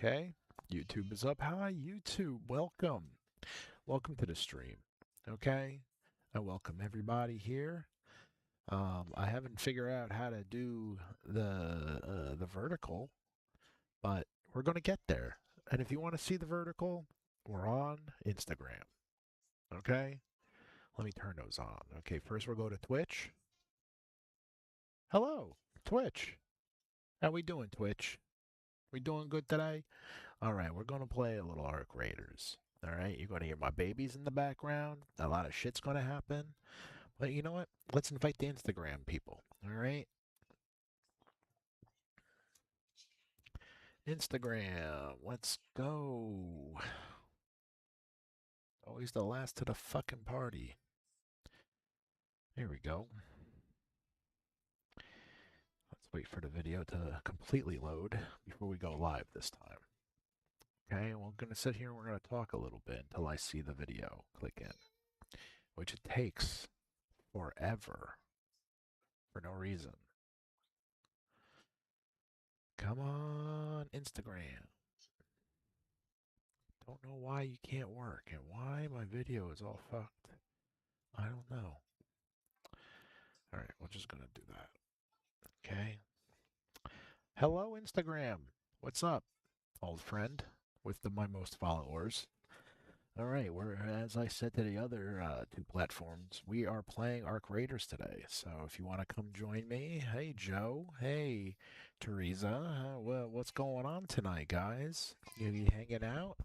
Okay, YouTube is up. Hi, YouTube. Welcome. Welcome to the stream. Okay, I welcome everybody here. I haven't figured out how to do the vertical, but we're gonna get there. And if you want to see the vertical, we're on Instagram. Okay, let me turn those on. Okay, first we'll go to Twitch. Hello, Twitch. How we doing, Twitch? We doing good today? All right, we're going to play a little Arc Raiders. All right, you're going to hear my babies in the background. A lot of shit's going to happen. But you know what? Let's invite the Instagram people. All right? Instagram, let's go. Always the last to the fucking party. Here we go. Let's wait for the video to completely load before we go live this time. Okay, we're going to sit here and we're going to talk a little bit until I see the video. Click in. Which it takes forever. For no reason. Come on, Instagram. Don't know why you can't work and why my video is all fucked. I don't know. All right, we're just going to do that. Okay. Hello, Instagram. What's up, old friend with my most followers? All right, as I said to the other two platforms, we are playing Arc Raiders today. So if you want to come join me, hey, Joe. Hey, Teresa. What's going on tonight, guys? You hanging out?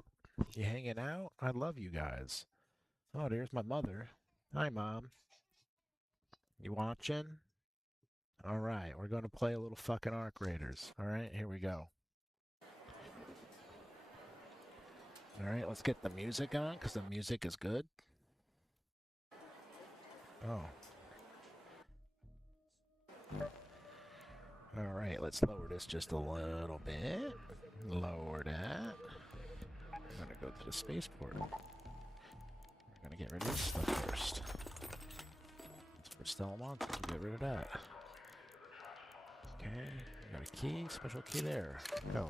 You hanging out? I love you guys. Oh, there's my mother. Hi, Mom. You watching? All right, we're going to play a little fucking Arc Raiders. All right, here we go. All right, let's get the music on, because the music is good. Oh. All right, let's lower this just a little bit. Lower that. I'm going to go to the spaceport. We're going to get rid of this stuff first. Let's first them on, so get rid of that. Okay, got a key, special key there. Go.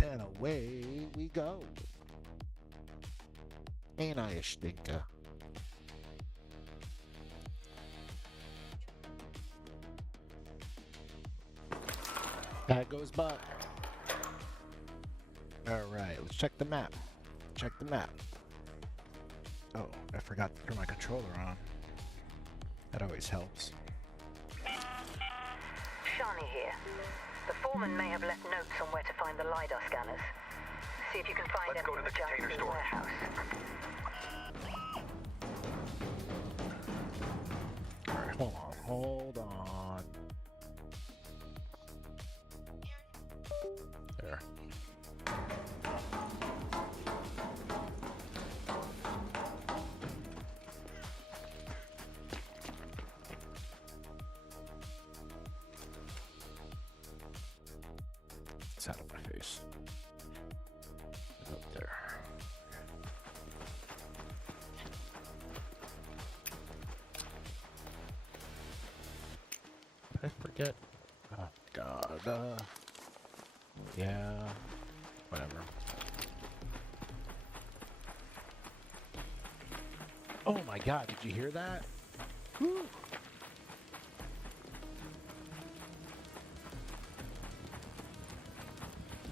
And away we go. Ain't I a stinker? That goes Buck. Alright, let's check the map. Check the map. Oh, I forgot to turn my controller on. That always helps. Shani here. The foreman may have left notes on where to find the LiDAR scanners. See if you can find Let's any go to in the container Jackson's store. warehouse. Alright, hold on. There. It's out of my face. It's up there. Did I forget? Oh God. Yeah. Whatever. Oh my God! Did you hear that? Woo!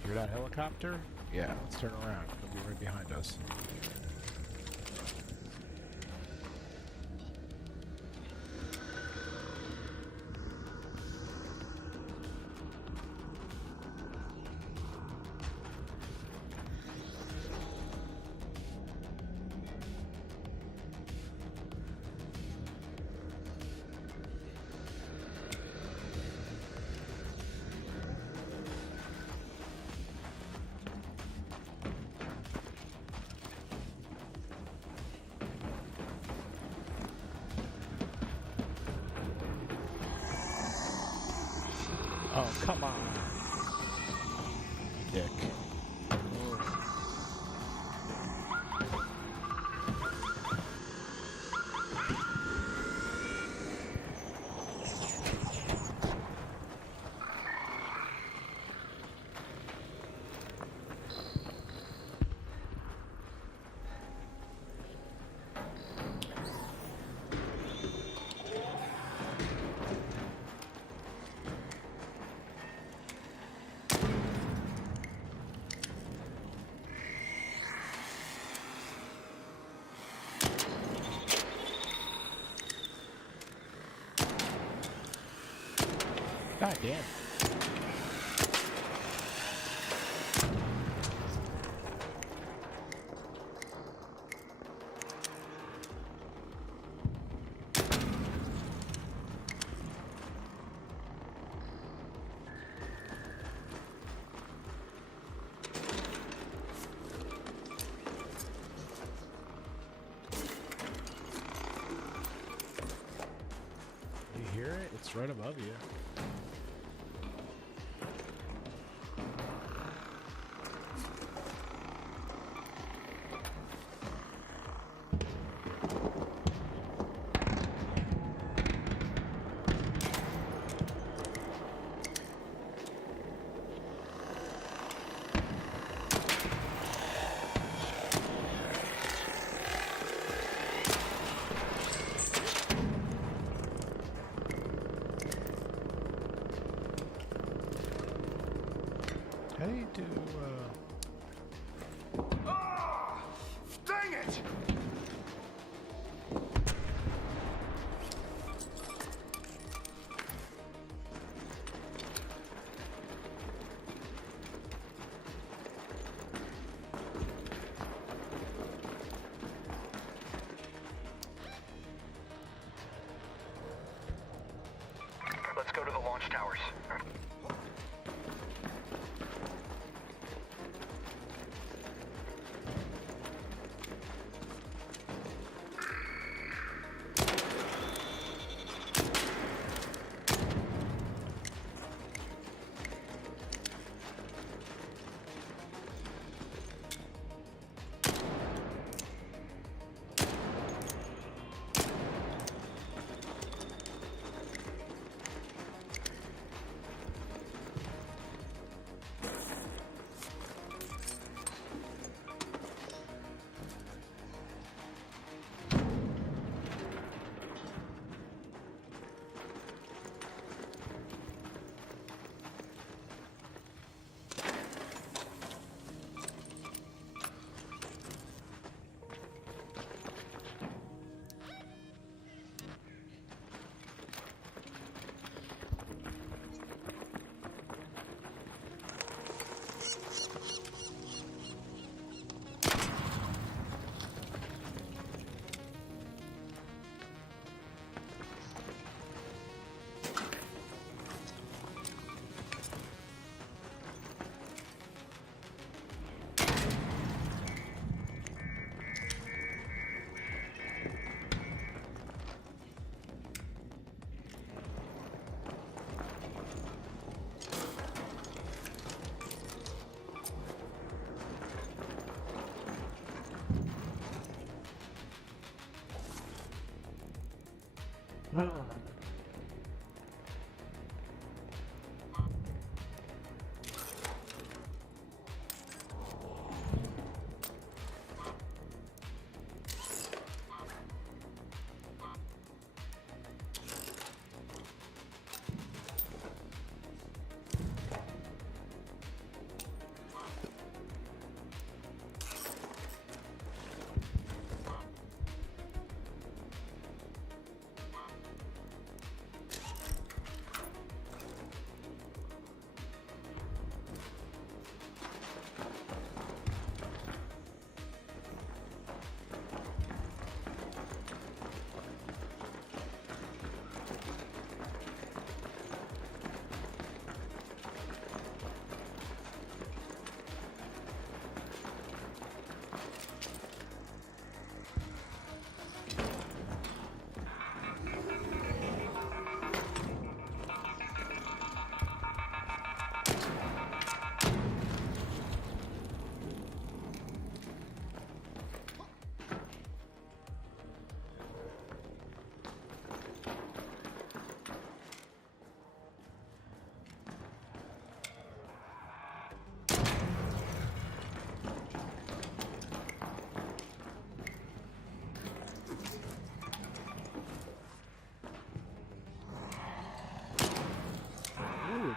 Hear that helicopter? Yeah, let's turn around. It'll be right behind us. Oh, come on. You dick. God damn. You hear it? It's right above you.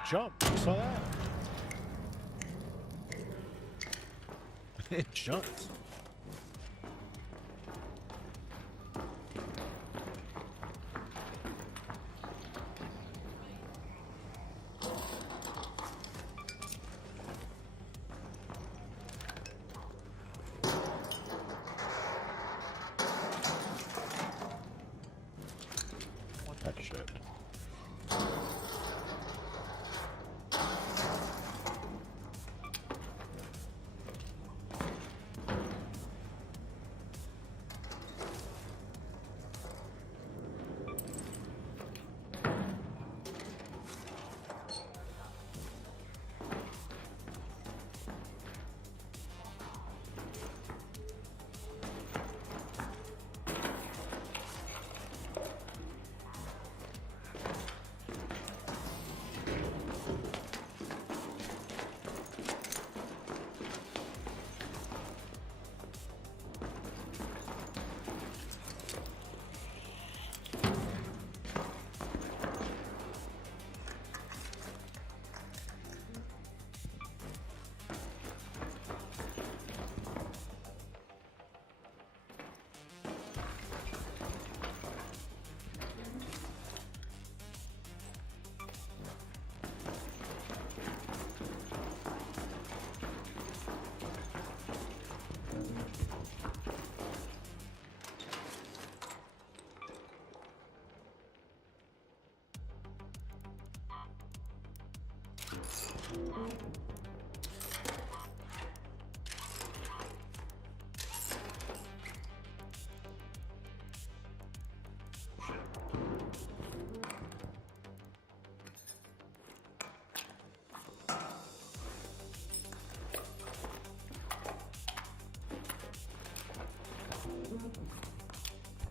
jumped. You saw that? It jumped. What that shit?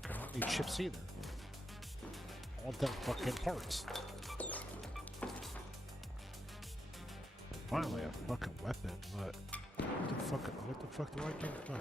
I don't need chips either. I want them fucking parts. Finally, a fucking weapon, but what the fuck do I get? Fuck.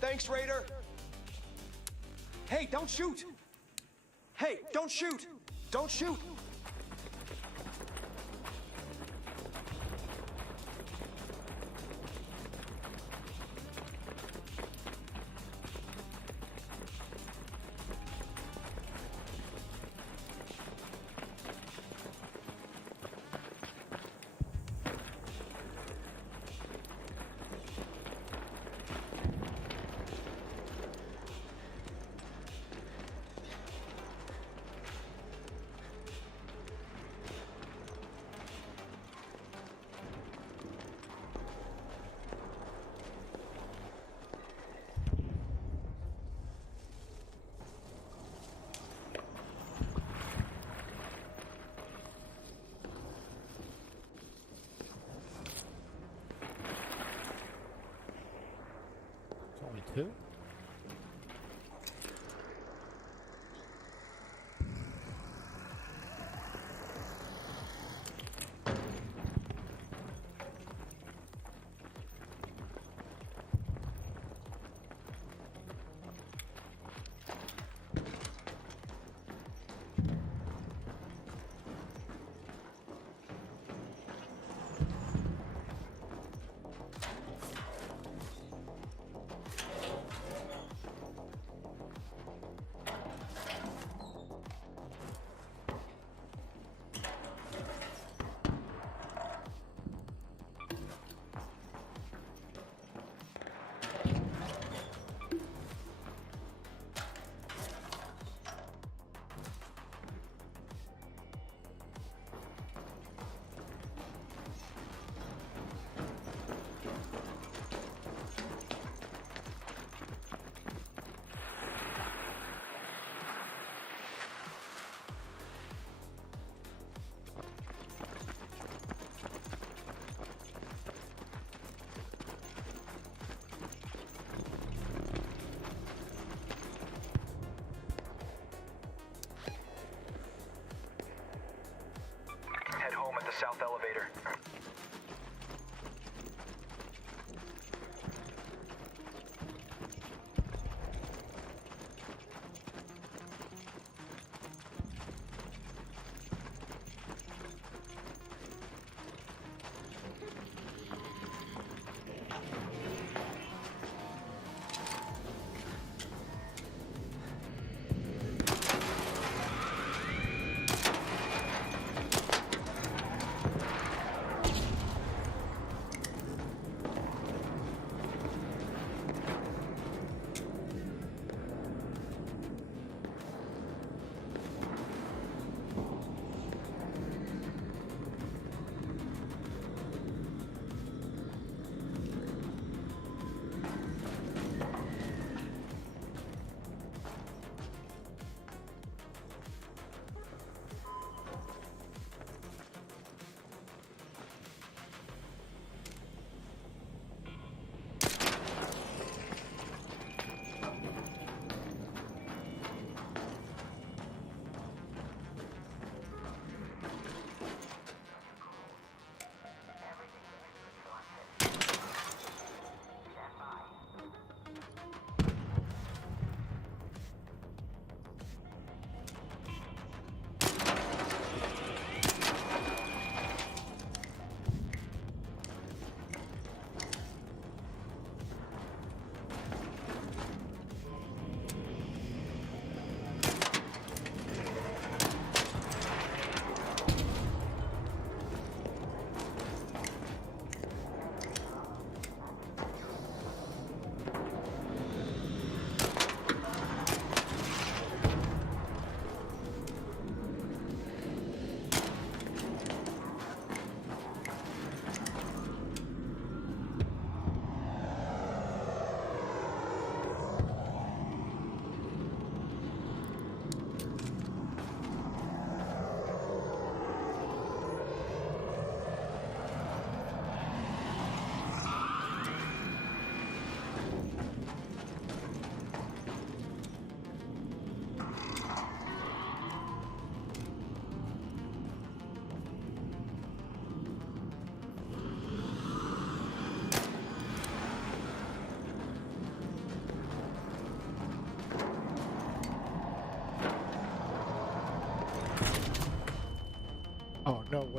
Thanks, Raider. Hey, don't shoot. Hey, don't shoot. Don't shoot. Only two?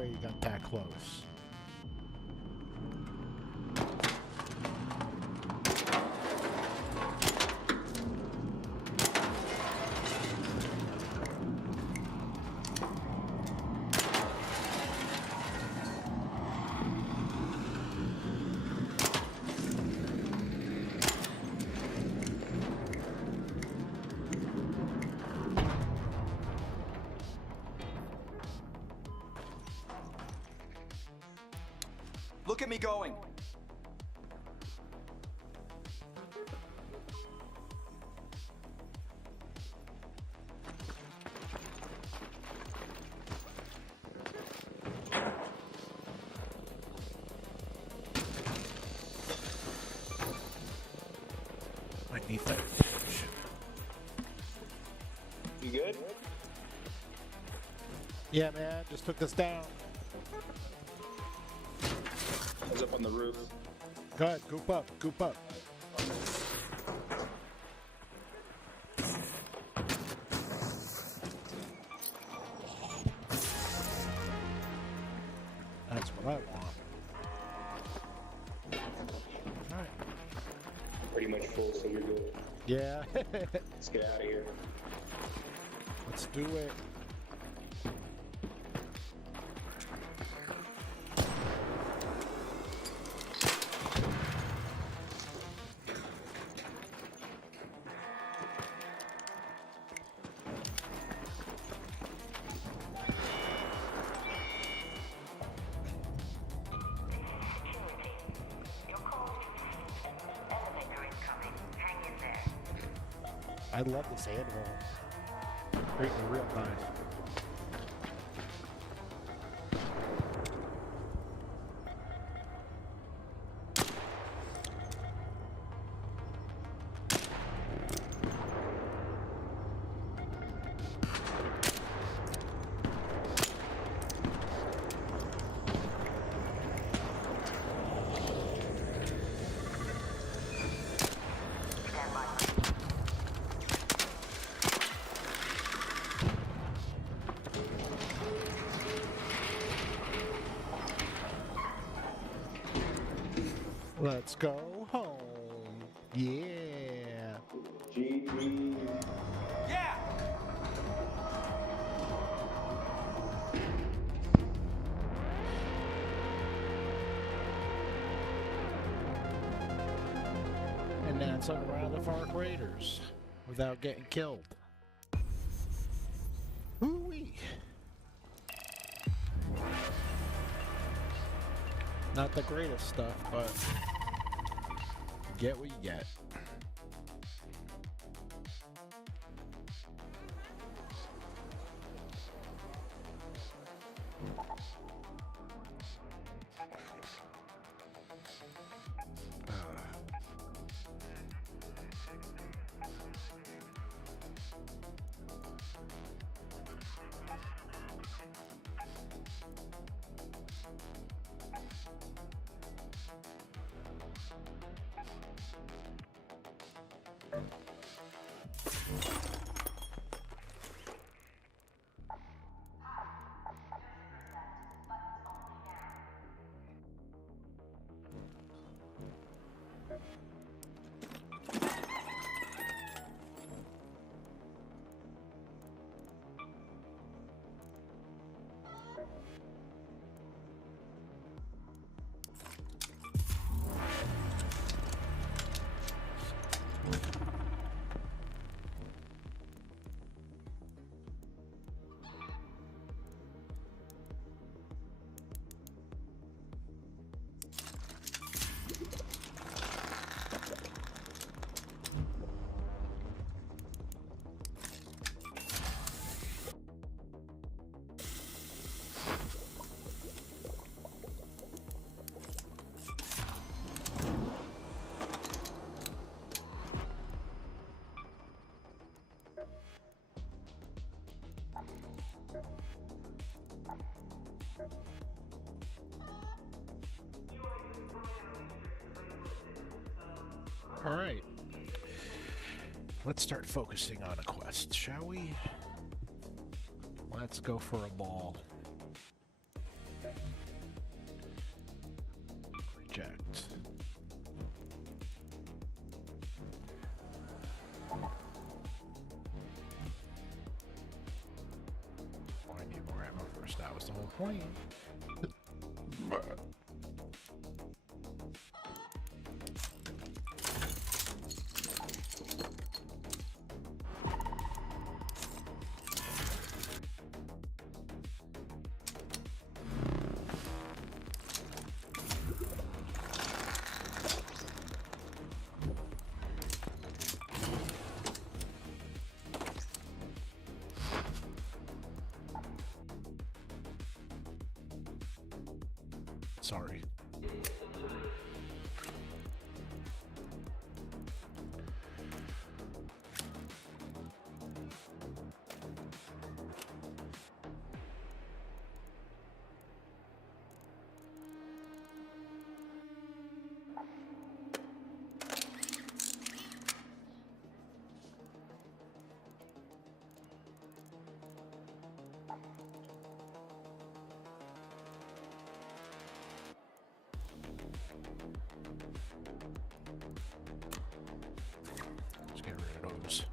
way you got that close. Look at me going. I need that. You good? Yeah, man, just took this down. I was up on the roof. Go ahead, goop up, goop up. That's what I want. Alright. Pretty much full, so you're good. Yeah. Let's get out of here. Let's do it. I love this animal. Treating me real nice. Let's go home. Yeah. GG. Yeah! And that's around the Fark Raiders without getting killed. Ooh-wee. Not the greatest stuff, but get what you get. All right. Let's start focusing on a quest, shall we? Let's go for a ball. point. Sorry. Let's get rid of those.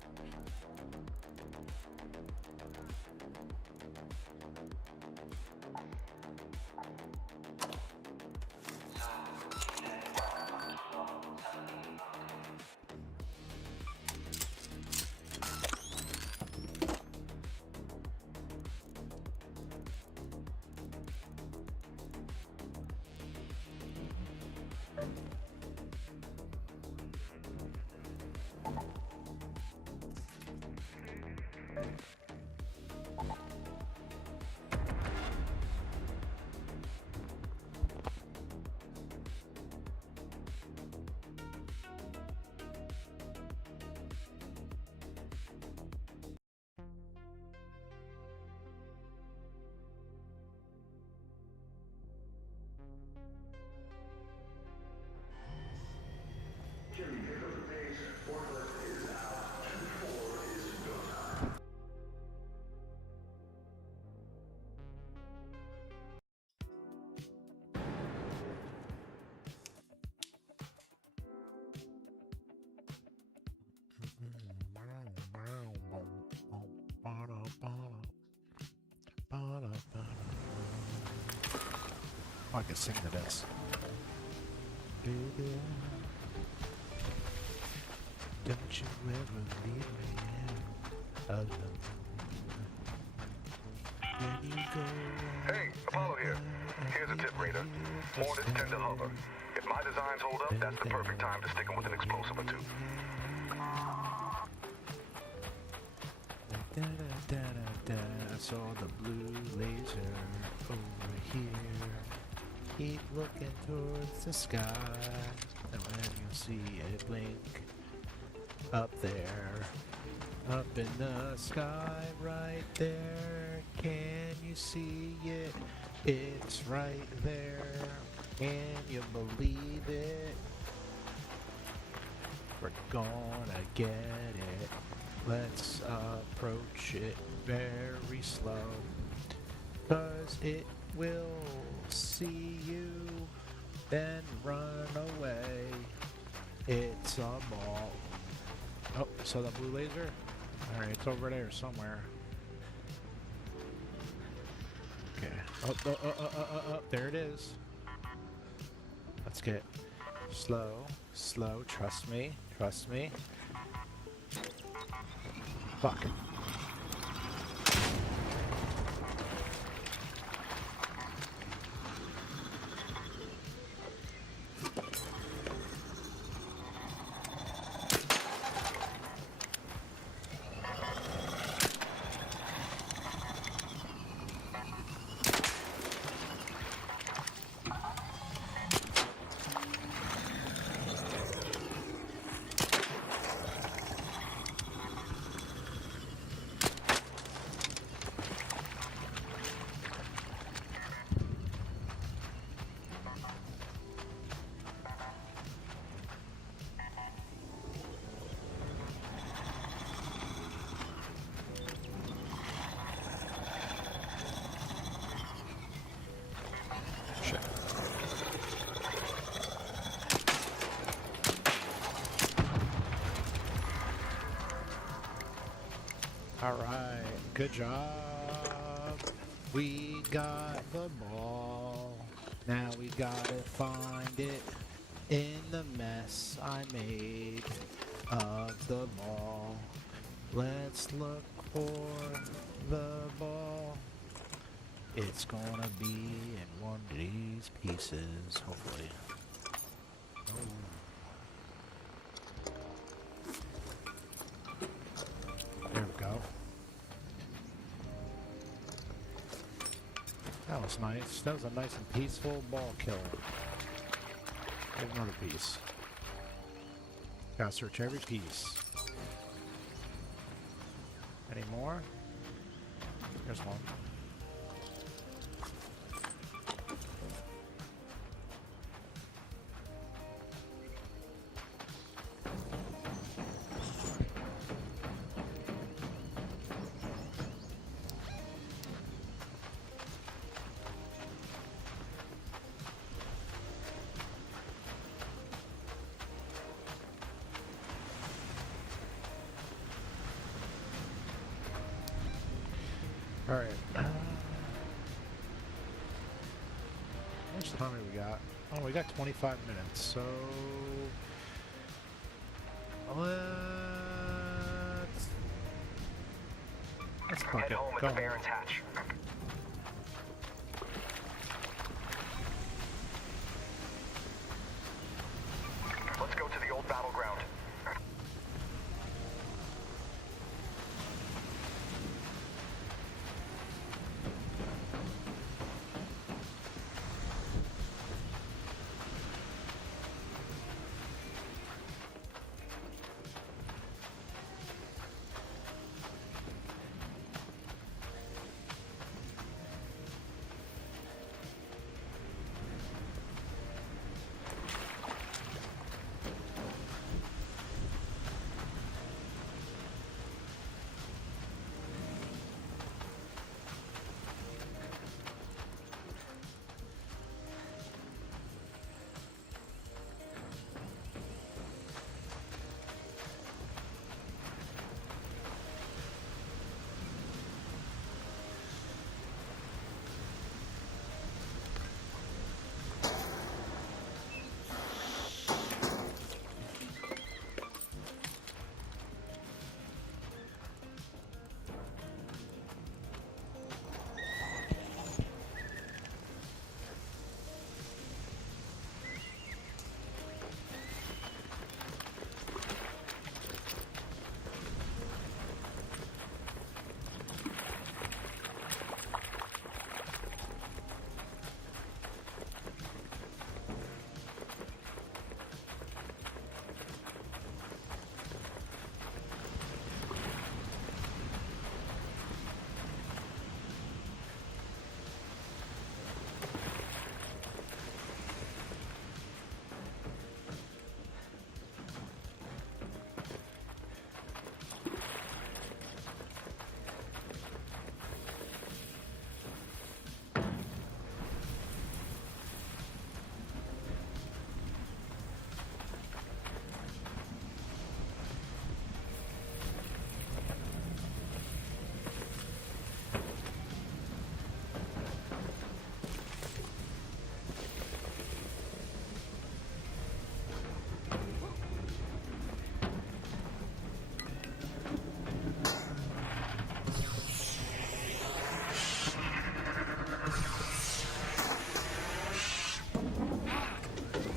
Oh, I can sing to this. Baby, don't you ever leave me alone. When you go Hey, Apollo here. Here's a tip, Raider. Hornets tend to hover. If my designs hold up, that's the perfect time to stick them with an explosive or two. Da, da, da, da, da. I saw the blue laser over here. Keep looking towards the sky, and when you see it blink up there, up in the sky right there, can you see it? It's right there. Can you believe it? We're gonna get it. Let's approach it very slow, 'cause it will see you, then run away. It's a ball. Oh, saw that blue laser? Alright, it's over there somewhere. Okay. Oh, there it is. Let's get slow, slow. Trust me, trust me. Fuck. Alright, good job. We got the ball. Now we gotta find it in the mess I made of the ball. Let's look for the ball. It's gonna be in one of these pieces, hopefully. Oh. There we go. That was nice. That was a nice and peaceful ball killer. There's another piece. Gotta search every piece. Any more? There's one. Alright. How much time have we got? Oh, we got 25 minutes, so... Let's fuck Head it. home at Go the home. Baron's hatch. Let's go to the old battleground.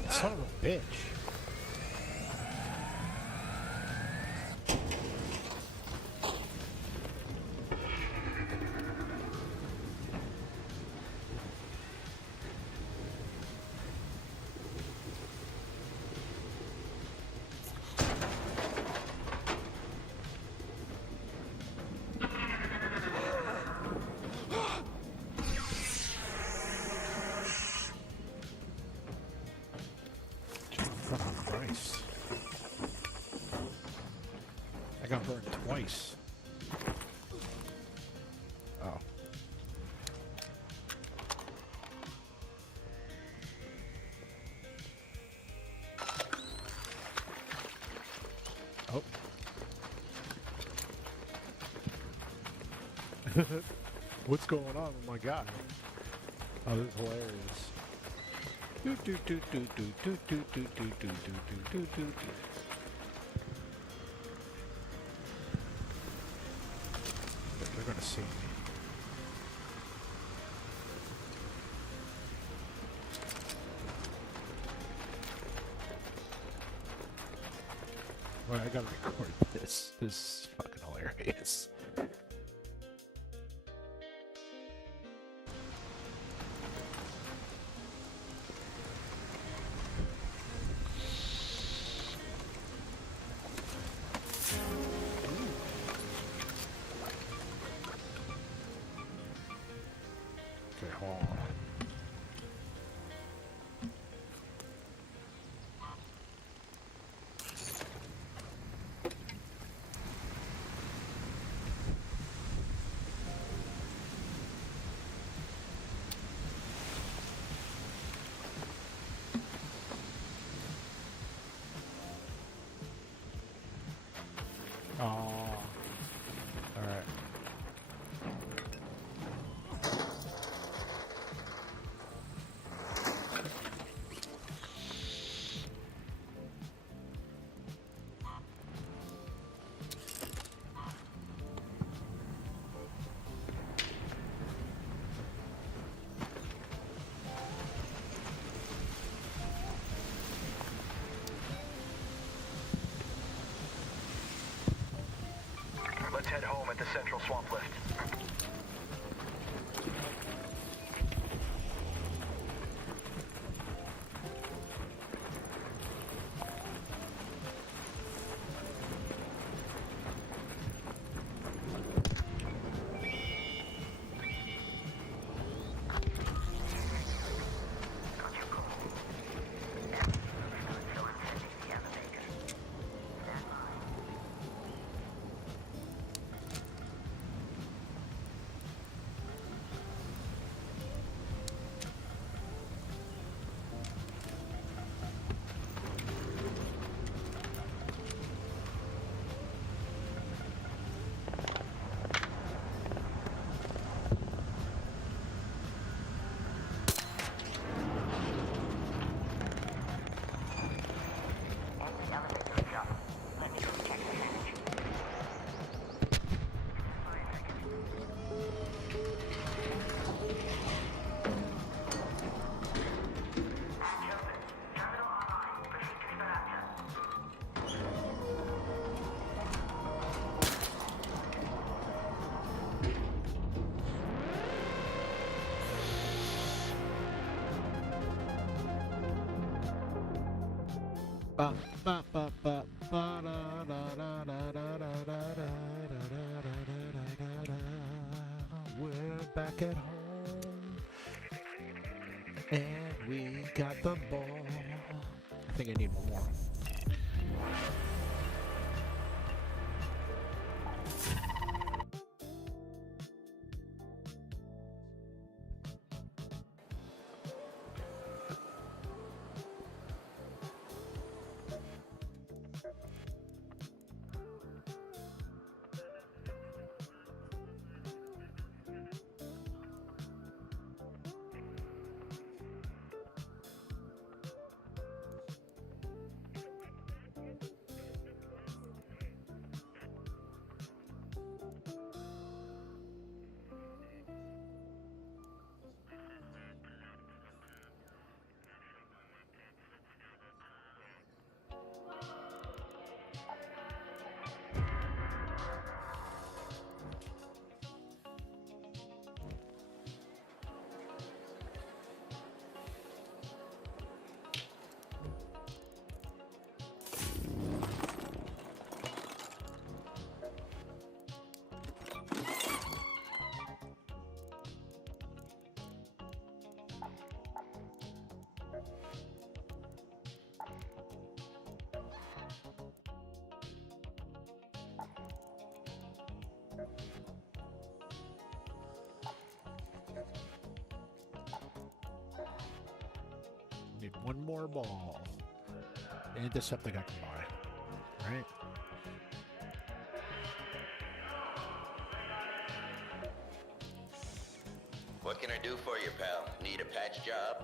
Son of a bitch. Fucking Christ. I got burned twice. Oh. Oh. What's going on with my guy? Oh, this is hilarious. Do do do do do do do do do do do do do. They're gonna see me. Well, I gotta record this. This is fucking hilarious. Okay, hold on. Oh, all right. Let's head home at the central swamp lift. Ba ba ba ba ba da da da da da da da da da. We're back at home, and we got the ball. I think I need one more. Need one more ball. And there's something I can buy. Right? What can I do for you, pal? Need a patch job?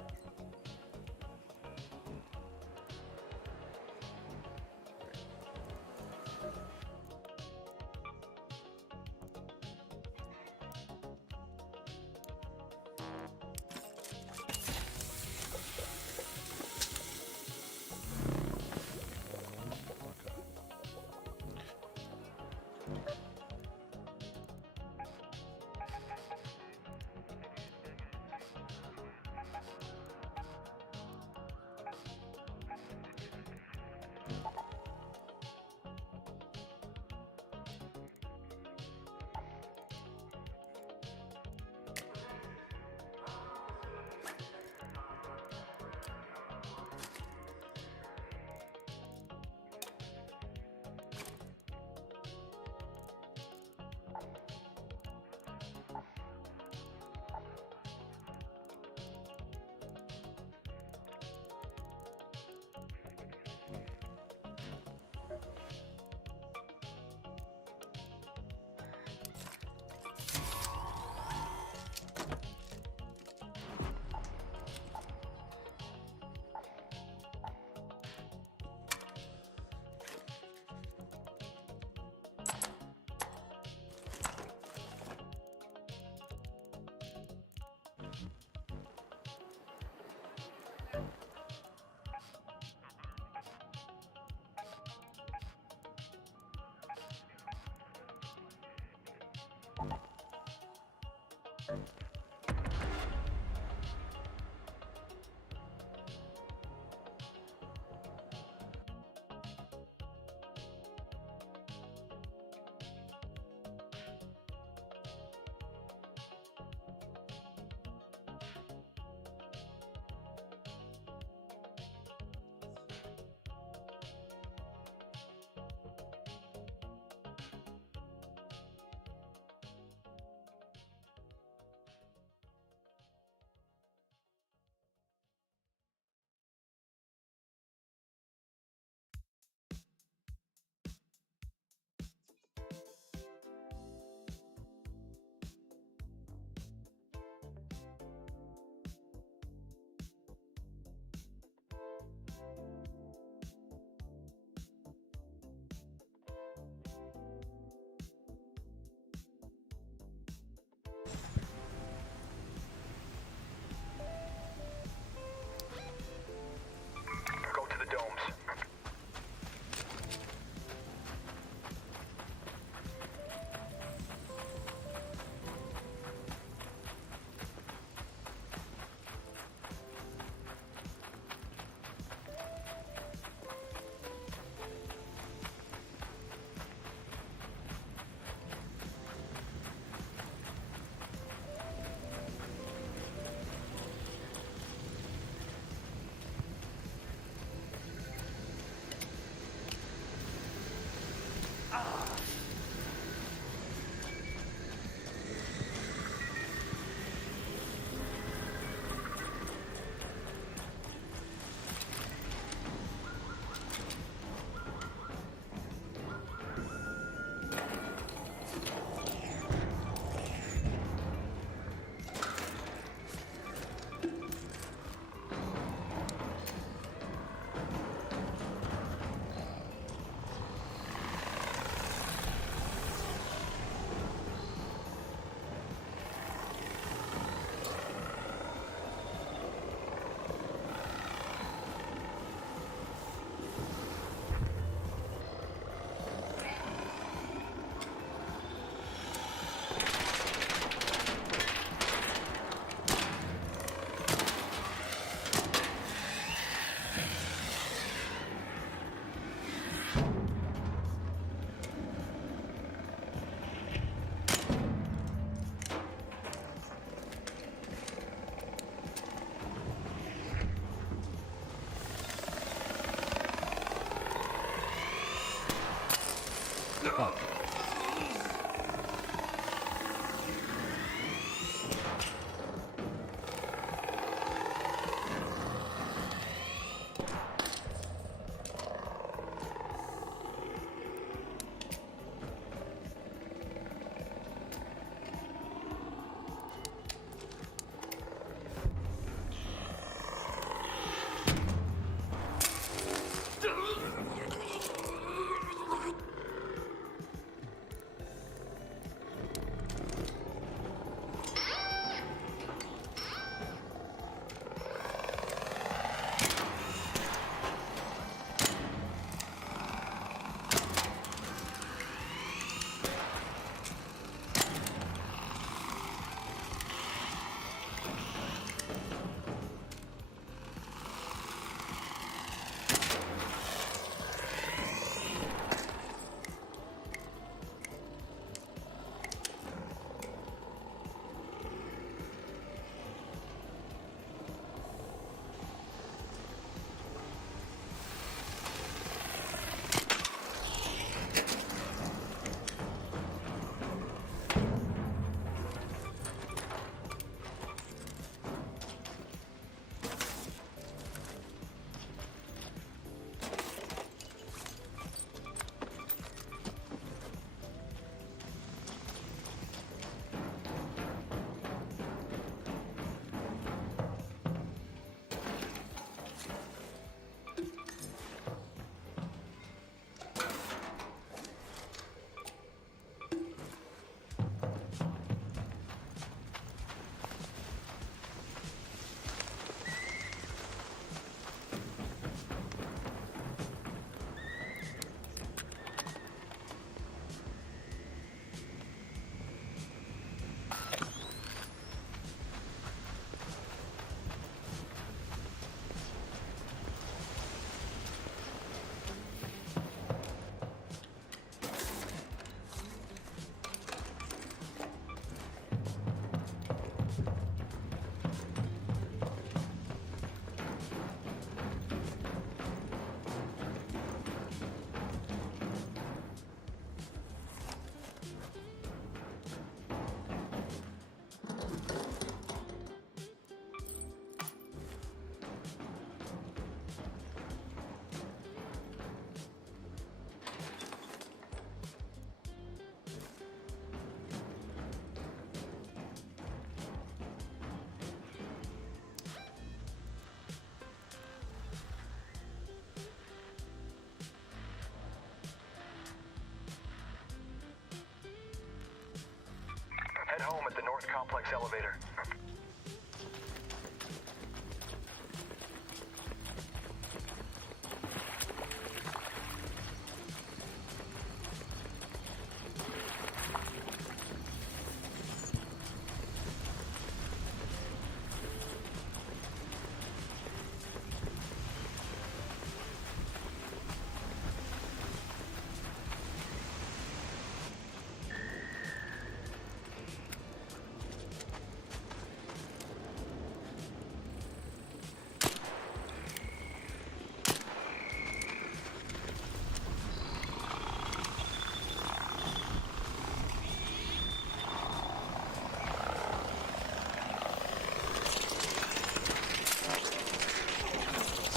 orange complex elevator.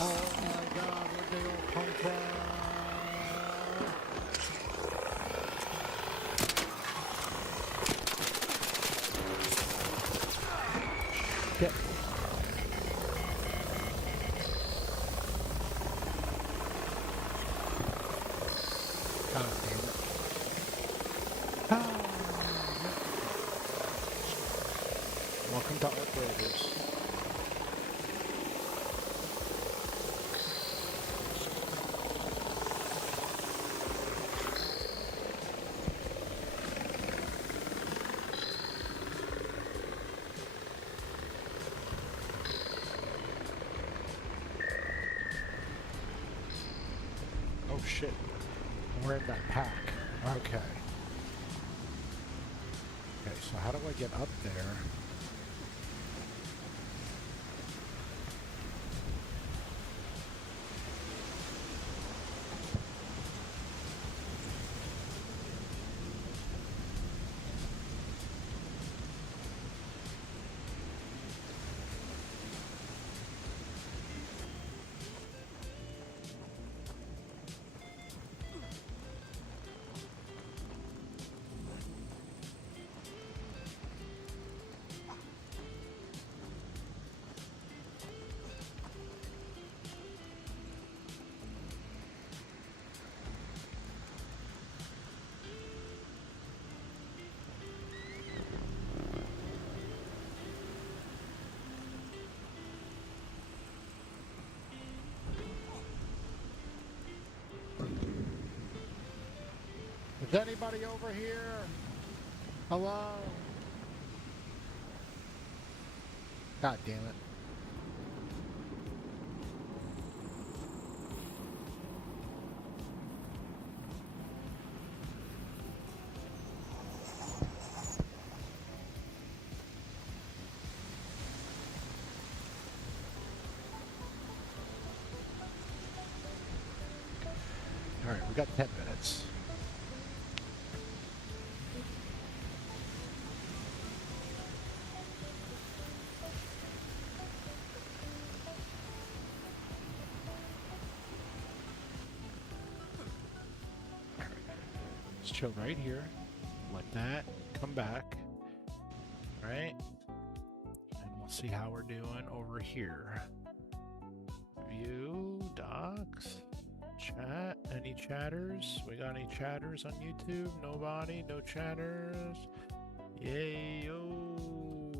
Oh my god, where'd they all come from? Shit. God damn it. Ah, welcome to Outbreakers. Oh shit. We're in that pack. Okay. Okay, so how do I get up there? Is anybody over here? Hello? God damn it. All right, we got 10 minutes. Let's chill right here. Let that come back. Right? And we'll see how we're doing over here. View, docs, chat. Any chatters? We got any chatters on YouTube? Nobody? No chatters? Yay, yo.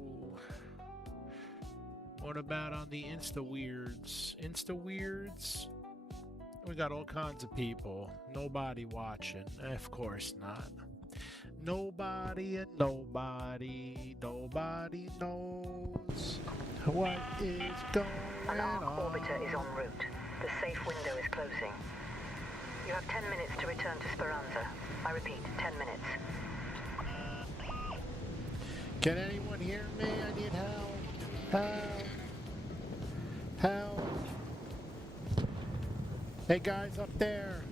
What about on the Insta Weirds? Insta Weirds? We got all kinds of people. Nobody watching. Of course not. Nobody and nobody knows what is going An arc on. orbiter is en route. The safe window is closing. You have 10 minutes to return to Speranza. I repeat, 10 minutes. Can anyone hear me? I need help. Help. Help. Hey guys up there.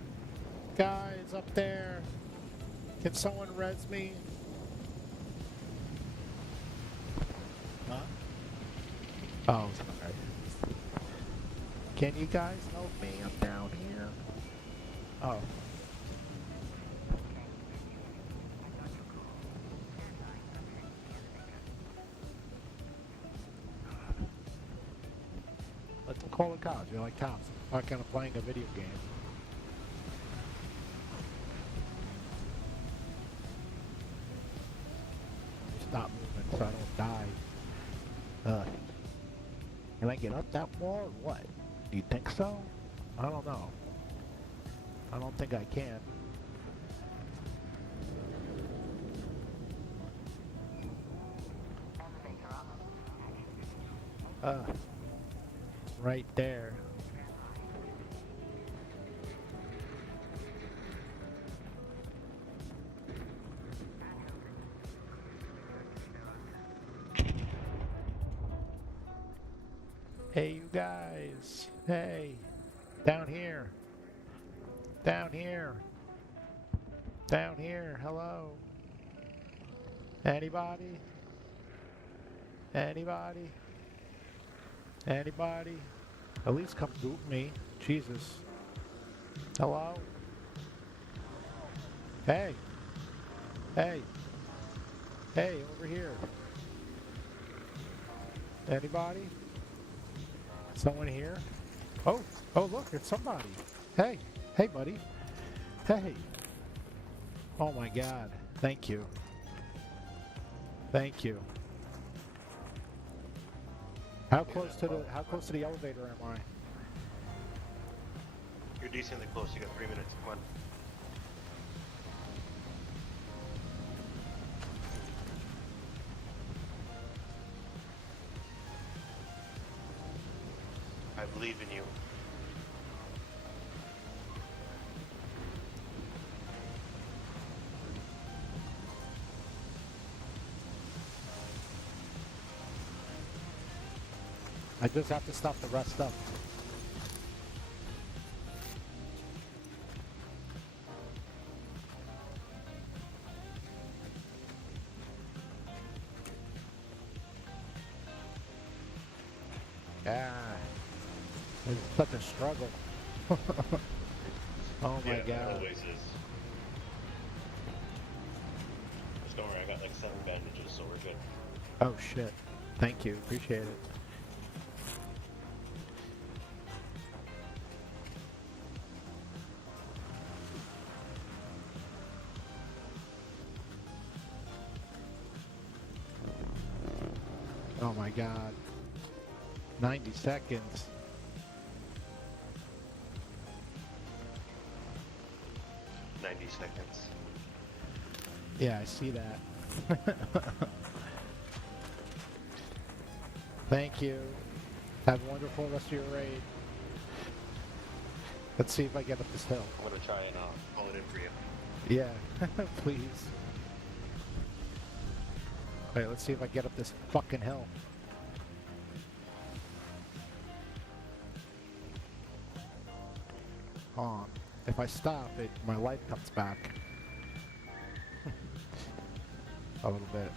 Guys up there. Can someone res me? Huh? Oh, sorry. Can you guys help me? I'm down here. Oh. Let's call the cops. You're like cops. I'm not kind of playing a video game. stop moving so I don't die. Can I get up that wall or what? Do you think so? I don't know. I don't think I can. Right there. Hey, you guys. Hey. Down here. Down here. Down here. Hello. Anybody? Anybody? Anybody? At least come boot me. Jesus. Hello? Hey. Hey. Hey, over here. Anybody? Someone here? Oh, look, it's somebody. Hey, hey, buddy. Hey. Oh my God. Thank you. Thank you. How close to the elevator am I? You're decently close. You got 3 minutes. Come on. I believe in you. I just have to stop the rest up. Ah, it's such a struggle. Oh my It God. always is. Just don't worry, I got like 7 bandages, so we're good. Oh shit. Thank you. Appreciate it. Oh my God. 90 seconds. Seconds. Yeah, I see that. Thank you. Have a wonderful rest of your raid. Let's see if I get up this hill. I'm gonna try and pull it in for you. Yeah, please. Wait, let's see if I get up this fucking hill. If I stop, my life comes back. A little bit.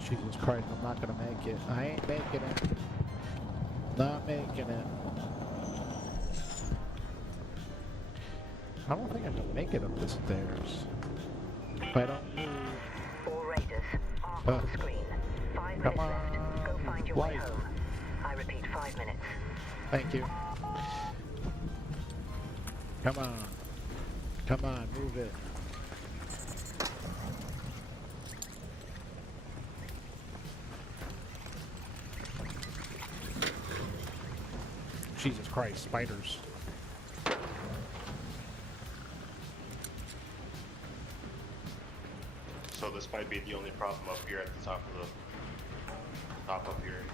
Jesus Christ, I'm not gonna make it. I ain't making it. Not making it. I don't think I can make it up the stairs. If I don't move. All raiders, arc on screen. 5 minutes Come left. Go on, find your way light. home. I repeat, 5 minutes. Thank you. Come on. Come on, move it. Jesus Christ, spiders. So this might be the only problem up here at the top of the top up here.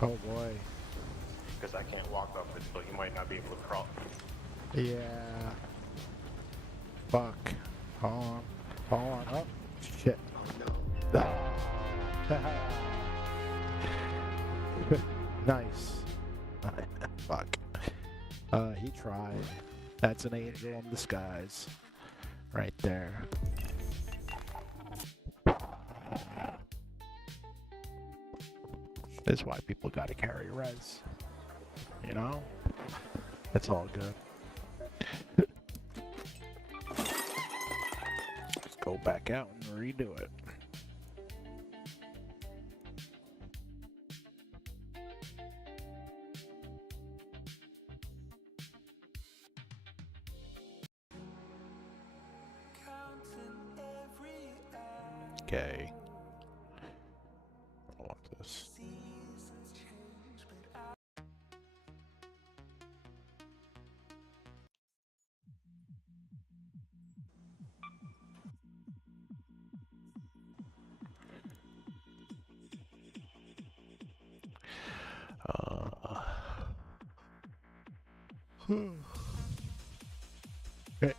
Oh boy. Because I can't walk up it, so you might not be able to crawl. Yeah. Fuck. Hold on. Hold on. Oh, Shit. Ah. Nice. Fuck. He tried. That's an angel in disguise. Right there. This is why people gotta carry res. You know? It's all good. Just go back out and redo it. Okay. I want this. Okay.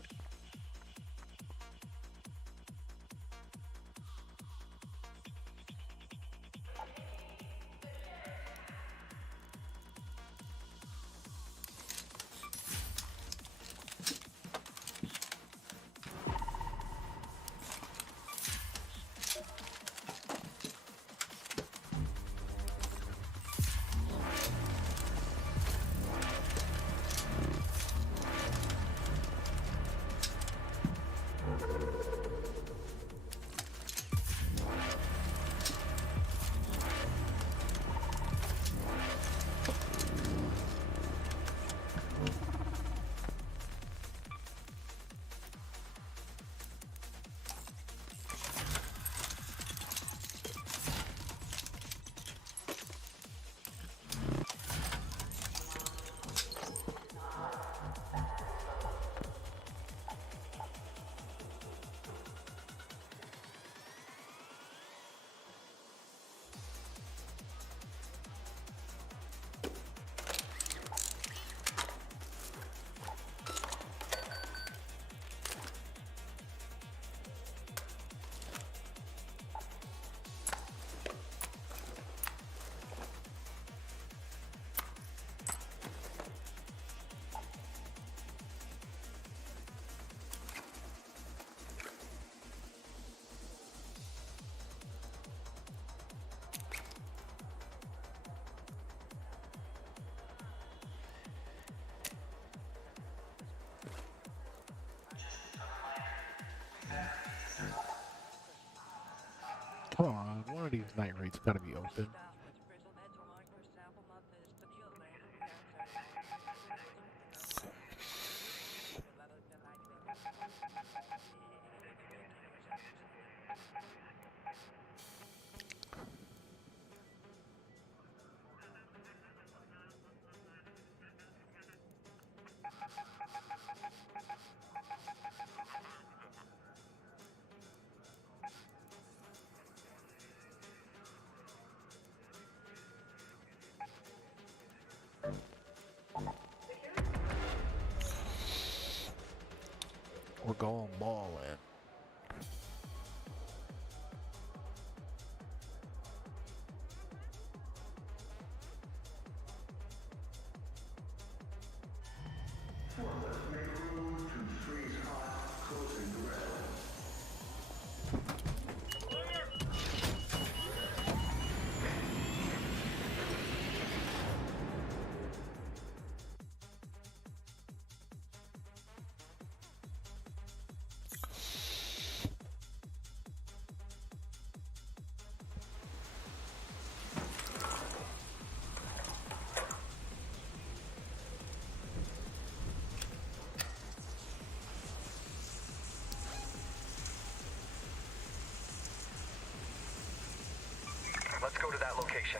Come on, one of these night raids gotta be open. We're going ball in. Let's go to that location.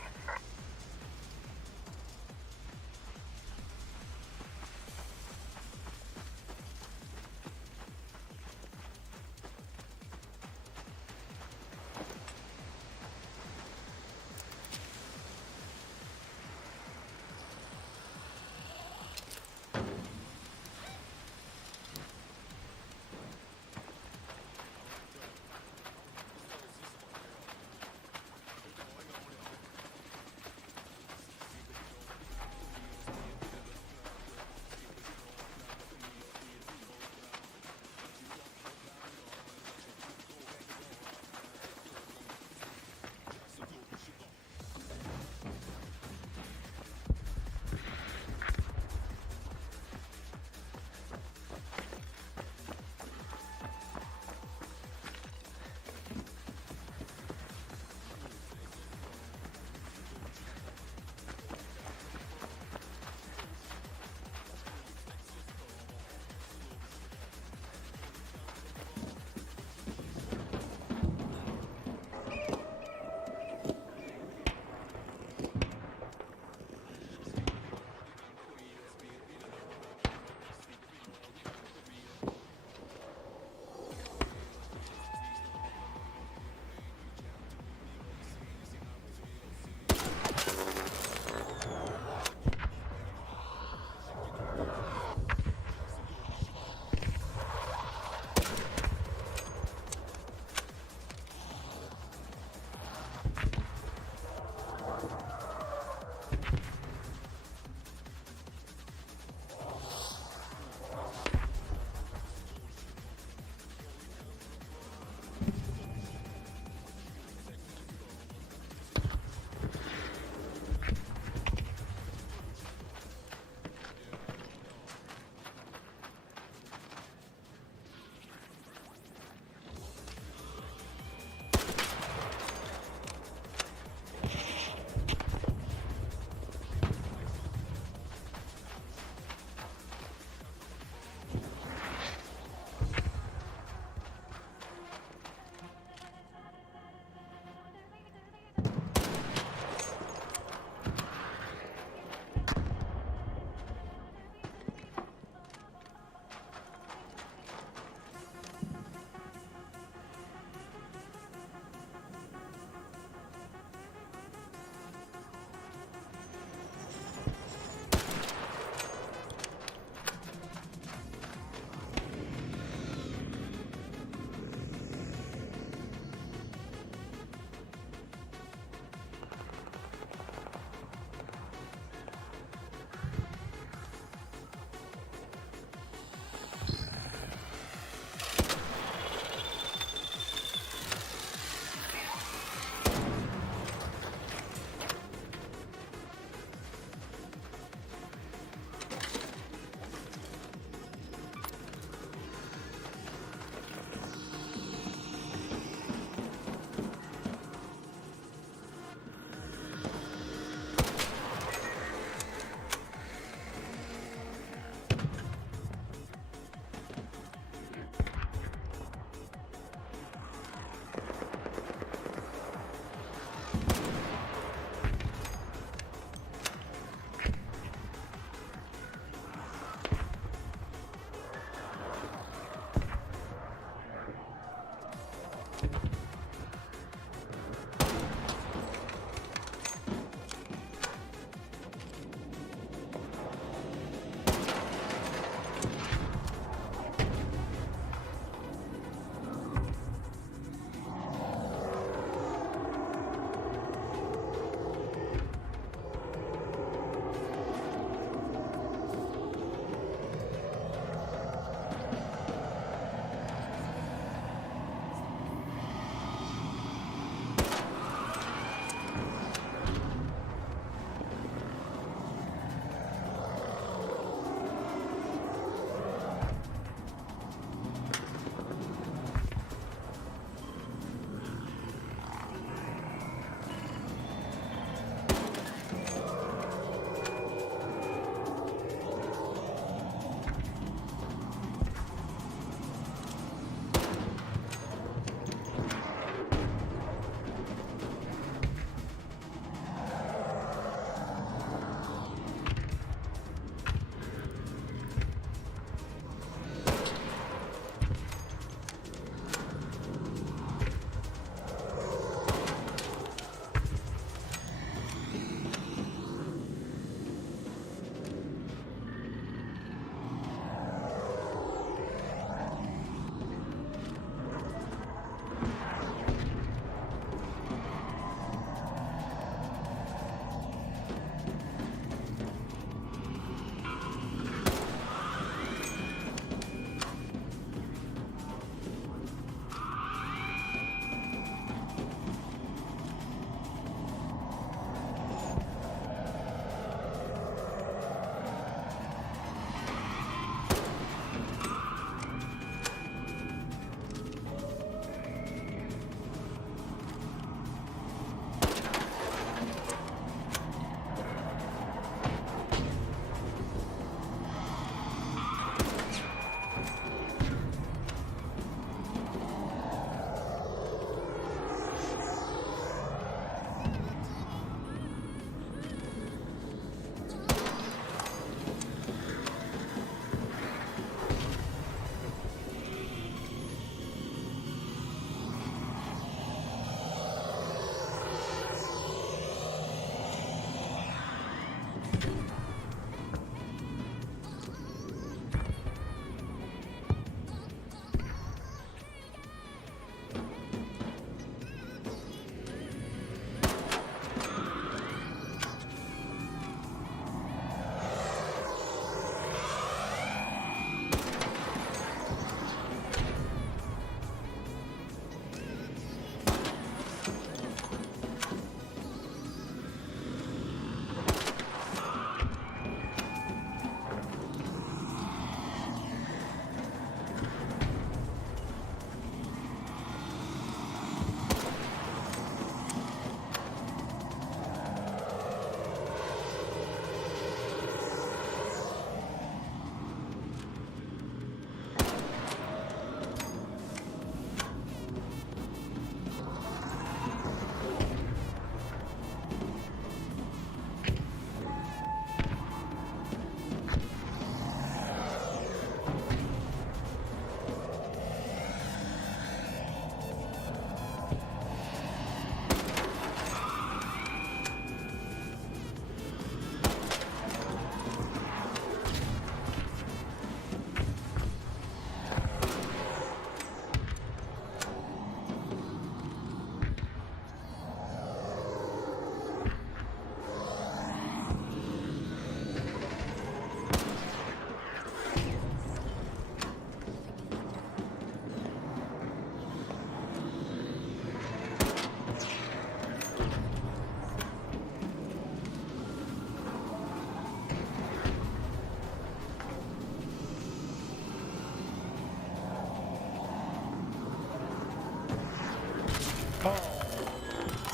Oh,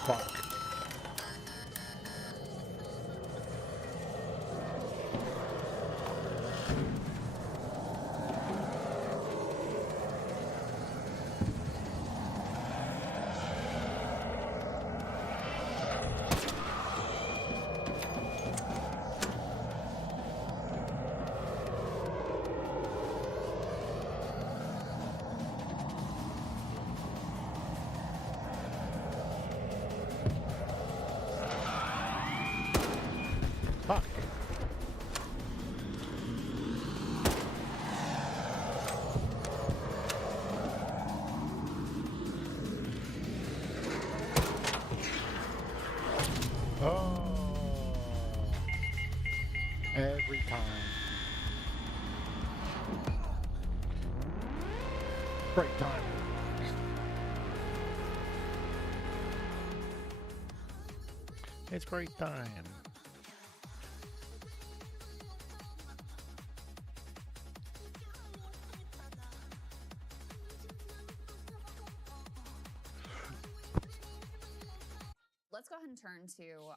fuck. Fuck. Oh. Every time. Break time. It's break time. Let's go ahead and turn to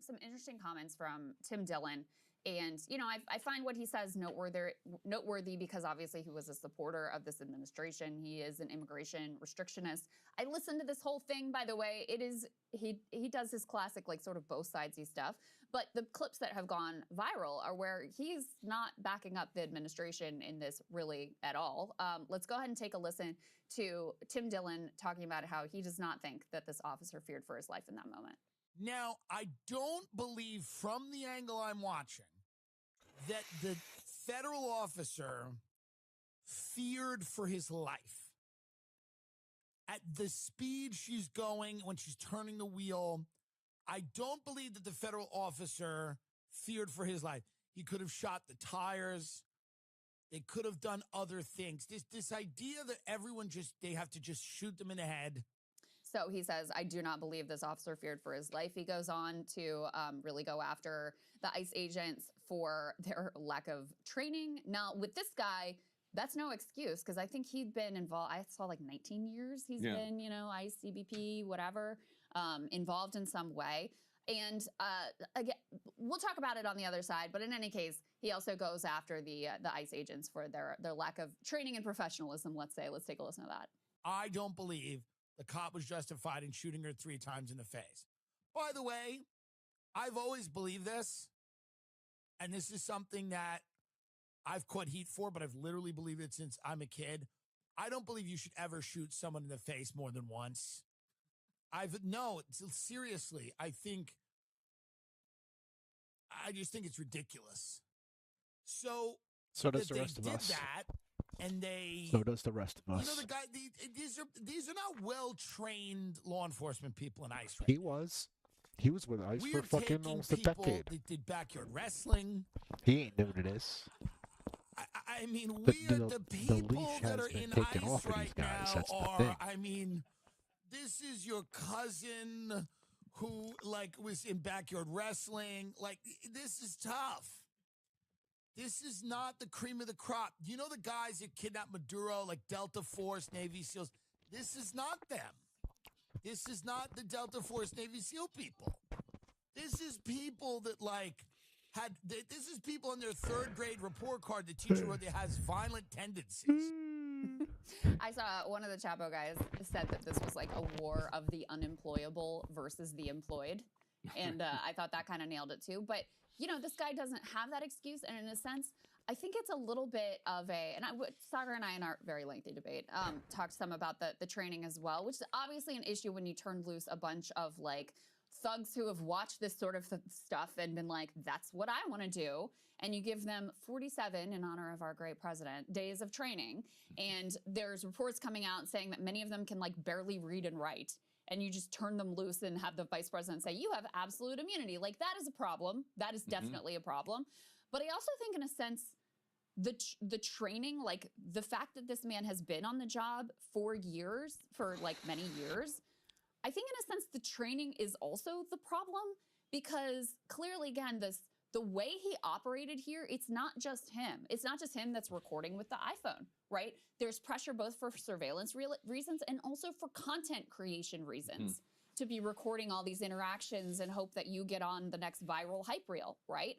some interesting comments from Tim Dillon. And, you know, I find what he says noteworthy because obviously he was a supporter of this administration. He is an immigration restrictionist. I listened to this whole thing, by the way. It is, he does his classic, like, sort of both sidesy stuff. But the clips that have gone viral are where he's not backing up the administration in this really at all. Let's go ahead and take a listen to Tim Dillon talking about how he does not think that this officer feared for his life in that moment. Now, I don't believe from the angle I'm watching that the federal officer feared for his life. At the speed she's going when she's turning the wheel, I don't believe that the federal officer feared for his life. He could have shot the tires. They could have done other things. This idea that everyone they have to just shoot them in the head. So he says, I do not believe this officer feared for his life. He goes on to really go after the ICE agents for their lack of training. Now, with this guy, that's no excuse because I think he'd been involved. I saw like 19 years he's been, you know, ICE, CBP, whatever, involved in some way. And again, we'll talk about it on the other side. But in any case, he also goes after the ICE agents for their lack of training and professionalism, let's say. Let's take a listen to that. I don't believe the cop was justified in shooting her 3 times in the face. By the way, I've always believed this, and this is something that I've caught heat for, but I've literally believed it since I'm a kid. I don't believe you should ever shoot someone in the face more than once. No, seriously, I think I just think it's ridiculous. So does that the rest they of did us. that, and they, So does the rest of us. you know, the guy. These are not well trained law enforcement people in ICE right He now. was. He was with ICE We for are fucking taking almost a people decade. that did backyard wrestling. He ain't doing this. I mean, The- we are the- the the people leash that has are been in taken ICE off of these right guys. now That's the are, thing. I mean, this is your cousin who, like, was in backyard wrestling. Like, this is tough. This is not the cream of the crop. You know the guys that kidnapped Maduro, like Delta Force, Navy SEALs? This is not them. This is not the Delta Force, Navy SEAL people. This is people that, like, this is people on their third grade report card. The teacher wrote that has violent tendencies. I saw one of the Chapo guys said that this was like a war of the unemployable versus the employed. And I thought that kind of nailed it too. But, you know, this guy doesn't have that excuse. And in a sense, I think it's a little bit of Sagar and I in our very lengthy debate talked some about the training as well, which is obviously an issue when you turn loose a bunch of like thugs who have watched this sort of stuff and been like, that's what I want to do. And you give them 47, in honor of our great president, days of training. And there's reports coming out saying that many of them can like barely read and write. And you just turn them loose and have the vice president say, you have absolute immunity. Like, that is a problem. That is definitely a problem. But I also think, in a sense, the training, like the fact that this man has been on the job for years, for like many years, I think in a sense the training is also the problem, because clearly, again, the way he operated here, it's not just him. It's not just him that's recording with the iPhone, right? There's pressure both for surveillance reasons and also for content creation reasons to be recording all these interactions and hope that you get on the next viral hype reel, right?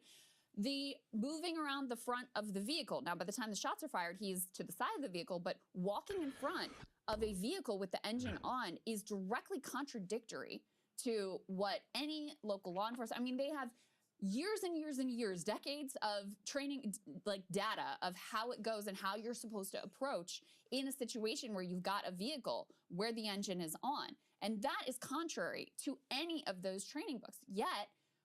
The moving around the front of the vehicle. Now, by the time the shots are fired, he's to the side of the vehicle, but walking in front of a vehicle with the engine on is directly contradictory to what any local law enforcement, I mean, they have years and years and years, decades of training, like data of how it goes and how you're supposed to approach in a situation where you've got a vehicle where the engine is on. And that is contrary to any of those training books. Yet,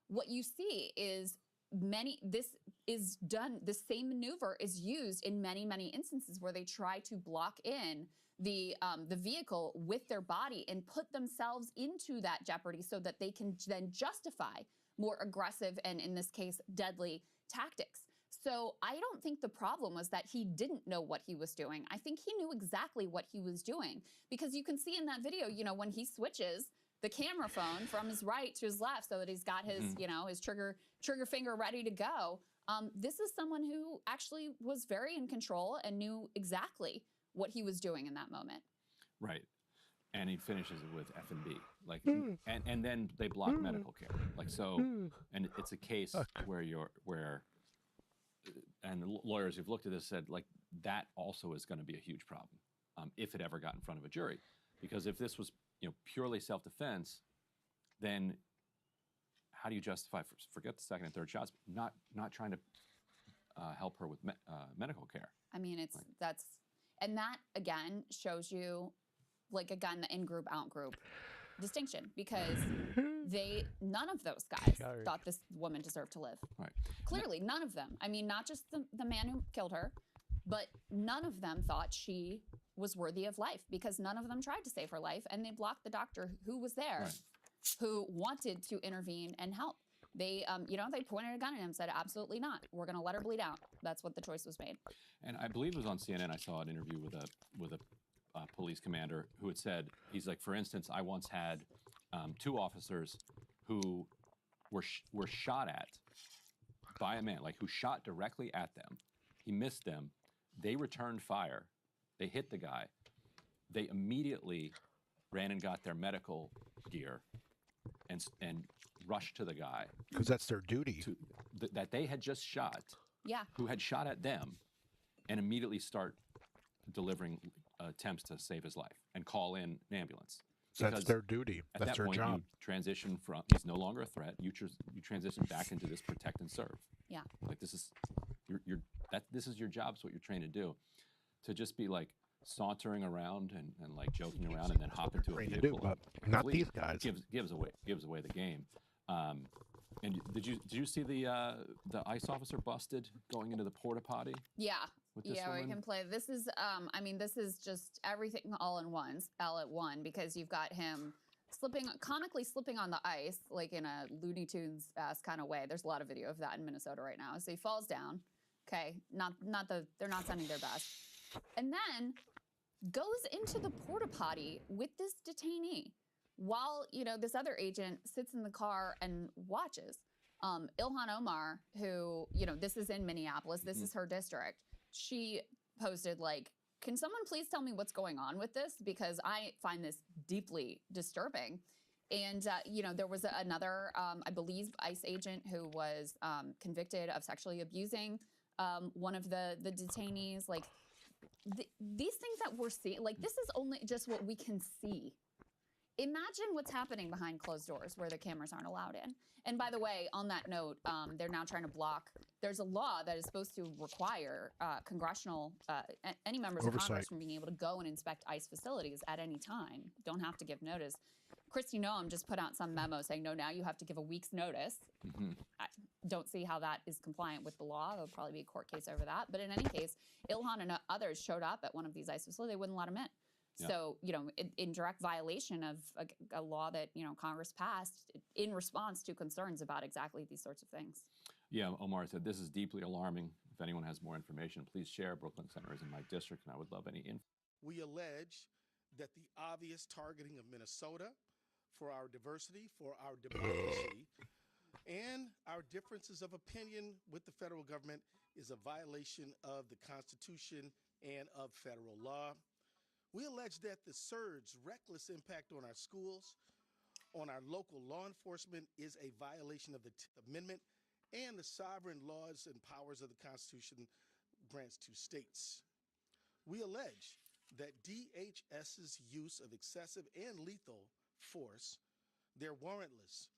what you see is this same maneuver is used in many, many instances where they try to block in the vehicle with their body and put themselves into that jeopardy so that they can then justify more aggressive and, in this case, deadly tactics. So I don't think the problem was that he didn't know what he was doing. I think he knew exactly what he was doing, because you can see in that video, you know, when he switches the camera phone from his right to his left so that he's got his, you know, his trigger finger ready to go. This is someone who actually was very in control and knew exactly what he was doing in that moment. Right. And he finishes it with F and B, like, and then they block medical care, like so, and it's a case where and the lawyers who've looked at this said like that also is going to be a huge problem if it ever got in front of a jury, because if this was purely self-defense, then how do you justify forget the second and third shots, not trying to help her with medical care? I mean, and that again shows you, like, again, the in-group, out-group distinction, because none of those guys thought this woman deserved to live. Right. Clearly, none of them. I mean, not just the man who killed her, but none of them thought she was worthy of life, because none of them tried to save her life, and they blocked the doctor who was there, who wanted to intervene and help. They, they pointed a gun at him and said, absolutely not. We're going to let her bleed out. That's what the choice was made. And I believe it was on CNN. I saw an interview with a police commander who had said, he's like, for instance, I once had two officers who were shot at by a man, like who shot directly at them. He missed them. They returned fire. They hit the guy. They immediately ran and got their medical gear and rushed to the guy. Because that's their duty. That they had just shot. Yeah. Who had shot at them, and immediately start delivering attempts to save his life and call in an ambulance. That's their duty. At That's that their point, job. you transition from, he's no longer a threat. You transition back into this protect and serve. Yeah. Like this is this is your job. It's what you're trained to do. To just be like sauntering around and like joking around and then hop into a vehicle. But not these guys. Gives away the game. And did you see the ICE officer busted going into the porta potty? Yeah. With this Yeah, we woman? can play. This is, I mean, this is just everything all at one, because you've got him comically slipping on the ice, like in a Looney Tunes kind of way. There's a lot of video of that in Minnesota right now. So he falls down. Okay, they're not sending their best, and then goes into the porta potty with this detainee, while this other agent sits in the car and watches. Ilhan Omar, who this is in Minneapolis, this is her district. She posted, like, can someone please tell me what's going on with this? Because I find this deeply disturbing. And, there was another, I believe, ICE agent who was convicted of sexually abusing one of the detainees. Like, these things that we're seeing, like, this is only just what we can see. Imagine what's happening behind closed doors where the cameras aren't allowed in. And by the way, on that note, they're now trying to block. There's a law that is supposed to require any members of Congress from being able to go and inspect ICE facilities at any time. Don't have to give notice. Kristi Noem just put out some memo saying, no, now you have to give a week's notice. I don't see how that is compliant with the law. There'll probably be a court case over that. But in any case, Ilhan and others showed up at one of these ICE facilities. They wouldn't let them in. Yeah. So, in direct violation of a law that, Congress passed in response to concerns about exactly these sorts of things. Yeah, Omar said, this is deeply alarming. If anyone has more information, please share. Brooklyn Center is in my district, and I would love any info. We allege that the obvious targeting of Minnesota for our diversity, for our democracy, and our differences of opinion with the federal government is a violation of the Constitution and of federal law. We allege that the surge's reckless impact on our schools, on our local law enforcement, is a violation of the 10th Amendment and the sovereign laws and powers of the Constitution grants to states. We allege that DHS's use of excessive and lethal force, their warrantless,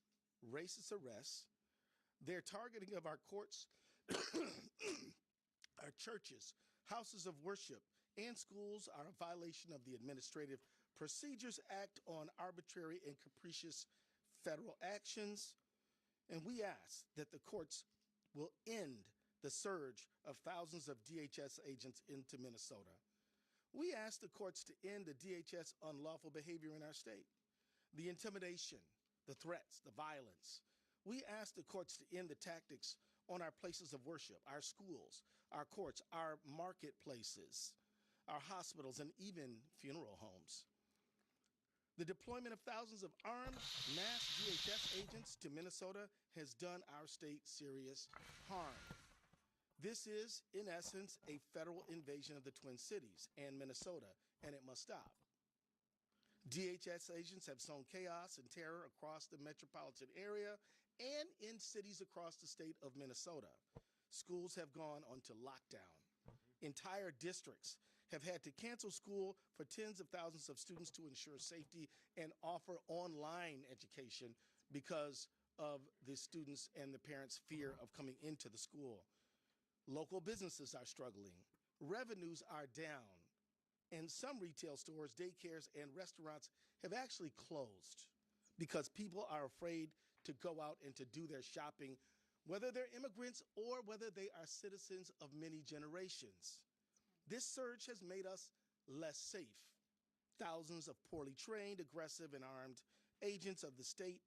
racist arrests, their targeting of our courts, our churches, houses of worship, and schools are a violation of the Administrative Procedures Act on arbitrary and capricious federal actions. And we ask that the courts will end the surge of thousands of DHS agents into Minnesota. We ask the courts to end the DHS unlawful behavior in our state, the intimidation, the threats, the violence. We ask the courts to end the tactics on our places of worship, our schools, our courts, our marketplaces, our hospitals, and even funeral homes. The deployment of thousands of armed mass DHS agents to Minnesota has done our state serious harm. This is, in essence, a federal invasion of the Twin Cities and Minnesota, and it must stop. DHS agents have sown chaos and terror across the metropolitan area and in cities across the state of Minnesota. Schools have gone onto lockdown. Entire districts have had to cancel school for tens of thousands of students to ensure safety and offer online education because of the students and the parents' fear of coming into the school. Local businesses are struggling. Revenues are down. And some retail stores, daycares, and restaurants have actually closed because people are afraid to go out and to do their shopping, whether they're immigrants or whether they are citizens of many generations. This surge has made us less safe. Thousands of poorly trained, aggressive, and armed agents of the state,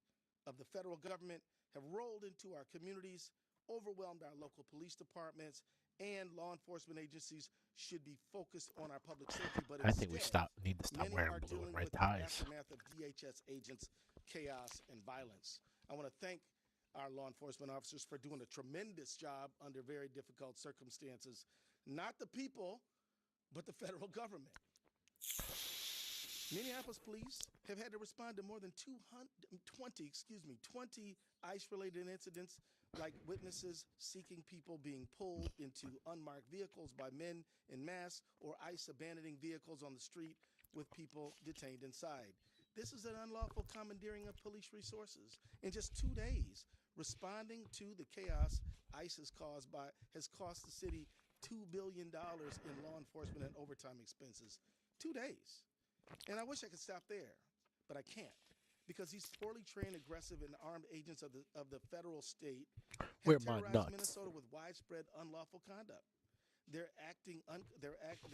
of the federal government, have rolled into our communities, overwhelmed our local police departments, and law enforcement agencies should be focused on our public safety. But I think we instead, need to stop many wearing are blue and dealing red with the ties. aftermath of DHS agents, chaos, and violence. I want to thank our law enforcement officers for doing a tremendous job under very difficult circumstances. Not the people, but the federal government. Minneapolis police have had to respond to more than 20 ICE-related incidents, like witnesses seeking people being pulled into unmarked vehicles by men en masse, or ICE abandoning vehicles on the street with people detained inside. This is an unlawful commandeering of police resources. In just 2 days, responding to the chaos ICE has cost the city $2 billion in law enforcement and overtime expenses. 2 days. And I wish I could stop there, but I can't, because these poorly trained, aggressive, and armed agents of the federal state Where have my terrorized nuts? Minnesota with widespread unlawful conduct. They're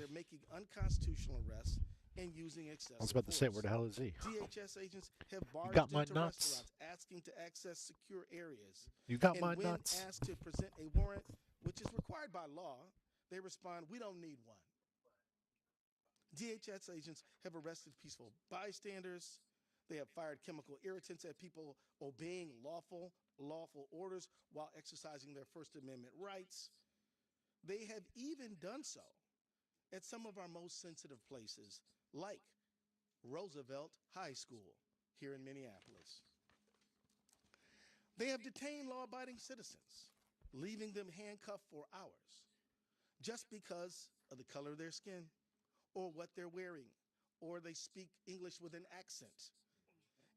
making unconstitutional arrests and using excessive I was about to say, force. where the hell is he? DHS agents have You barged got my into nuts. restaurants asking to access secure areas. You got And my when nuts. asked to present a warrant, which is required by law, they respond, "We don't need one." DHS agents have arrested peaceful bystanders. They have fired chemical irritants at people obeying lawful orders while exercising their First Amendment rights. They have even done so at some of our most sensitive places, like Roosevelt High School here in Minneapolis. They have detained law-abiding citizens, leaving them handcuffed for hours just because of the color of their skin or what they're wearing, or they speak English with an accent.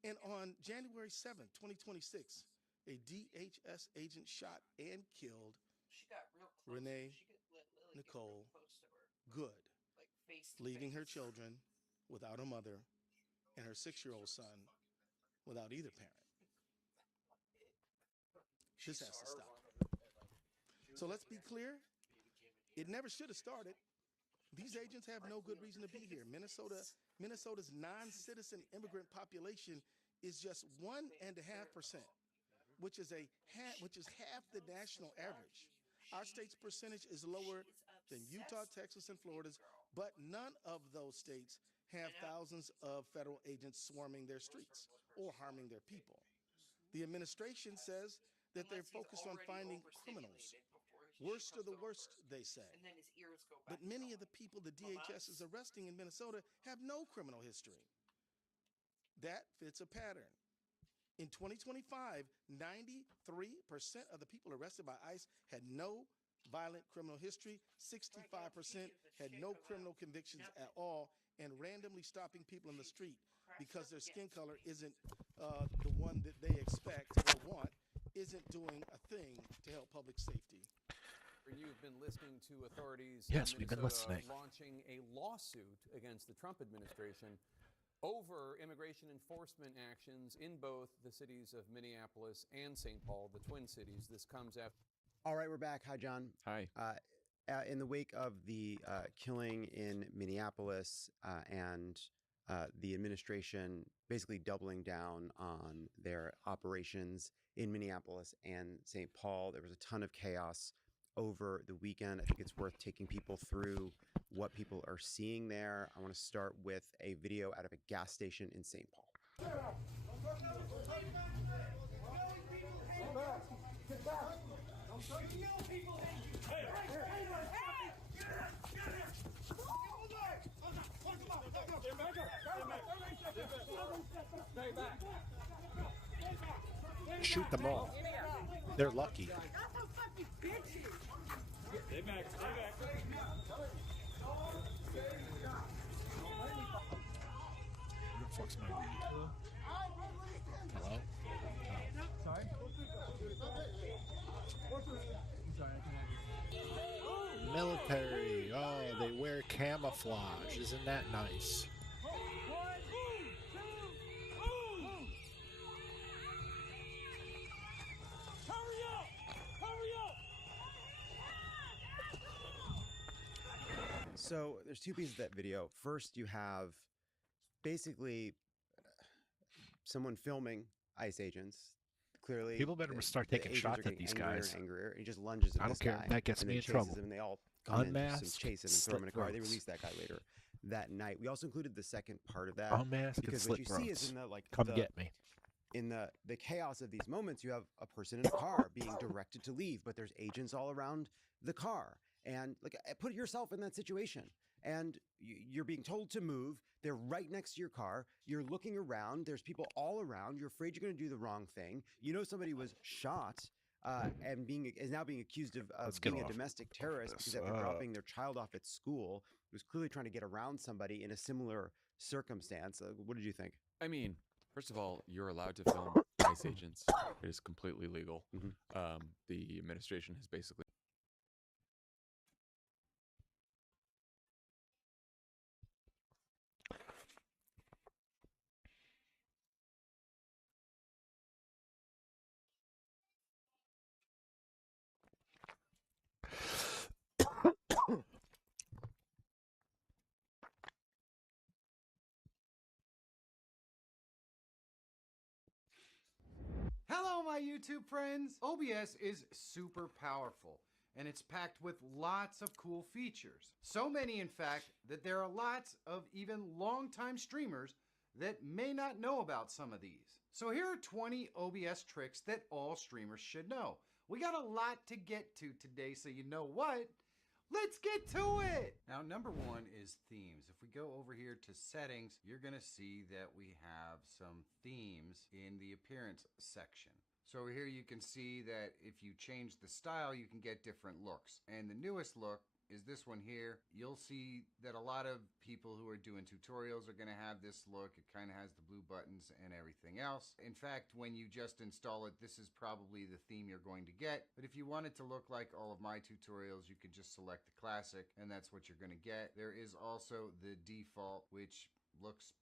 And on January 7th, 2026, a DHS agent shot and killed Renee Nicole Good, leaving her children without a mother and her 6-year-old son without either parent. This has to stop. So let's be clear, it never should have started. These agents have no good reason to be here. Minnesota's non-citizen immigrant population is just 1.5%, which is half the national average. Our state's percentage is lower than Utah, Texas, and Florida's, but none of those states have thousands of federal agents swarming their streets or harming their people. The administration says that they're focused on finding criminals. Worst of the worst, they say. But many of the people the DHS is arresting in Minnesota have no criminal history. That fits a pattern. In 2025, 93% of the people arrested by ICE had no violent criminal history, 65% had no criminal convictions at all, and randomly stopping people in the street because their skin color isn't the one that they expect or want isn't doing a thing to help public safety. You've been listening to authorities Yes, in we've been Minnesota listening. launching a lawsuit against the Trump administration over immigration enforcement actions in both the cities of Minneapolis and St. Paul, the Twin Cities. This comes after. All right, we're back. Hi, John. Hi. In the wake of the killing in Minneapolis and the administration basically doubling down on their operations in Minneapolis and St. Paul, there was a ton of chaos over the weekend. I think it's worth taking people through what people are seeing there. I want to start with a video out of a gas station in St. Paul. Shoot them all. They're lucky. Stay back, stay back. Who the fuck's my weed? Hello? Sorry? Military. Oh, they wear camouflage. Isn't that nice? So there's two pieces of that video. First, you have basically someone filming ICE agents. Clearly, People better start taking agents shots are at getting these angrier guys. And angrier. And he just lunges at I this don't care guy. if that gets and me then in chases trouble. him, and they all come in Unmasked, some chase him and throw him in a slit car. They throats. release that guy later that night. We also included the second part of that Unmasked and because what slit you see throats. is in the Come get me. In the chaos of these moments, you have a person in a car being directed to leave, but there's agents all around the car. And like, put yourself in that situation. And you're being told to move. They're right next to your car. You're looking around. There's people all around. You're afraid you're going to do the wrong thing. You know somebody was shot and is now being accused of being a domestic terrorist because after dropping their child off at school, was clearly trying to get around somebody in a similar circumstance. What did you think? I mean, first of all, you're allowed to film ICE agents. It is completely legal. The administration has basically Hello, my YouTube friends! OBS is super powerful, and it's packed with lots of cool features. So many, in fact, that there are lots of even longtime streamers that may not know about some of these. So here are 20 OBS tricks that all streamers should know. We got a lot to get to today, so you know what? Let's get to it! Now, number one is themes. If we go over here to settings, you're gonna see that we have some themes in the appearance section. So over here you can see that if you change the style, you can get different looks. And the newest look is this one here. You'll see that a lot of people who are doing tutorials are going to have this look. It kind of has the blue buttons and everything else. In fact, when you just install it, this is probably the theme you're going to get. But if you want it to look like all of my tutorials, you could just select the classic, and that's what you're going to get. There is also the default, which looks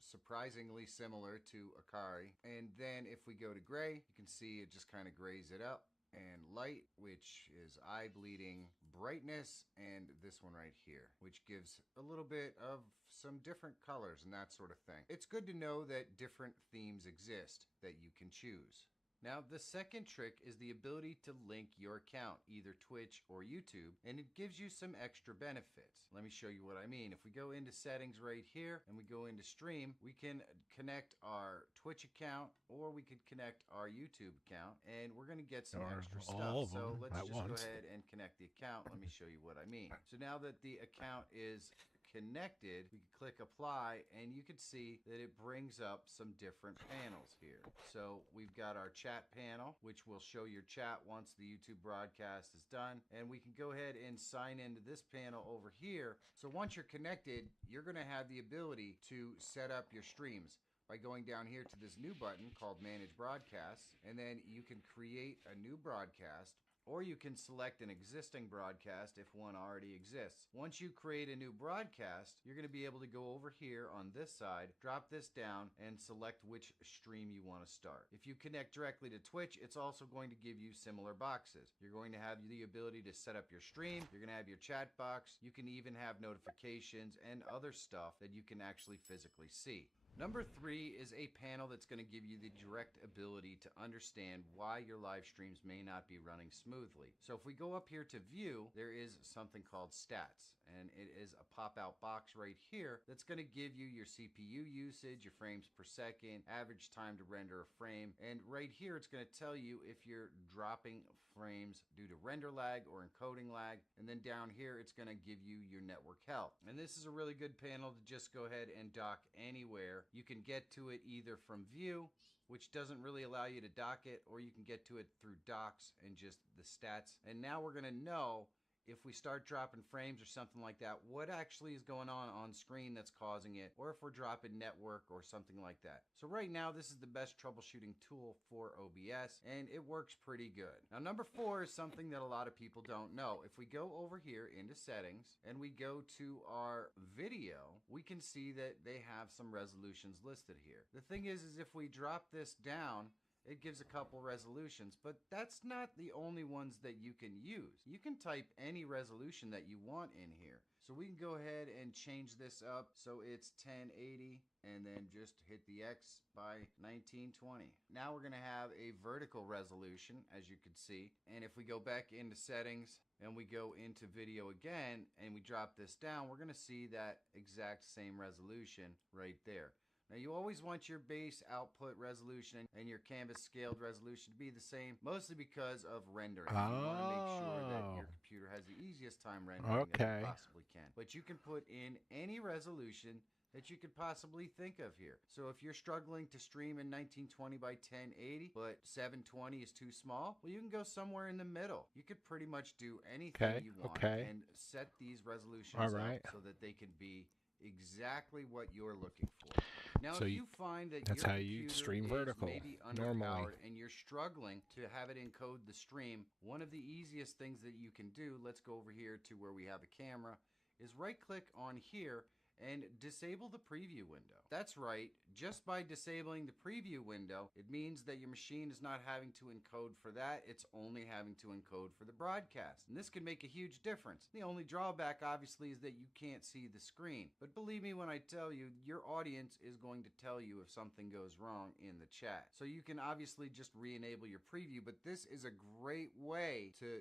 surprisingly similar to Akari. And then if we go to gray, you can see it just kind of grays it up. And light, which is eye bleeding brightness, and this one right here, which gives a little bit of some different colors and that sort of thing. It's good to know that different themes exist that you can choose. Now, the second trick is the ability to link your account, either Twitch or YouTube, and it gives you some extra benefits. Let me show you what I mean. If we go into settings right here and we go into stream, we can connect our Twitch account or we could connect our YouTube account, and we're going to get some Or extra all stuff. of So them let's at just go once. ahead and connect the account. Let me show you what I mean. So now that the account is connected, we can click apply, and you can see that it brings up some different panels here. So we've got our chat panel, which will show your chat once the YouTube broadcast is done, and we can go ahead and sign into this panel over here. So once you're connected, you're going to have the ability to set up your streams by going down here to this new button called Manage Broadcasts, and then you can create a new broadcast, or you can select an existing broadcast if one already exists. Once you create a new broadcast, you're going to be able to go over here on this side, drop this down, and select which stream you want to start. If you connect directly to Twitch, it's also going to give you similar boxes. You're going to have the ability to set up your stream, you're going to have your chat box, you can even have notifications and other stuff that you can actually physically see. Number 3 is a panel that's going to give you the direct ability to understand why your live streams may not be running smoothly. So if we go up here to view, there is something called stats, and it is a pop-out box right here that's going to give you your CPU usage, your frames per second, average time to render a frame, and right here it's going to tell you if you're dropping frames due to render lag or encoding lag, and then down here it's going to give you your network health. And this is a really good panel to just go ahead and dock anywhere. You can get to it either from view, which doesn't really allow you to dock it, or you can get to it through docs and just the stats. And now we're going to know if we start dropping frames or something like that, what actually is going on screen that's causing it, or if we're dropping network or something like that. So right now, this is the best troubleshooting tool for OBS, and it works pretty good. Now, number 4 is something that a lot of people don't know. If we go over here into settings and we go to our video, we can see that they have some resolutions listed here. The thing is if we drop this down, it gives a couple resolutions, but that's not the only ones that you can use. You can type any resolution that you want in here. So we can go ahead and change this up so it's 1080 and then just hit the X by 1920. Now we're gonna have a vertical resolution, as you can see. And if we go back into settings and we go into video again and we drop this down, we're gonna see that exact same resolution right there. Now you always want your base output resolution and your canvas scaled resolution to be the same, mostly because of rendering. You want to make sure that your computer has the easiest time rendering that you possibly can. But you can put in any resolution that you could possibly think of here. So if you're struggling to stream in 1920 by 1080, but 720 is too small, well, you can go somewhere in the middle. You could pretty much do anything you want and set these resolutions up so that they can be exactly what you're looking for. Now, So if you find that that's your how you computer stream is vertical maybe normally. underpowered and you're struggling to have it encode the stream, one of the easiest things that you can do, let's go over here to where we have a camera, is right-click on here and disable the preview window. That's right, just by disabling the preview window, it means that your machine is not having to encode for that, it's only having to encode for the broadcast. And this can make a huge difference. The only drawback, obviously, is that you can't see the screen. But believe me when I tell you, your audience is going to tell you if something goes wrong in the chat. So you can obviously just re-enable your preview, but this is a great way to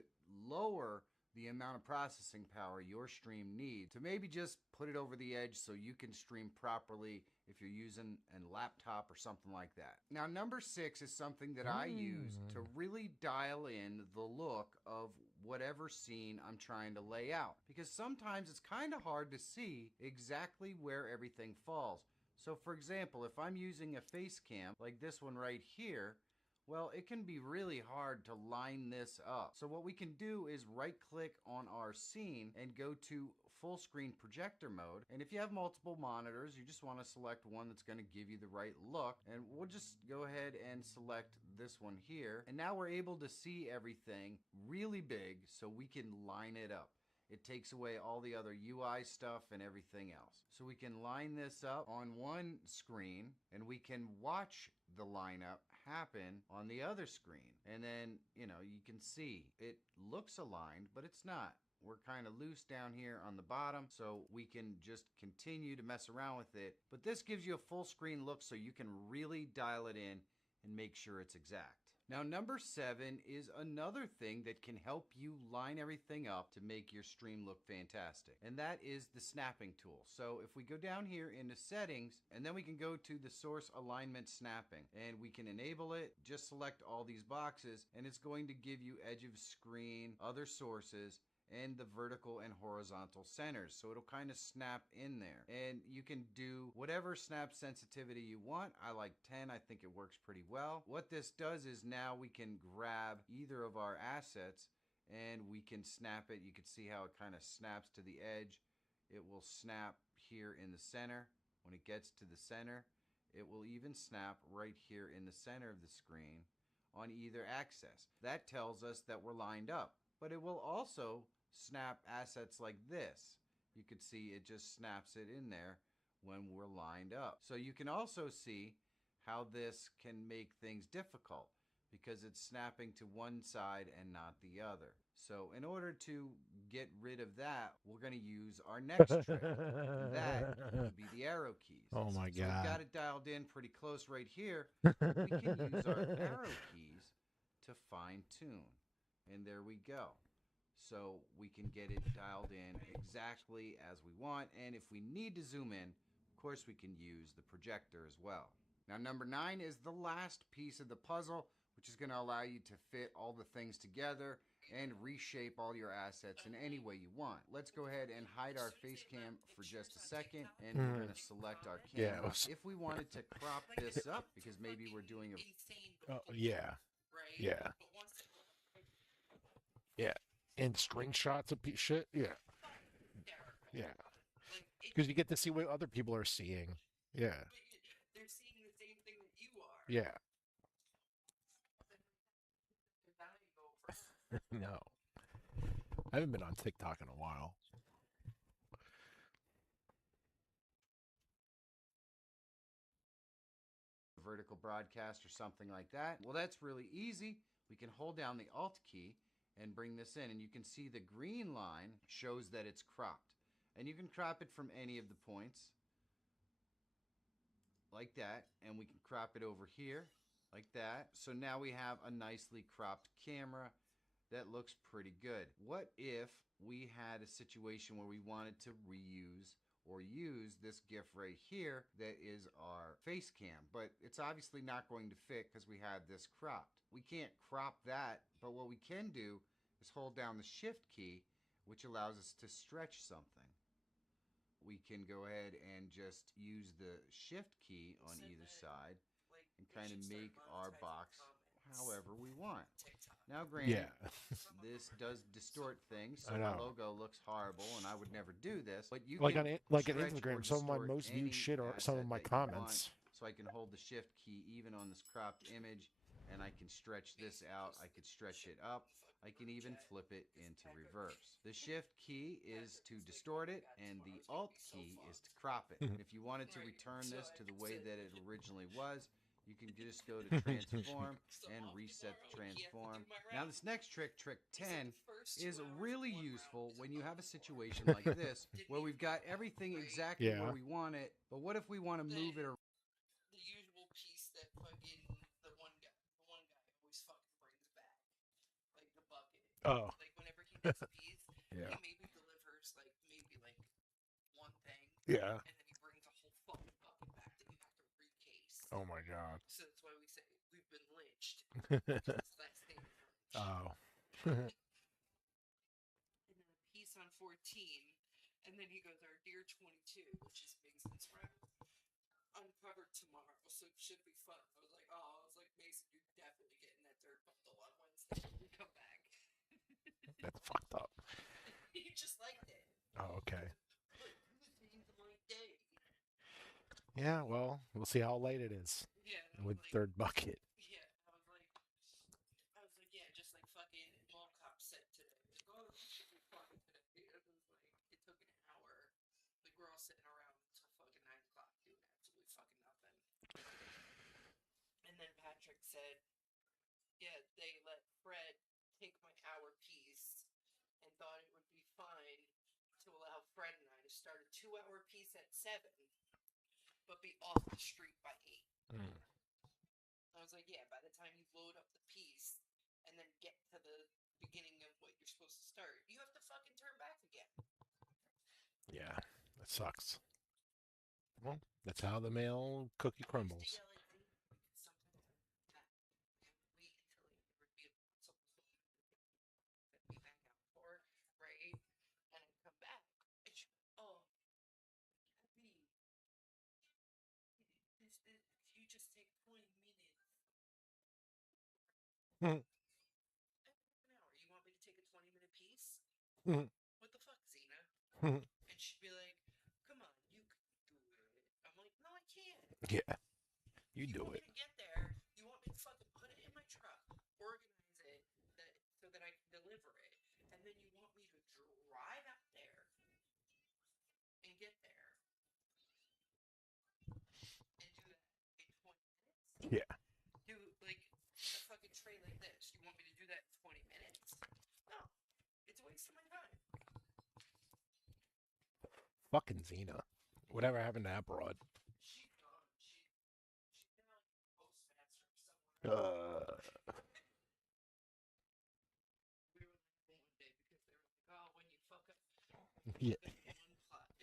lower the amount of processing power your stream needs to maybe just put it over the edge so you can stream properly if you're using a laptop or something like that. Now, number 6 is something that I use to really dial in the look of whatever scene I'm trying to lay out, because sometimes it's kind of hard to see exactly where everything falls. So for example, if I'm using a face cam like this one right here, well, it can be really hard to line this up. So what we can do is right click on our scene and go to full screen projector mode. And if you have multiple monitors, you just want to select one that's going to give you the right look. And we'll just go ahead and select this one here. And now we're able to see everything really big so we can line it up. It takes away all the other UI stuff and everything else. So we can line this up on one screen and we can watch the lineup happen on the other screen. And then, you know, you can see it looks aligned, but it's not. We're kind of loose down here on the bottom, so we can just continue to mess around with it. But this gives you a full screen look so you can really dial it in and make sure it's exact. Now, number 7 is another thing that can help you line everything up to make your stream look fantastic, and that is the snapping tool. So if we go down here into settings, and then we can go to the source alignment snapping, and we can enable it, just select all these boxes, and it's going to give you edge of screen, other sources, and the vertical and horizontal centers, so it'll kind of snap in there. And you can do whatever snap sensitivity you want. I like 10. I think it works pretty well. What this does is now we can grab either of our assets and we can snap it. You can see how it kind of snaps to the edge. It will snap here in the center. When it gets to the center, it will even snap right here in the center of the screen on either axis. That tells us that we're lined up, but it will also snap assets like this. You can see it just snaps it in there when we're lined up. So you can also see how this can make things difficult because it's snapping to one side and not the other. So in order to get rid of that, we're going to use our next trick. That would be the arrow keys. Oh my So we've God. got it dialed in pretty close right here. We can use our arrow keys to fine tune. And there we go. So we can get it dialed in exactly as we want. And if we need to zoom in, of course we can use the projector as well. Now, number 9 is the last piece of the puzzle, which is going to allow you to fit all the things together and reshape all your assets in any way you want. Let's go ahead and hide our face cam for just a second, and we're going to select our camera. If we wanted to crop this up, because maybe we're doing a... Oh, yeah. Yeah. Yeah. And screenshots of shit. Yeah. Yeah. Because you get to see what other people are seeing. Yeah. They're seeing the same thing that you are. Yeah. No. I haven't been on TikTok in a while. Vertical broadcast or something like that. Well, that's really easy. We can hold down the Alt key and bring this in, and you can see the green line shows that it's cropped. And you can crop it from any of the points like that, and we can crop it over here like that. So now we have a nicely cropped camera that looks pretty good. What if we had a situation where we wanted to reuse or use this GIF right here that is our face cam, but it's obviously not going to fit because we have this cropped. We can't crop that, but what we can do is hold down the Shift key, which allows us to stretch something. We can go ahead and just use the Shift key on either side and kind of make our box however we want. Now, granted, this does distort things, so the logo looks horrible, and I would never do this. But you like can on Instagram, some of my most viewed shit are some of my comments. So I can hold the Shift key even on this cropped image and I can stretch this out. I could stretch it up. I can even flip it into reverse. The shift key is to distort it, and the alt key is to crop it. If you wanted to return this to the way that it originally was, you can just go to transform and reset the transform. Now this next trick, trick 10, is really useful when you have a situation like this where we've got everything exactly where we want it, but what if we want to move it around? The usual piece that fucking the one guy always fucking brings back, like the bucket. Oh. Like whenever he does a piece, Yeah. he maybe delivers like maybe like one thing. Yeah. And then he brings a whole fucking bucket back that you have to recase. Oh my god. So that's why we say we've been lynched. It's last thing. Oh. And then a piece on 14, and then he goes, our dear 22, which is Mason's round, uncovered tomorrow, so it should be fun. I was like, Mason, you're definitely getting that dirt bundle on Wednesday when we come back. That's fucked up. You just liked it. Oh, okay. Look, Tuesday's my day. Yeah, well, we'll see how late it is. Yeah. With third bucket. Yeah, I was like, yeah, just like fucking mall cop said today. Like, oh, this should be fun today. It was like, it took an hour. Like, we're all sitting around until fucking 9 o'clock doing absolutely fucking nothing. And then Patrick said, yeah, they let Fred take my hour piece and thought it would be fine to allow Fred and I to start a 2-hour piece at 7, but be off the street by 8. I was like, yeah, by the time you load up the piece and then get to the beginning of what you're supposed to start, you have to fucking turn back again. Yeah, that sucks. Well, that's how the male cookie crumbles. Right? And I come back and she goes, oh, me. You just take 20 minutes. An hour. You want me to take a 20-minute piece? What the fuck, Xena? And she'd be like, come on, you can do it. I'm like, no, I can't. Yeah. You do want it. me to get there, you want me to fucking put it in my truck, organize it so that I can deliver it, and then you want me to drive out there and get there and do that in 20 minutes? Yeah. Do like a fucking tray like this. You want me to do that in 20 minutes? No. It's a waste of my time. Fucking Xena. Whatever happened to that broad? She's gone. She's now postmaster somewhere. We were like one day because they were like, oh, when you fuck up, Yeah.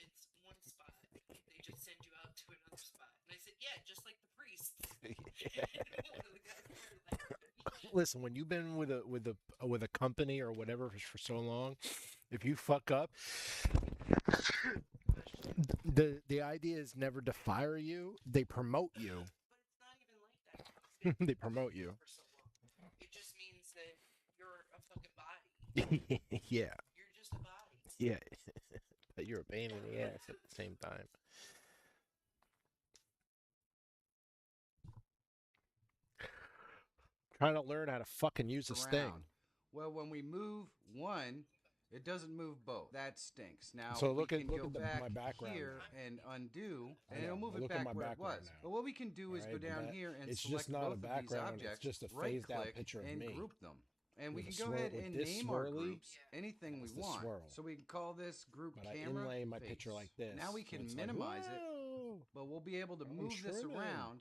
it's one spot. They just send you out to another spot. And I said, yeah, just like the priest. One of the guys there laughed. Listen, when you've been with a company or whatever for so long, if you fuck up, the idea is never to fire you. They promote you. But it's not even like that. They promote you. For so long. It just means that you're a fucking body. Yeah. You're just a body. Yeah. But you're a pain in the ass at the same time. Trying to learn how to fucking use this thing. Well, when we move one, it doesn't move both. That stinks. Now So we look can at go back my background here and undo, I and it'll know, move but it look at back my where it was. background now. But what we can do is Right, go but down that- here and it's select just not a both of these background, it's objects, just a right phased out click, picture of and me. group them. And we With can a go ahead with and this name our swirly, groups anything we that's the want. swirl. So we can call this group But I camera inlay my face. picture like this, Now we so can it's like, minimize it, whoa, but we'll be able to I'm move this trimming. around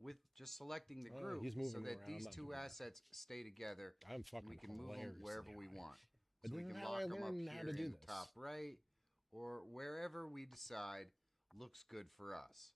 with just selecting the Oh, group he's so moving that around, these I'm not two doing that. assets stay together. I'm fucking We can move them hilarious wherever anyway. we want. But So we this is can how lock I them up learned how here to do in this. top right or wherever we decide looks good for us.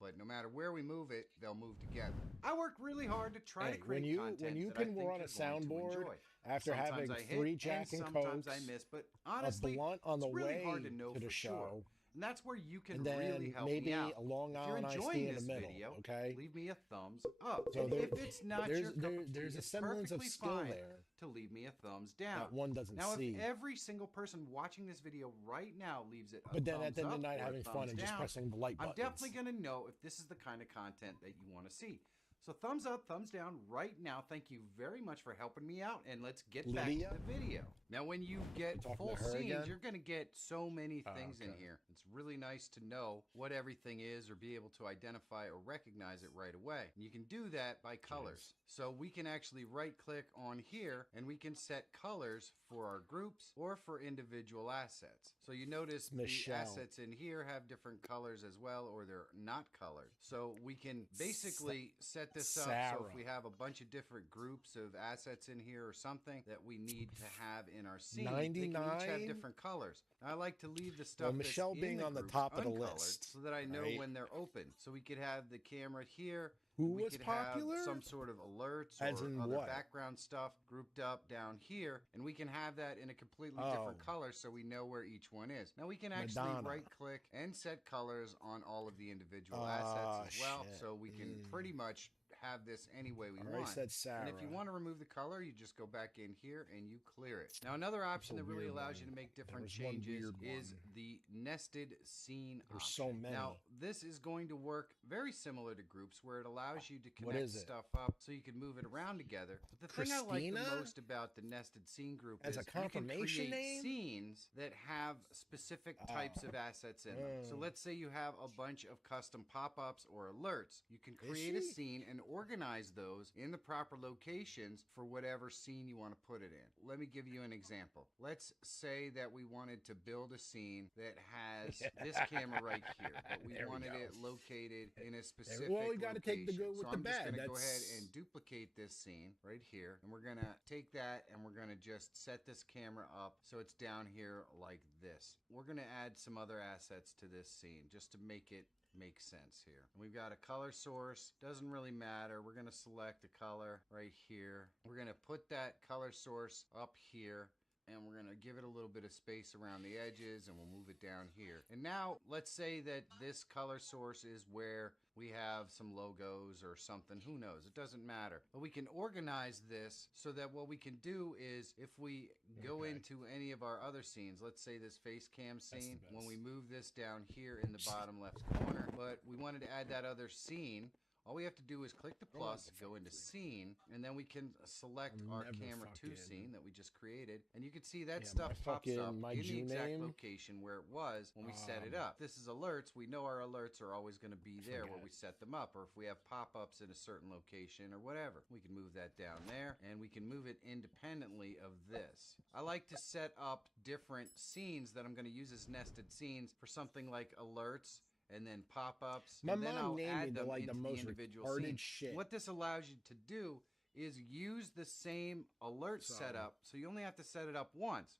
But no matter where we move it, they'll move together. I work really hard to try to Hey, create content when you that I can think run a you're going to soundboard enjoy. after Sometimes having I hit, 3 Jack and sometimes Cokes, I miss, but honestly, a blunt on the it's really way hard to know to the for show, sure. And that's where you can and then really help maybe me out. a Long If you're Island iced tea enjoying in the this middle, video, okay? leave me a thumbs up. So And there- if it's not your cup of there's tea, a it's semblance of perfectly skill fine there to leave me a thumbs down. that one doesn't now, see. if every single person watching this video right now leaves it a But then thumbs at the end of up the night, or a having fun thumbs and just down, pressing the like I'm buttons. definitely going to know if this is the kind of content that you want to see. So thumbs up, thumbs down right now. Thank you very much for helping me out, and let's get back to Lydia? the video. Now, when you get talking full to her scenes, again? you're going to get so many things in okay. here. It's really nice to know what everything is or be able to identify or recognize it right away. And you can do that by colors. So we can actually right-click on here, and we can set colors for our groups or for individual assets. So you notice the Michelle. assets in here have different colors as well, or they're not colored. So we can basically set this up so Sarah. if we have a bunch of different groups of assets in here or something that we need to have in our scene, they can each 99? have different colors. Now, I like to leave the stuff Well, Michelle that's being in on the groups top of the uncolored list, so that I know right? when they're open. So we could have the camera here. Who we was could popular? have some sort of alerts As or in other what? background stuff grouped up down here, and we can have that in a completely different Oh. color so we know where each one is. Now we can actually Madonna. right-click and set colors on all of the individual assets as well, shit. so we can pretty much have this any way we Already want. said And if you Sarah. want to remove the color, you just go back in here and you clear it. Now another option a that really weird allows one. you to make There different was one changes weird is one. the nested scene There's option. so many. Now this is going to work very similar to groups where it allows you to What connect is it? stuff up so you can move it around together. But the thing I like Christina? the most about the nested scene group As is a confirmation you can name? create scenes that have specific types of assets in them. So let's say you have a bunch of custom pop-ups or alerts. You can create a she? scene and organize those in the proper locations for whatever scene you want to put it in. Let me give you an example. Let's say that we wanted to build a scene that has this camera right here, but we There we wanted go. it located in a specific Well, we got to take the location. good with So the I'm just bad. going to go ahead That's and duplicate this scene right here, and we're going to take that and we're going to just set this camera up so it's down here like this. We're going to add some other assets to this scene just to make it make sense here. And we've got a color source, doesn't really matter. We're going to select a color right here. We're going to put that color source up here, and we're going to give it a little bit of space around the edges, and we'll move it down here. And now let's say that this color source is where we have some logos or something, who knows, it doesn't matter. But we can organize this so that what we can do is if we go into any of our other scenes, let's say this face cam scene, when we move this down here in the bottom left corner, but we wanted to add that other scene, all we have to do is click the plus, go into scene, and then we can select our camera 2 scene that we just created. And you can see that stuff pops up my in the Jew exact name. location where it was when we set it up. This is alerts. We know our alerts are always going to be there where we set them up. Or if we have pop-ups in a certain location or whatever, we can move that down there, and we can move it independently of this. I like to set up different scenes that I'm going to use as nested scenes for something like alerts and then pop-ups, My and then mom I'll named add me them like into the most individual retarded scenes. shit. What this allows you to do is use the same alert Sorry. setup, so you only have to set it up once,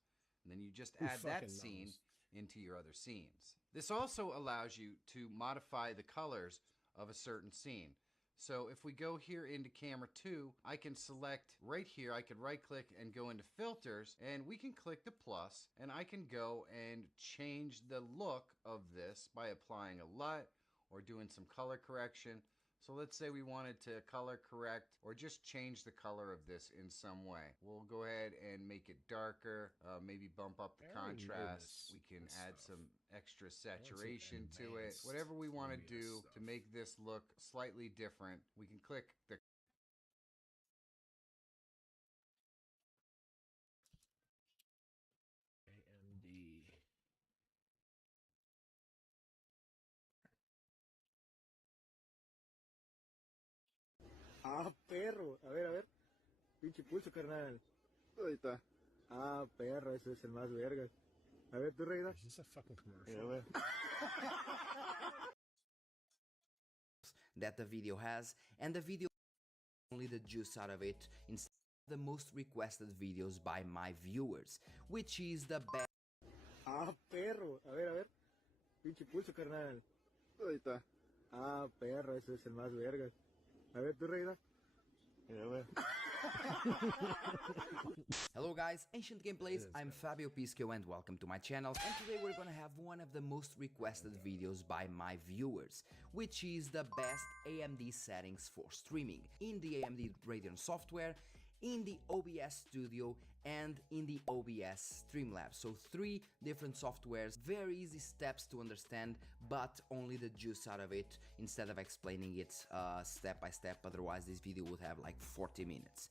and then you just Who add that fucking scene knows? into your other scenes. This also allows you to modify the colors of a certain scene. So if we go here into camera 2, I can select right here, I could right click and go into filters, and we can click the plus, and I can go and change the look of this by applying a LUT or doing some color correction. So let's say we wanted to color correct or just change the color of this in some way. We'll go ahead and make it darker, maybe bump up the I already know contrast. this- We can this add stuff. some extra some saturation to it. advanced Whatever we want to media do stuff. to make this look slightly different, we can click the AMD. Ah, perro. A ver. Pinche pulso, carnal. Ahí está. Ah, perro, ese es el más vergas. A ver, tú, Reina. Is this a fucking commercial? A ver. That the video has, and the video only the juice out of it instead of the most requested videos by my viewers, which is the best. Ah, perro. A ver. Pinche pulso, carnal. Ahí está. Ah, perro, ese es el más vergas. A ver, tú, Reina. A ver. Hello guys, Ancient Gameplays, I'm Fabio Pisco and welcome to my channel, and today we're gonna have one of the most requested videos by my viewers, which is the best AMD settings for streaming. In the AMD Radeon software, in the OBS Studio, and in the OBS Streamlabs. So 3 different softwares, very easy steps to understand, but only the juice out of it instead of explaining it step by step, otherwise this video would have like 40 minutes.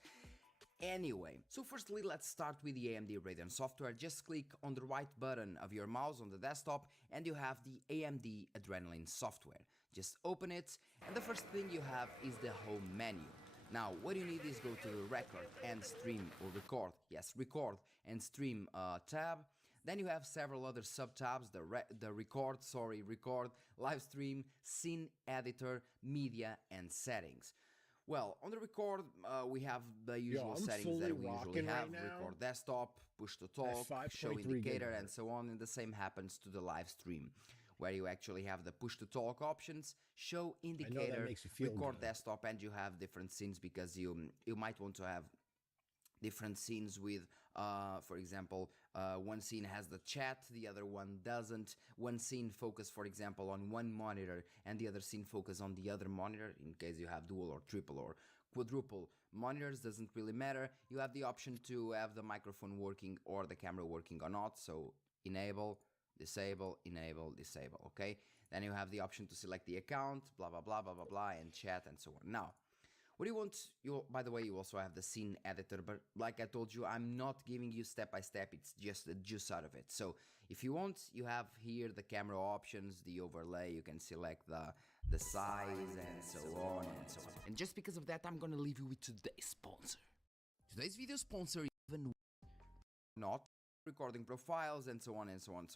Anyway, so firstly let's start with the AMD Radeon software. Just click on the right button of your mouse on the desktop and you have the AMD Adrenalin software. Just open it and the first thing you have is the home menu. Now what you need is go to the record and stream or record, yes, record and stream tab. Then you have several other sub-tabs, the record, live stream, scene editor, media and settings. Well, on the record, we have the usual settings that we usually have, record desktop, push to talk, show indicator, and so on, and the same happens to the live stream, where you actually have the push to talk options, show indicator, record desktop, and you have different scenes because you might want to have different scenes with, for example, one scene has the chat, the other one doesn't. One scene focus, for example, on one monitor and the other scene focus on the other monitor in case you have dual or triple or quadruple monitors, doesn't really matter. You have the option to have the microphone working or the camera working or not, so enable, disable, okay? Then you have the option to select the account, blah, blah, blah, blah, blah, blah, and chat and so on. Now, what do you want? By the way, you also have the scene editor, but like I told you, I'm not giving you step by step, it's just the juice out of it. So if you want, you have here the camera options, the overlay, you can select the size and so on and so on. And just because of that, I'm gonna leave you with today's sponsor. Today's video sponsor, even not recording profiles and so on and so on.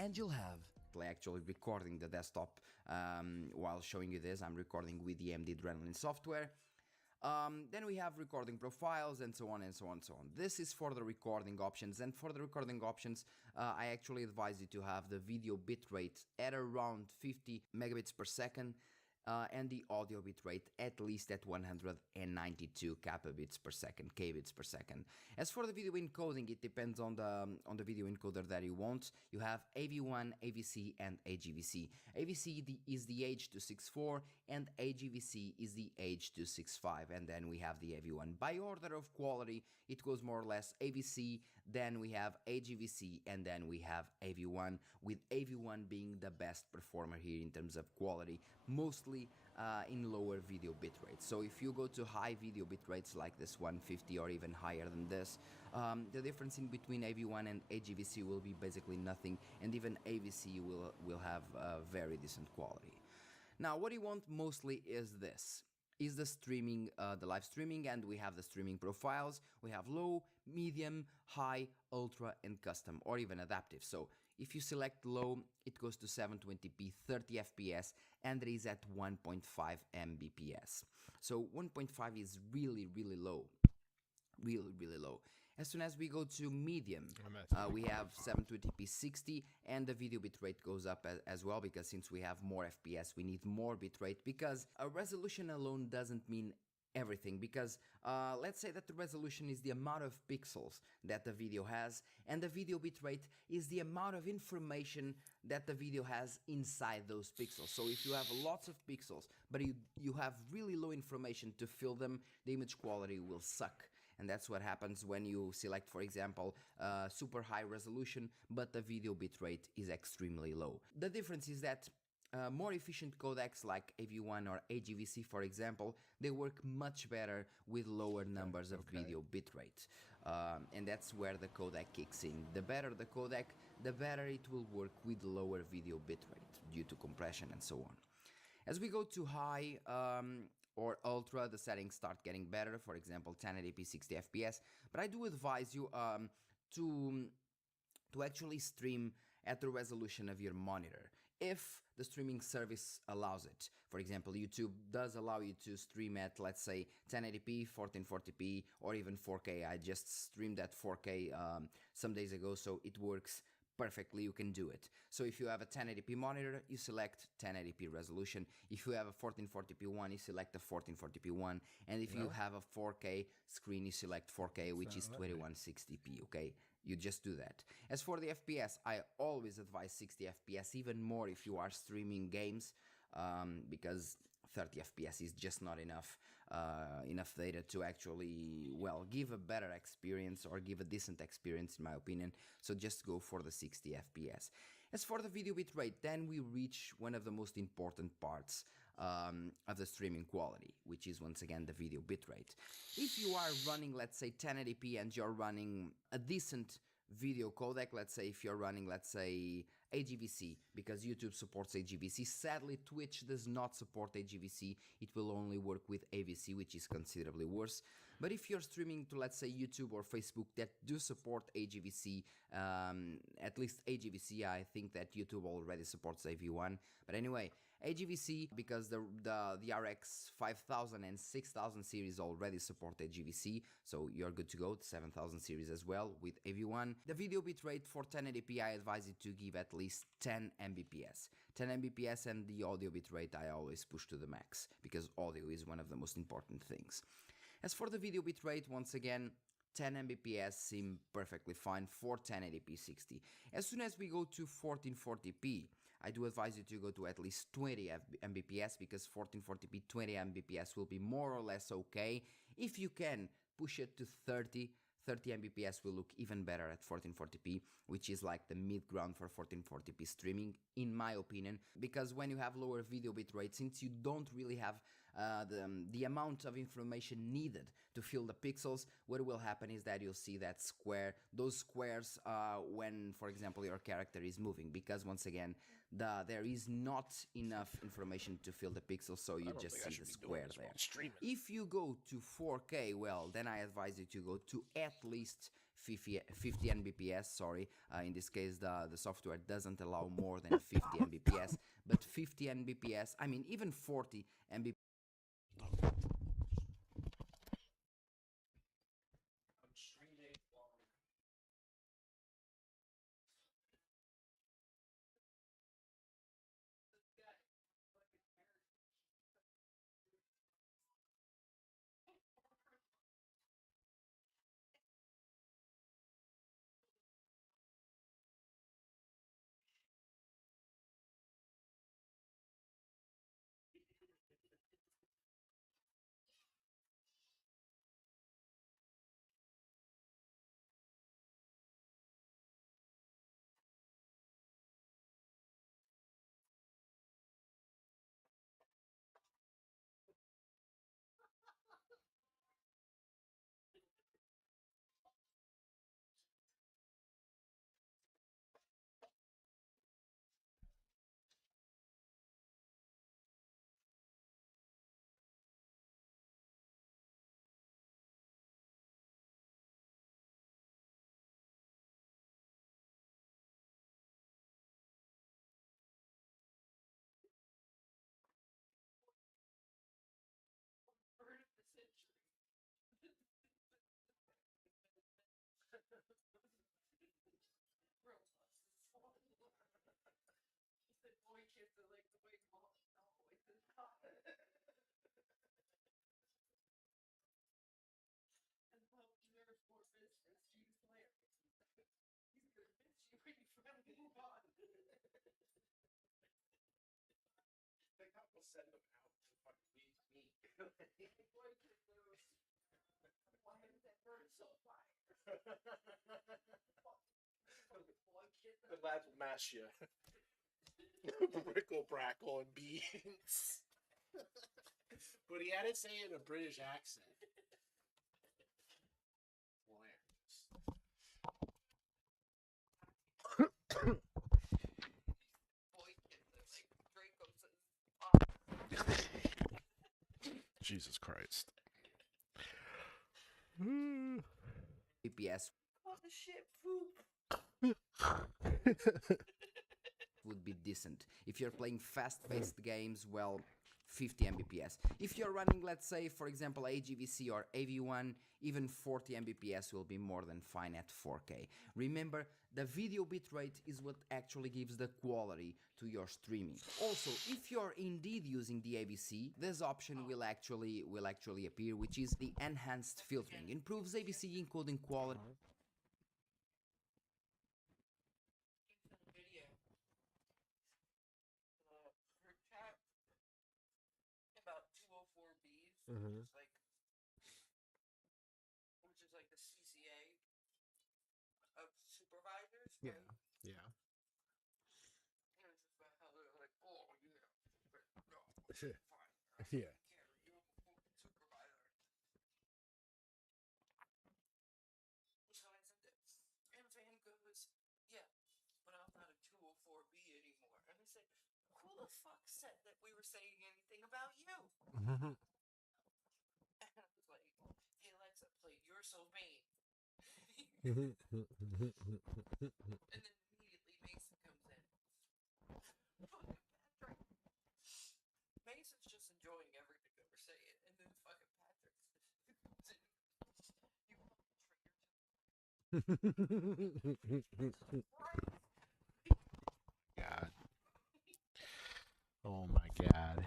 And you'll have actually recording the desktop while showing you this. I'm recording with the AMD Adrenalin software. Then we have recording profiles and so on and so on and so on. This is for the recording options, and for the recording options I actually advise you to have the video bitrate at around 50 megabits per second and the audio bitrate at least at 192 kbps per second. As for the video encoding, it depends on the video encoder that you want. You have AV1, AVC, and AGVC. AVC is the H.264 and AGVC is the H.265, and then we have the AV1. By order of quality, it goes more or less AVC, then we have AGVC, and then we have AV1, with AV1 being the best performer here in terms of quality, mostly in lower video bitrate. So if you go to high video bitrates like this 150 or even higher than this, the difference in between AV1 and AGVC will be basically nothing, and even AVC will have very decent quality. Now what you want mostly is this, is the streaming, the live streaming, and we have the streaming profiles. We have low, medium, high, ultra, and custom, or even adaptive. So if you select low, it goes to 720p 30 fps and it is at 1.5 mbps. So 1.5 is really low, really low. As soon as we go to medium, we have 720p 60, and the video bitrate goes up as well, because since we have more FPS, we need more bitrate, because a resolution alone doesn't mean everything, because let's say that the resolution is the amount of pixels that the video has, and the video bitrate is the amount of information that the video has inside those pixels. So if you have lots of pixels, but you have really low information to fill them, the image quality will suck. And that's what happens when you select, for example, super high resolution, but the video bitrate is extremely low. The difference is that more efficient codecs like AV1 or AGVC, for example, they work much better with lower numbers of video bitrate. And that's where the codec kicks in. The better the codec, the better it will work with lower video bitrate due to compression and so on. As we go to high or ultra, the settings start getting better, for example 1080p 60 fps, but I do advise you to actually stream at the resolution of your monitor, if the streaming service allows it. For example, YouTube does allow you to stream at, let's say, 1080p, 1440p, or even 4K. I just streamed at 4K some days ago, so it works perfectly, you can do it. So if you have a 1080p monitor, you select 1080p resolution. If you have a 1440p one, you select a 1440p one. And if you have a 4K screen, you select 4K, which is 2160p, okay? You just do that. As for the FPS, I always advise 60 FPS, even more if you are streaming games, because 30 FPS is just not enough enough data to actually, well, give a better experience or give a decent experience in my opinion. So just go for the 60 FPS. As for the video bitrate, then we reach one of the most important parts of the streaming quality, which is once again the video bitrate. If you are running, let's say 1080p and you're running a decent video codec, let's say if you're running, let's say AGVC, because YouTube supports AGVC. Sadly, Twitch does not support AGVC. It will only work with AVC, which is considerably worse. But if you're streaming to, let's say, YouTube or Facebook that do support AGVC, at least AGVC, I think that YouTube already supports AV1. But anyway, AGVC, because the RX 5000 and 6000 series already support AGVC, so you're good to go. The 7000 series as well with AV1. The video bitrate for 1080p, I advise you to give at least 10 Mbps. 10 Mbps, and the audio bitrate I always push to the max, because audio is one of the most important things. As for the video bitrate, once again, 10 Mbps seem perfectly fine for 1080p 60. As soon as we go to 1440p, I do advise you to go to at least 20 Mbps, because 1440p 20 Mbps will be more or less okay. If you can push it to 30 Mbps will look even better at 1440p, which is like the mid-ground for 1440p streaming, in my opinion, because when you have lower video bitrate, since you don't really have the amount of information needed to fill the pixels, what will happen is that you'll see that those squares when, for example, your character is moving, because once again, there is not enough information to fill the pixels, so you just see the square there. If you go to 4K, well, then I advise you to go to at least 50 Mbps, sorry. In this case, the software doesn't allow more than 50 Mbps, but 50 Mbps, I mean, even 40 Mbps. Send them out to fucking meet me. Why is that bird so quiet? The lads will mash you. Brickle brackle and beans. But he had to say it in a British accent. Jesus Christ. FPS Oh shit, poop. would be decent. If you're playing fast-paced games, well, 50 Mbps. If you're running, let's say, for example, AGVC or AV1, even 40 Mbps will be more than fine at 4K. Remember, the video bitrate is what actually gives the quality to your streaming. Also, if you're indeed using the AVC, this option will actually appear, which is the enhanced filtering. Improves AVC encoding quality. About Mm-hmm. Like, which is like the CCA of supervisors, Yeah. right? Yeah. And it's just about how they're like, oh yeah, no, fine, Yeah. carry you, supervisor. So I sent it, and Van goes, yeah, but I'm not a 204B anymore. And I said, who the fuck said that we were saying anything about you? Mm-hmm. And I was like, hey Alexa, play You're So Vain. Mm-hmm. And then immediately Mason comes in. Fucking Patrick. Mason's just enjoying everything that we're saying, and then fucking Patrick comes in. You God. Oh my God.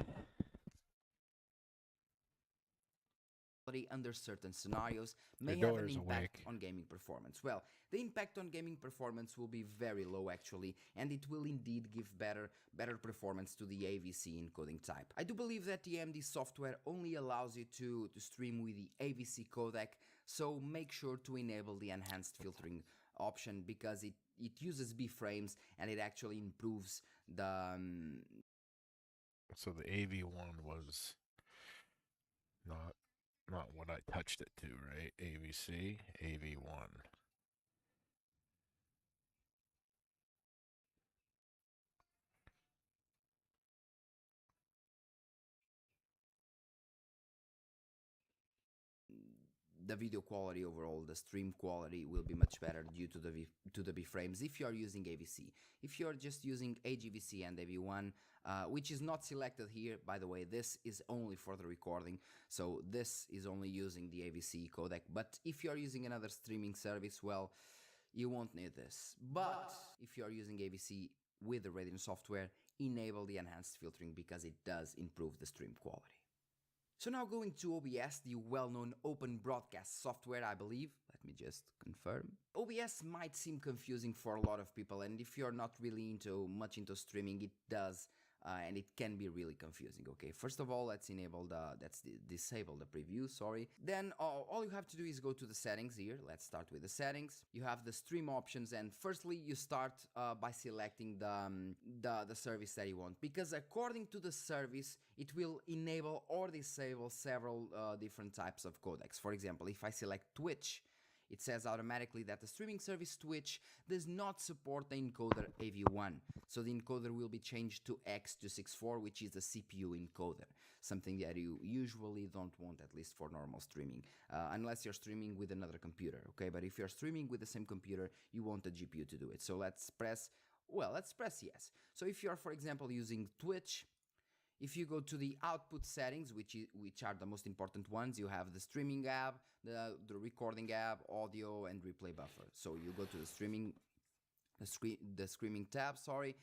Under certain scenarios Your may have an daughter's impact awake. on gaming performance. Well, the impact on gaming performance will be very low actually, and it will indeed give better performance to the AVC encoding type. I do believe that the AMD software only allows you to stream with the AVC codec, so make sure to enable the enhanced filtering option because it uses B frames and it actually improves the So the AV1 was not what I touched it to, right? AVC, AV1. video quality overall, the stream quality will be much better due to the B frames if you are using AVC. If you are just using AGVC and AV1, which is not selected here, by the way, this is only for the recording, so this is only using the AVC codec. But if you are using another streaming service, well, you won't need this. But if you are using AVC with the Radeon software, enable the enhanced filtering because it does improve the stream quality. So now going to OBS, the well-known open broadcast software, I believe. Let me just confirm. OBS might seem confusing for a lot of people, and if you're not really much into streaming, it does, and it can be really confusing. Okay, first of all, let's disable the preview. Sorry. Then all you have to do is go to the settings here. Let's start with the settings. You have the stream options, and firstly, you start by selecting the service that you want, because according to the service, it will enable or disable several different types of codecs. For example, if I select Twitch, it says automatically that the streaming service Twitch does not support the encoder AV1. So the encoder will be changed to X264, which is the CPU encoder. Something that you usually don't want, at least for normal streaming, unless you're streaming with another computer, okay? But if you're streaming with the same computer, you want a GPU to do it. So let's press yes. So if you're, for example, using Twitch, if you go to the output settings, which are the most important ones, you have the streaming app, the recording app, audio, and replay buffer. So you go to the streaming tab, sorry,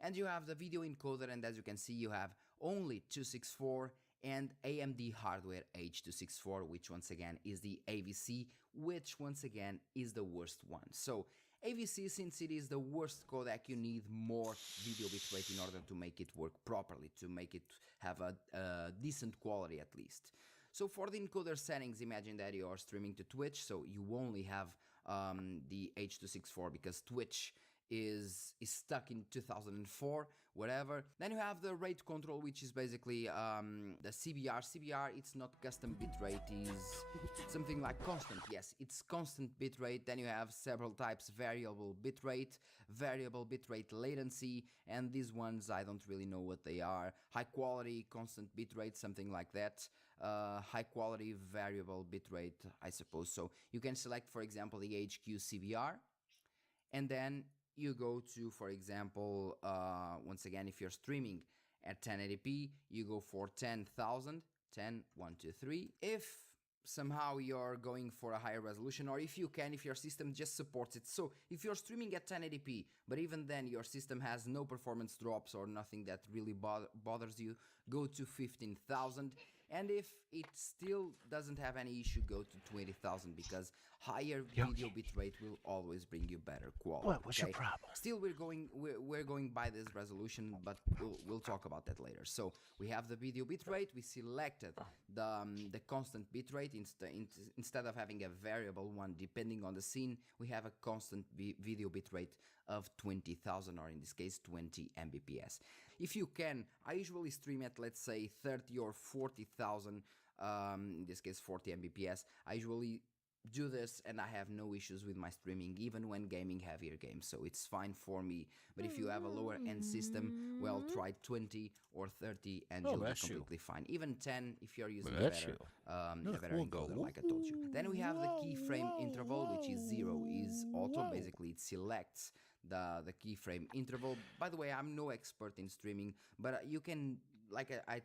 and you have the video encoder, and as you can see, you have only 264 and AMD hardware H264, which once again is the AVC, which once again is the worst one. So AVC, since it is the worst codec, you need more video bitrate in order to make it work properly, to make it have a decent quality at least. So for the encoder settings, imagine that you are streaming to Twitch, so you only have the H264 because Twitch is stuck in 2004, whatever. Then you have the rate control, which is basically the CBR. CBR, it's not custom bitrate, is something like constant. Yes, it's constant bitrate. Then you have several types: variable bitrate latency, and these ones I don't really know what they are. High quality, constant bitrate, something like that. High quality variable bitrate, I suppose. So you can select, for example, the HQ CBR, and then you go to, for example, once again, if you're streaming at 1080p, you go for 10,000, 10, 1, 2, 3. If somehow you're going for a higher resolution, or if your system just supports it. So if you're streaming at 1080p, but even then your system has no performance drops or nothing that really bothers you, go to 15,000. And if it still doesn't have any issue, go to 20,000 because higher video bitrate will always bring you better quality. What was your problem? Still, we're going by this resolution, but we'll talk about that later. So we have the video bitrate. We selected the constant bitrate instead of having a variable one depending on the scene. We have a constant video bitrate of 20,000, or in this case 20 Mbps. If you can, I usually stream at, let's say, 30 or 40,000, in this case 40 Mbps. I usually do this and I have no issues with my streaming, even when gaming heavier games, so it's fine for me. But if you have a lower end system, well, try 20 or 30 and you'll be completely fine. Even 10 if you're using a better encoder, like I told you. Then we have the keyframe interval, which is 0, is auto. Basically it selects the keyframe interval. By the way, I'm no expert in streaming, but you can, like I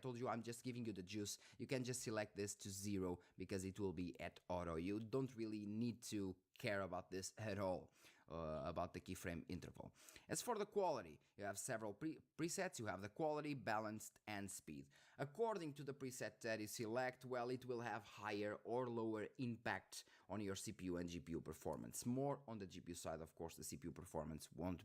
told you, I'm just giving you the juice. You can just select this to 0 because it will be at auto. You don't really need to care about this at all, about the keyframe interval. As for the quality, you have several presets. You have the quality, balanced, and speed. According to the preset that you select, well, it will have higher or lower impact on your CPU and GPU performance. More on the GPU side, of course, the CPU performance won't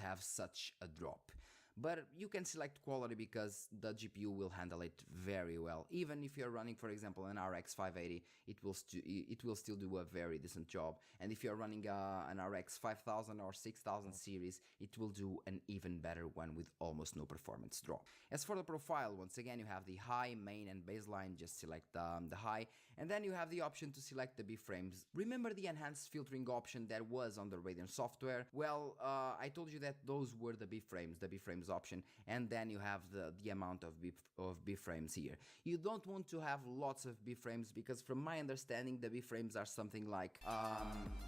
have such a drop. But you can select quality because the GPU will handle it very well. Even if you're running, for example, an RX 580, it will still do a very decent job. And if you're running an RX 5000 or 6000 series, it will do an even better one with almost no performance drop. As for the profile, once again, you have the high, main, and baseline. Just select the high, and then you have the option to select the B-frames. Remember the enhanced filtering option that was on the Radeon software? Well, I told you that those were the B-frames option, and then you have the amount of B-frames here. You don't want to have lots of B-frames because from my understanding the B-frames are something like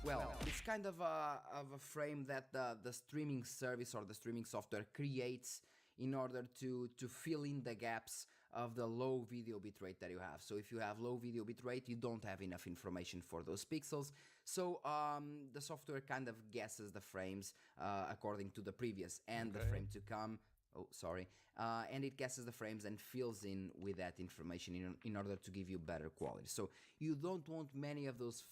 well, it's kind of a frame that the streaming service or the streaming software creates in order to fill in the gaps of the low video bitrate that you have. So if you have low video bitrate, you don't have enough information for those pixels. So the software kind of guesses the frames according to the previous and the frame to come. Oh, sorry. And it guesses the frames and fills in with that information in order to give you better quality. So you don't want many of those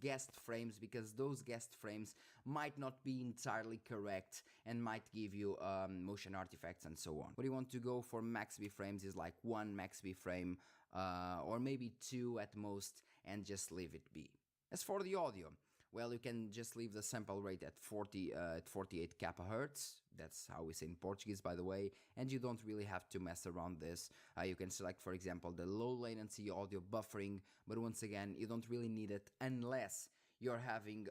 guessed frames because those guessed frames might not be entirely correct and might give you motion artifacts and so on. What you want to go for max B frames is like 1 max B frame or maybe 2 at most, and just leave it be. As for the audio, well, you can just leave the sample rate at 48 kHz. That's how we say in Portuguese, by the way, and you don't really have to mess around this. You can select, for example, the low latency audio buffering, but once again, you don't really need it unless you're having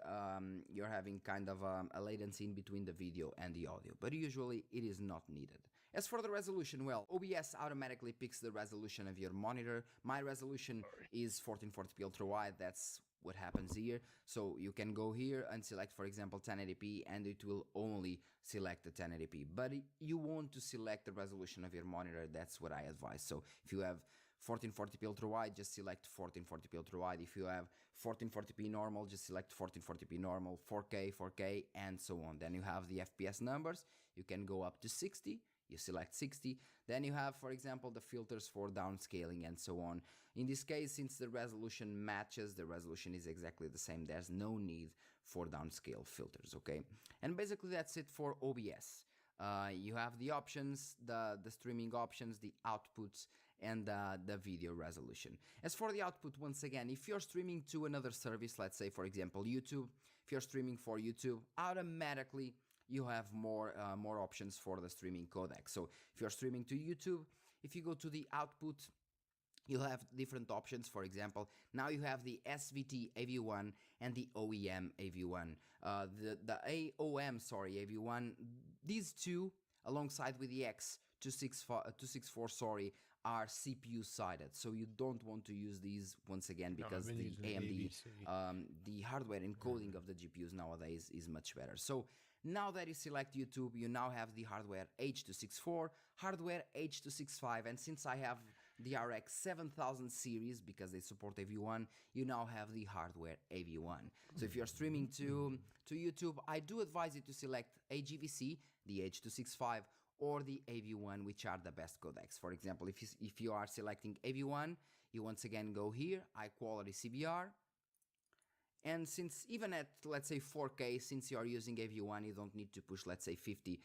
kind of a latency in between the video and the audio, but usually it is not needed. As for the resolution, well, OBS automatically picks the resolution of your monitor. My resolution is 1440p ultra wide. That's what happens here. So you can go here and select, for example, 1080p, and it will only select the 1080p, but you want to select the resolution of your monitor. That's what I advise. So if you have 1440p ultra wide, just select 1440p ultra wide. If you have 1440p normal, just select 1440p normal, 4K, and so on. Then you have the FPS numbers. You can go up to 60. You select 60, then you have, for example, the filters for downscaling and so on. In this case, since the resolution matches, the resolution is exactly the same. There's no need for downscale filters, okay? And basically that's it for OBS. You have the options, the streaming options, the outputs, and the video resolution. As for the output, once again, if you're streaming to another service, let's say, for example, YouTube, if you're streaming for YouTube, automatically you have more options for the streaming codec. So if you're streaming to YouTube, if you go to the output, you'll have different options. For example, now you have the SVT AV1 and the OEM AV1. The AV1, these two, alongside with the X264, sorry, are CPU sided, so you don't want to use these once again because the AMD, the hardware encoding of the GPUs nowadays is much better. So now that you select YouTube, you now have the hardware H264, hardware H265, and since I have the RX 7000 series because they support AV1, you now have the hardware AV1. So if you're streaming to YouTube, I do advise you to select AGVC, the H265, or the AV1, which are the best codecs. For example, if you are selecting AV1, you once again go here, high quality CBR. And since even at, let's say, 4K, since you are using AV1, you don't need to push, let's say, 50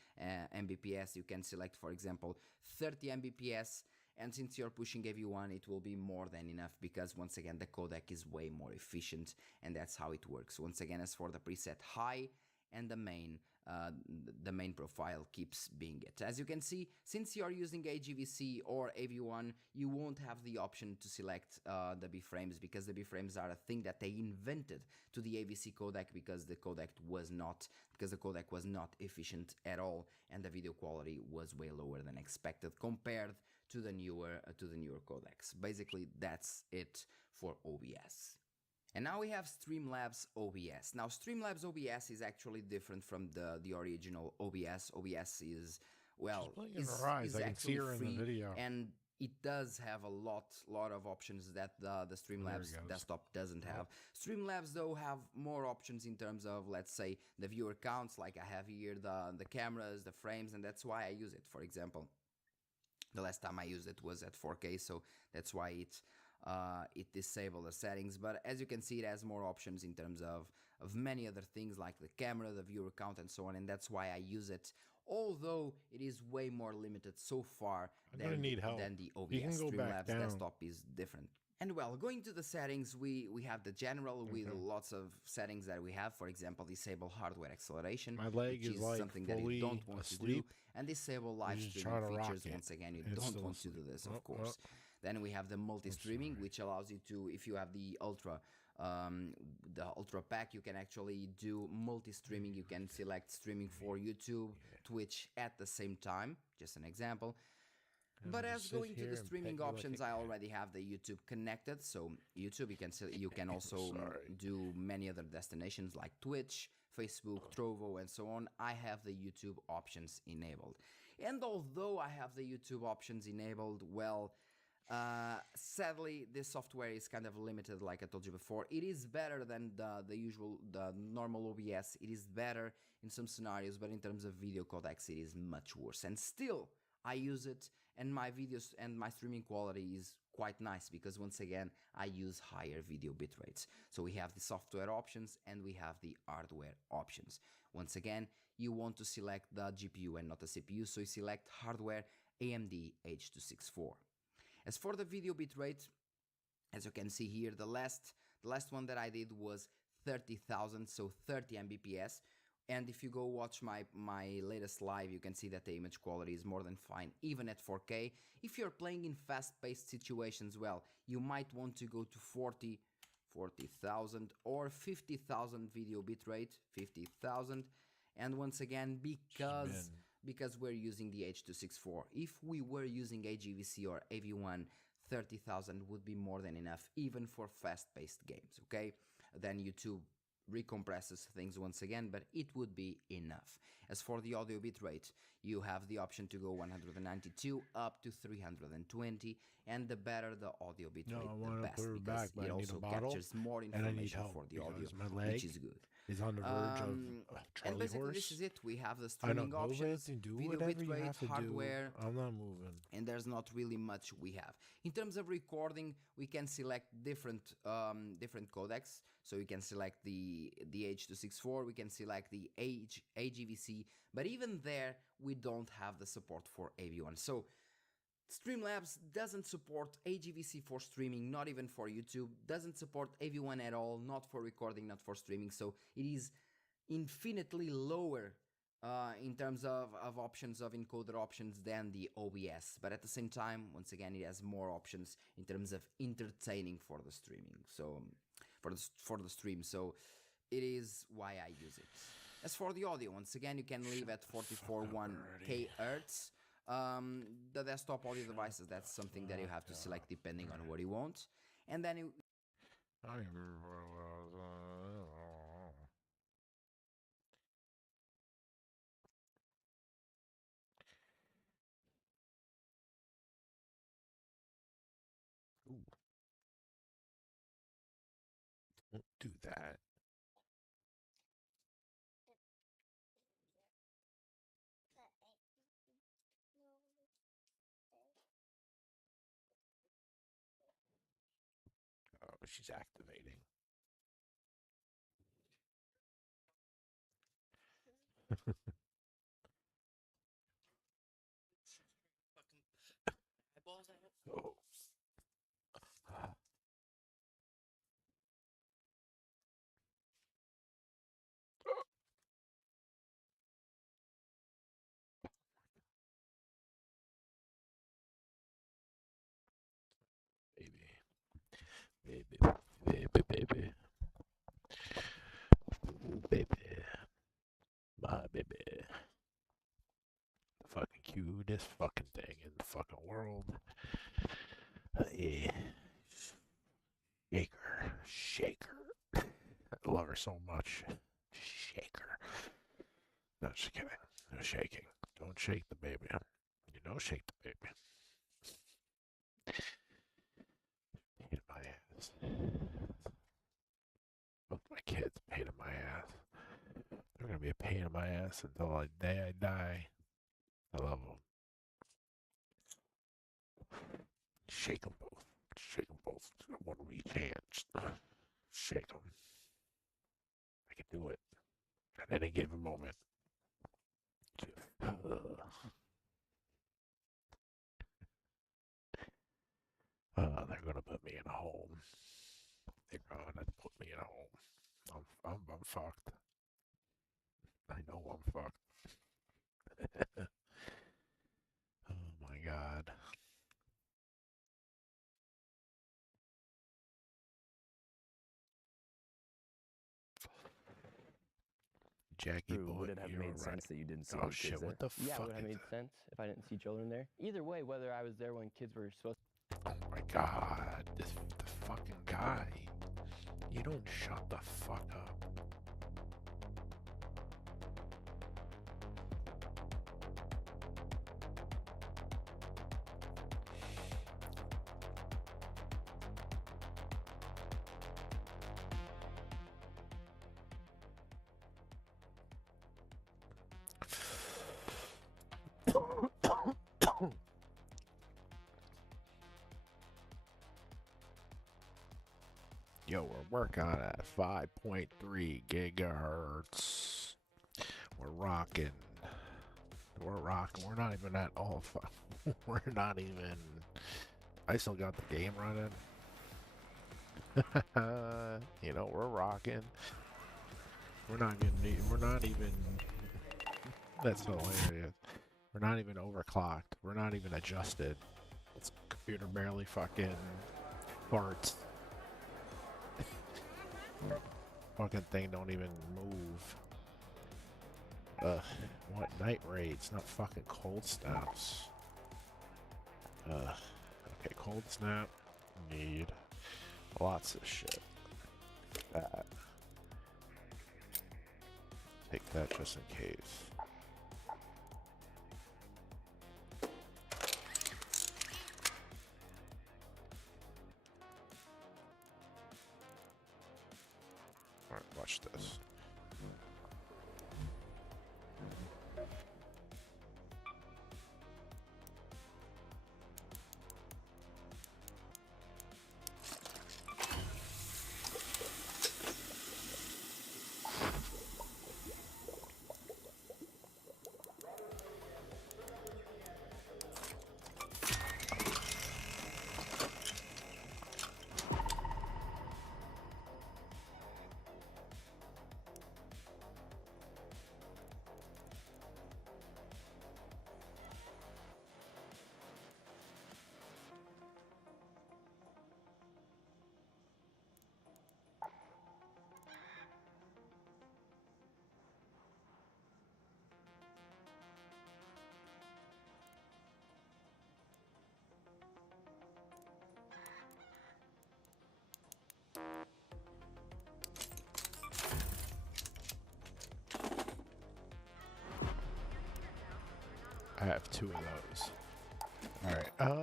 Mbps. You can select, for example, 30 Mbps. And since you're pushing AV1, it will be more than enough because, once again, the codec is way more efficient, and that's how it works. Once again, as for the preset high and the main profile keeps being it. As you can see, since you're using AGVC or AV1, you won't have the option to select the B-frames, because the B-frames are a thing that they invented to the AVC codec because the codec was not efficient at all, and the video quality was way lower than expected compared to the newer codecs. Basically, that's it for OBS. And now we have Streamlabs OBS. Now, Streamlabs OBS is actually different from the original OBS. OBS is, well, is actually free, and it does have a lot of options that the Streamlabs desktop doesn't have. Streamlabs, though, have more options in terms of, let's say, the viewer counts, like I have here, the cameras, the frames, and that's why I use it. For example, the last time I used it was at 4K, so that's why it disabled the settings. But as you can see, it has more options in terms of many other things like the camera, the viewer count, and so on, and that's why I use it, although it is way more limited so far than the OBS. Streamlabs desktop is different. And well, going to the settings, we have the general with lots of settings that we have. For example, disable hardware acceleration, which is like something that you don't want to do, and disable live streaming features. Once again, you don't want to do this, of course. Then we have the multi-streaming, which allows you to, if you have the Ultra pack, you can actually do multi-streaming. You can select streaming for YouTube, Twitch at the same time, just an example. But as going to the streaming options, I already have the YouTube connected. So YouTube, you can also do many other destinations like Twitch, Facebook, Trovo, and so on. I have the YouTube options enabled. And although I have the YouTube options enabled, well, sadly, this software is kind of limited, like I told you before. It is better than the normal OBS. It is better in some scenarios, but in terms of video codecs, it is much worse. And still, I use it, and my videos and my streaming quality is quite nice because, once again, I use higher video bit rates. So we have the software options and we have the hardware options. Once again, you want to select the GPU and not the CPU, so you select hardware AMD H.264. As for the video bitrate, as you can see here, the last one that I did was 30,000, so 30 Mbps. And if you go watch my latest live, you can see that the image quality is more than fine, even at 4K. If you're playing in fast-paced situations, well, you might want to go to 40,000 or 50,000 video bitrate, 50,000. And once again, because we're using the H.264. If we were using AGVC or AV1, 30,000 would be more than enough, even for fast-paced games, okay? Then YouTube recompresses things once again, but it would be enough. As for the audio bitrate, you have the option to go 192 up to 320, and the better the audio bitrate, the best, because it also captures more information for the audio, which is good. Is on the verge of Charlie and basically horse. This is it. We have the streaming options, video bitrate, hardware. I'm not moving. And there's not really much we have. In terms of recording, we can select different codecs. So we can select the H.264, we can select the AGVC, but even there we don't have the support for AV1. So Streamlabs doesn't support AGVC for streaming, not even for YouTube, doesn't support AV1 at all, not for recording, not for streaming, so it is infinitely lower in terms of options, of encoder options, than the OBS. But at the same time, once again, it has more options in terms of entertaining for the streaming, so for the stream, so it is why I use it. As for the audio, once again, you can leave at 44.1 kHz. The desktop audio devices, that's something that you have to select depending on what you want. And then you... Ooh. Don't do that. she's activating. Oh. Baby, baby. Ooh, baby. My baby. The fucking cutest fucking thing in the fucking world. Yeah. Shaker. I love her so much. Shaker. No, just kidding. No shaking. Don't shake the baby. You don't shake the baby. Pain in my ass. Both my kids pain in my ass. They're gonna be a pain in my ass until the day I die. I love them. Shake them both. Shake them both. One of each hand. Shake them. I can do it at any given moment. They're gonna put me in a home. They're gonna put me in a home. I'm fucked. I know I'm fucked. Oh my god. Jackie True. boy, Would it have you're made right. sense that you didn't see Oh those shit, kids there? what the Yeah, it fuck would have is made sense if I didn't see children there. Either way, whether I was there when kids were supposed Oh my god, the fucking guy. You don't shut the fuck up. Yo, we're working at 5.3 gigahertz. We're rocking. We're rocking. We're not even at all. We're not even. I still got the game running. You know, we're rocking. We're not even. We're not even. That's hilarious. We're not even overclocked. We're not even adjusted. This computer barely fucking farts. Fucking thing don't even move. What night raids? Not fucking cold snaps. Okay, cold snap. Need lots of shit. That. Take that just in case. Alright, watch this. I have 2 of those. Alright, Alright,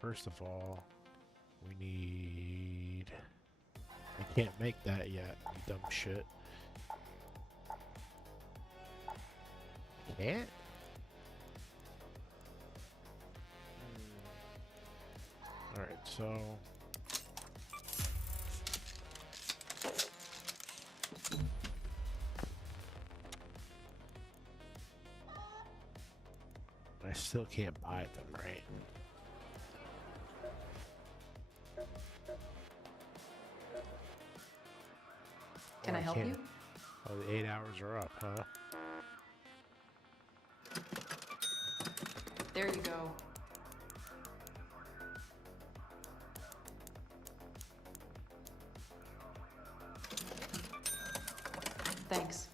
first of all, we need... I can't make that yet, you dumb shit. Can't? Alright, so... I still can't buy them, right? Can I help can't. you? Oh, the 8 hours are up, huh? There you go. Thanks.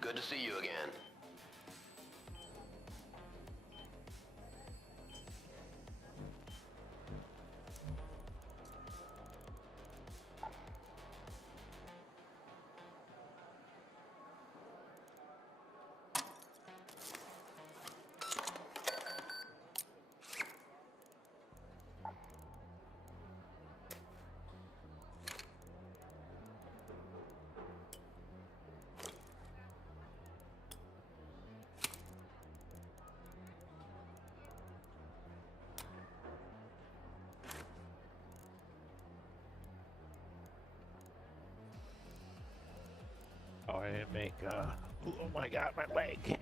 Good to see you again. Oh, I didn't make, oh my god, my leg.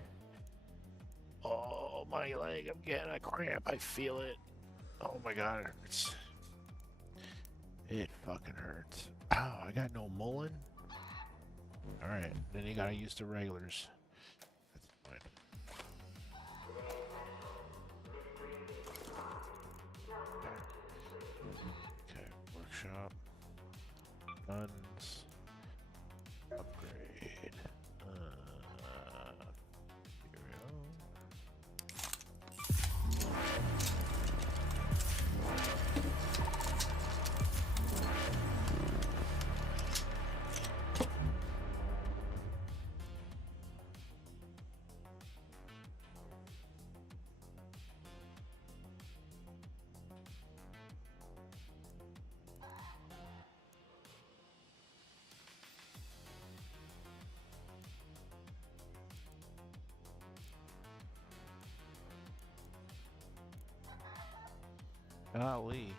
Oh, my leg, I'm getting a cramp, I feel it. Oh my god, it hurts. It fucking hurts. Oh, I got no mullen? Alright, then you gotta use the regulars. That's fine. Okay, workshop. Guns. Upgrade. Here we go. Golly.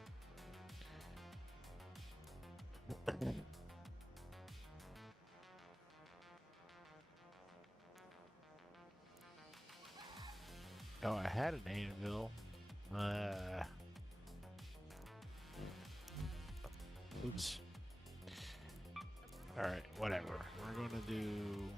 Oh, I had an anvil. Oops. Alright, whatever. We're gonna do...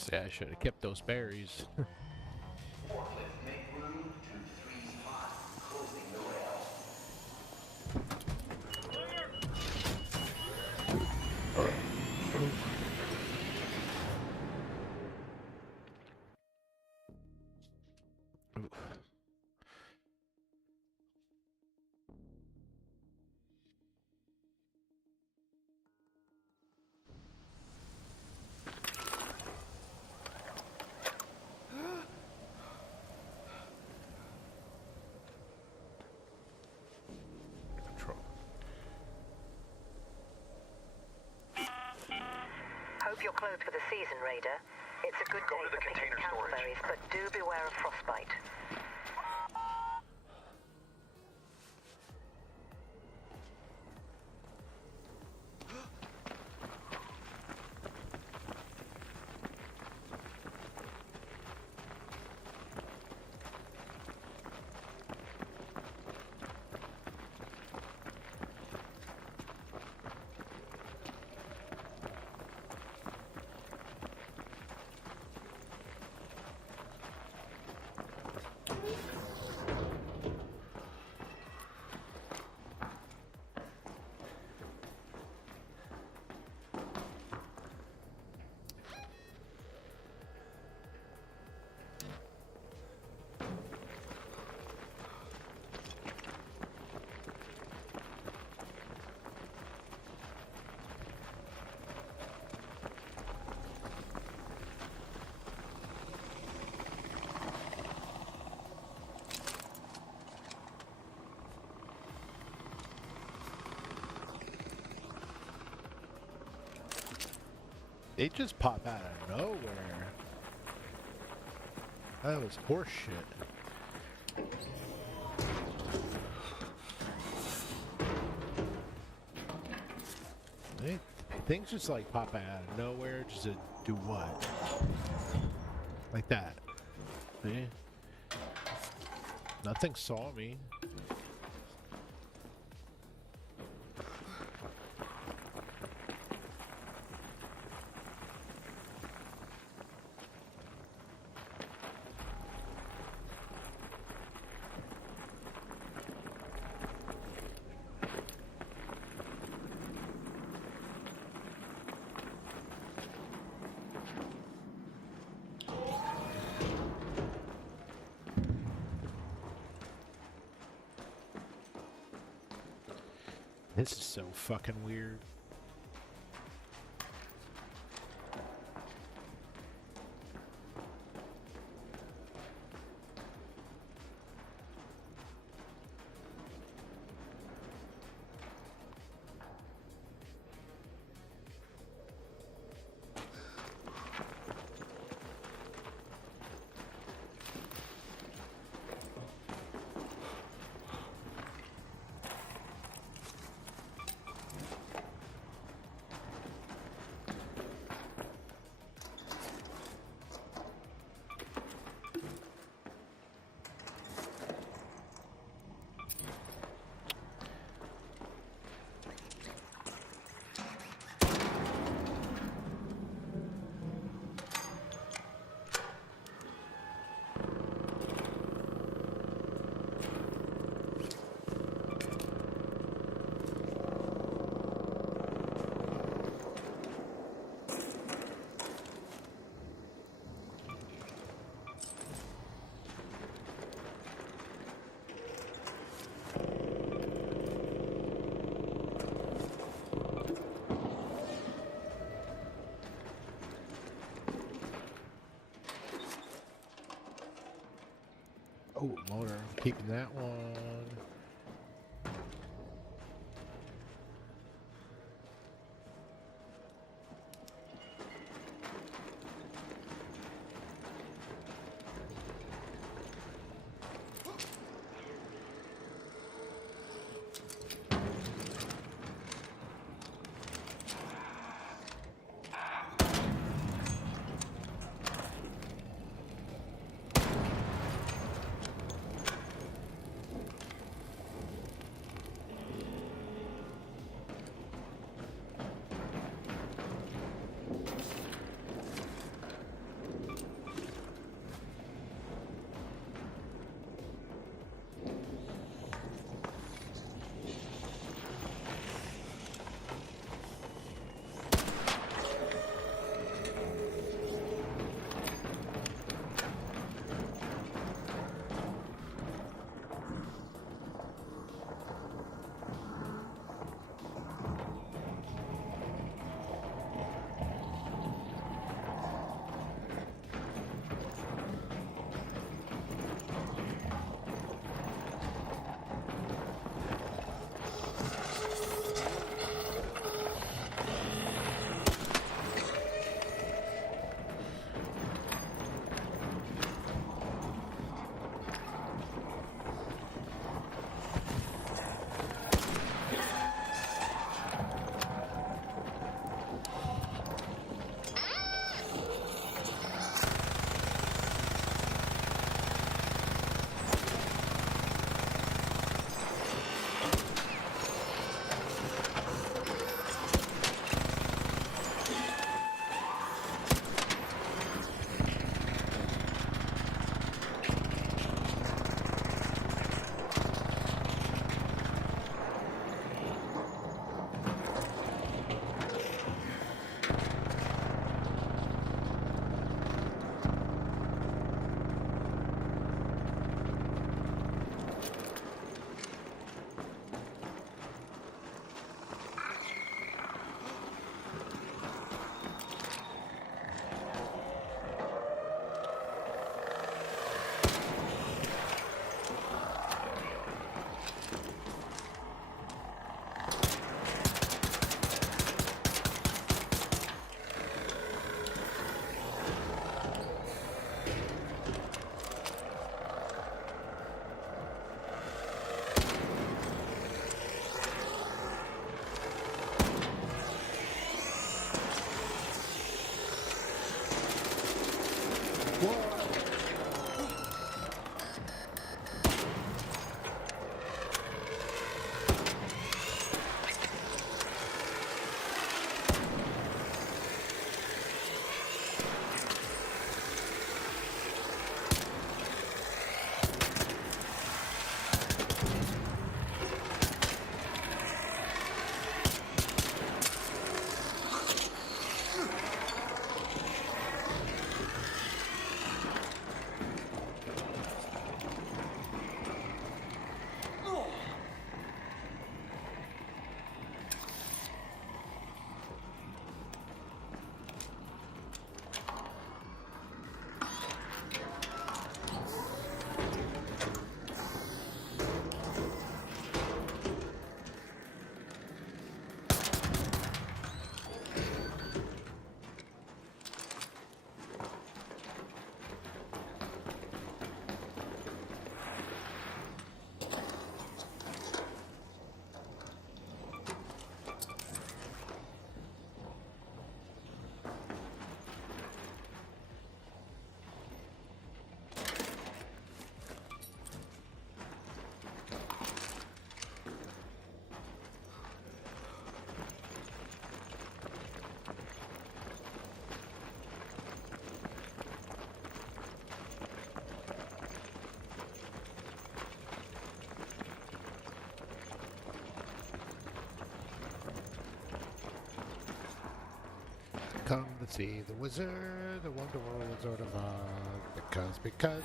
See, I should have kept those berries. Hope you're closed for the season, Raider. It's a good day for picking cowberries, but do beware of frostbite. They just pop out of nowhere. That was horse shit. Things just like pop out of nowhere just to do what? Like that. See? Nothing saw me. This is so fucking weird. Oh, motor. I'm keeping that one. come to see the wizard, the Wonder World Wizard of Oz. Because.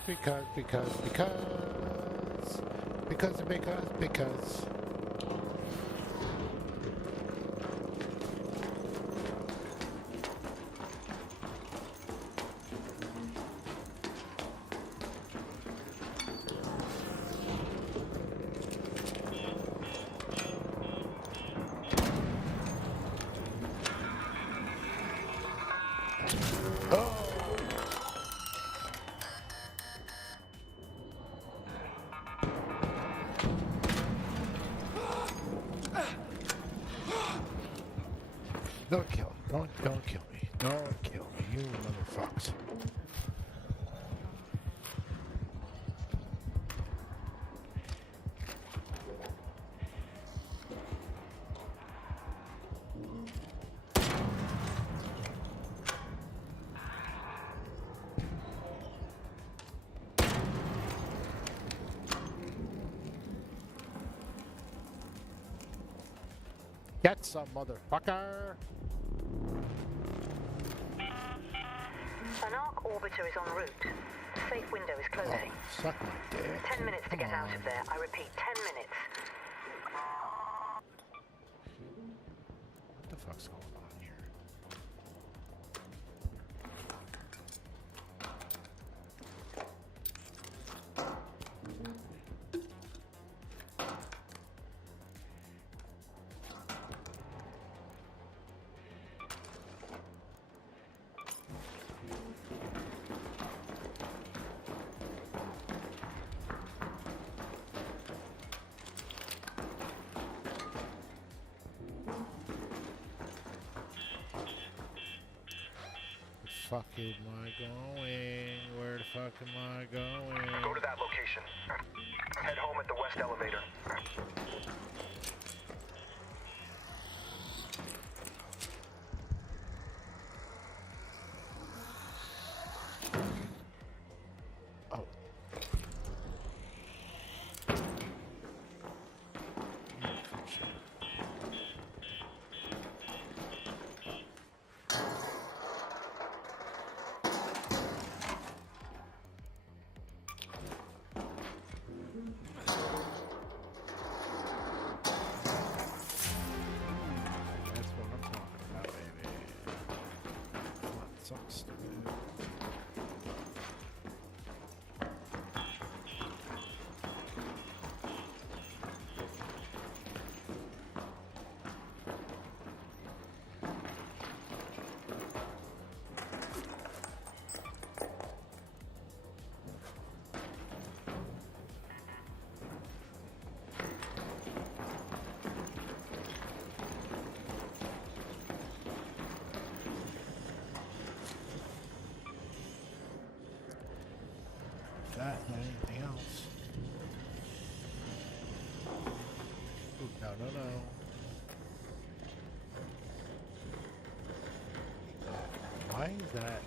Don't kill me. Don't kill me. Don't kill me, you motherfuckers. Get some, motherfucker! An arc orbiter is en route. The safe window is closing. Oh, suck my dick. 10 minutes to get out of there. I repeat, 10 minutes. What the fuck's going on here? Fuck am I going? Where the fuck am I going? Go to that location. Head home at the west elevator. Oh. That's what I'm talking about, baby. Something stupid. That, not anything else. Ooh, no. Why is that?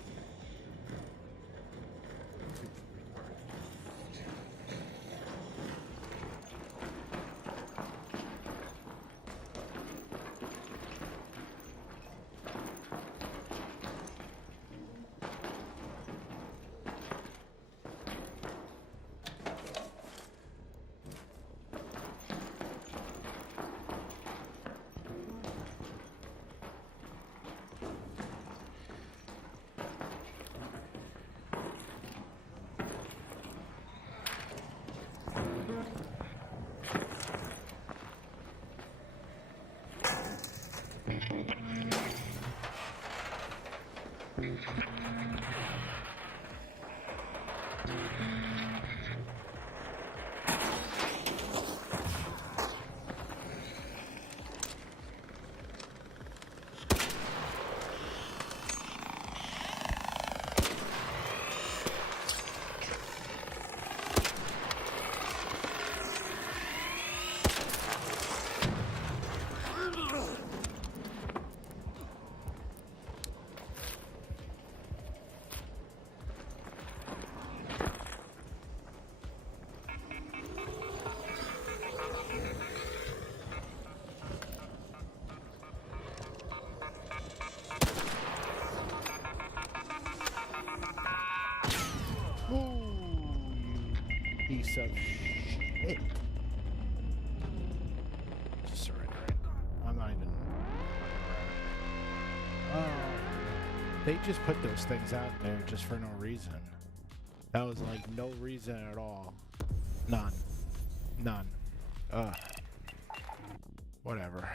They just put those things out there just for no reason. That was like no reason at all. None. None. Ugh. Whatever.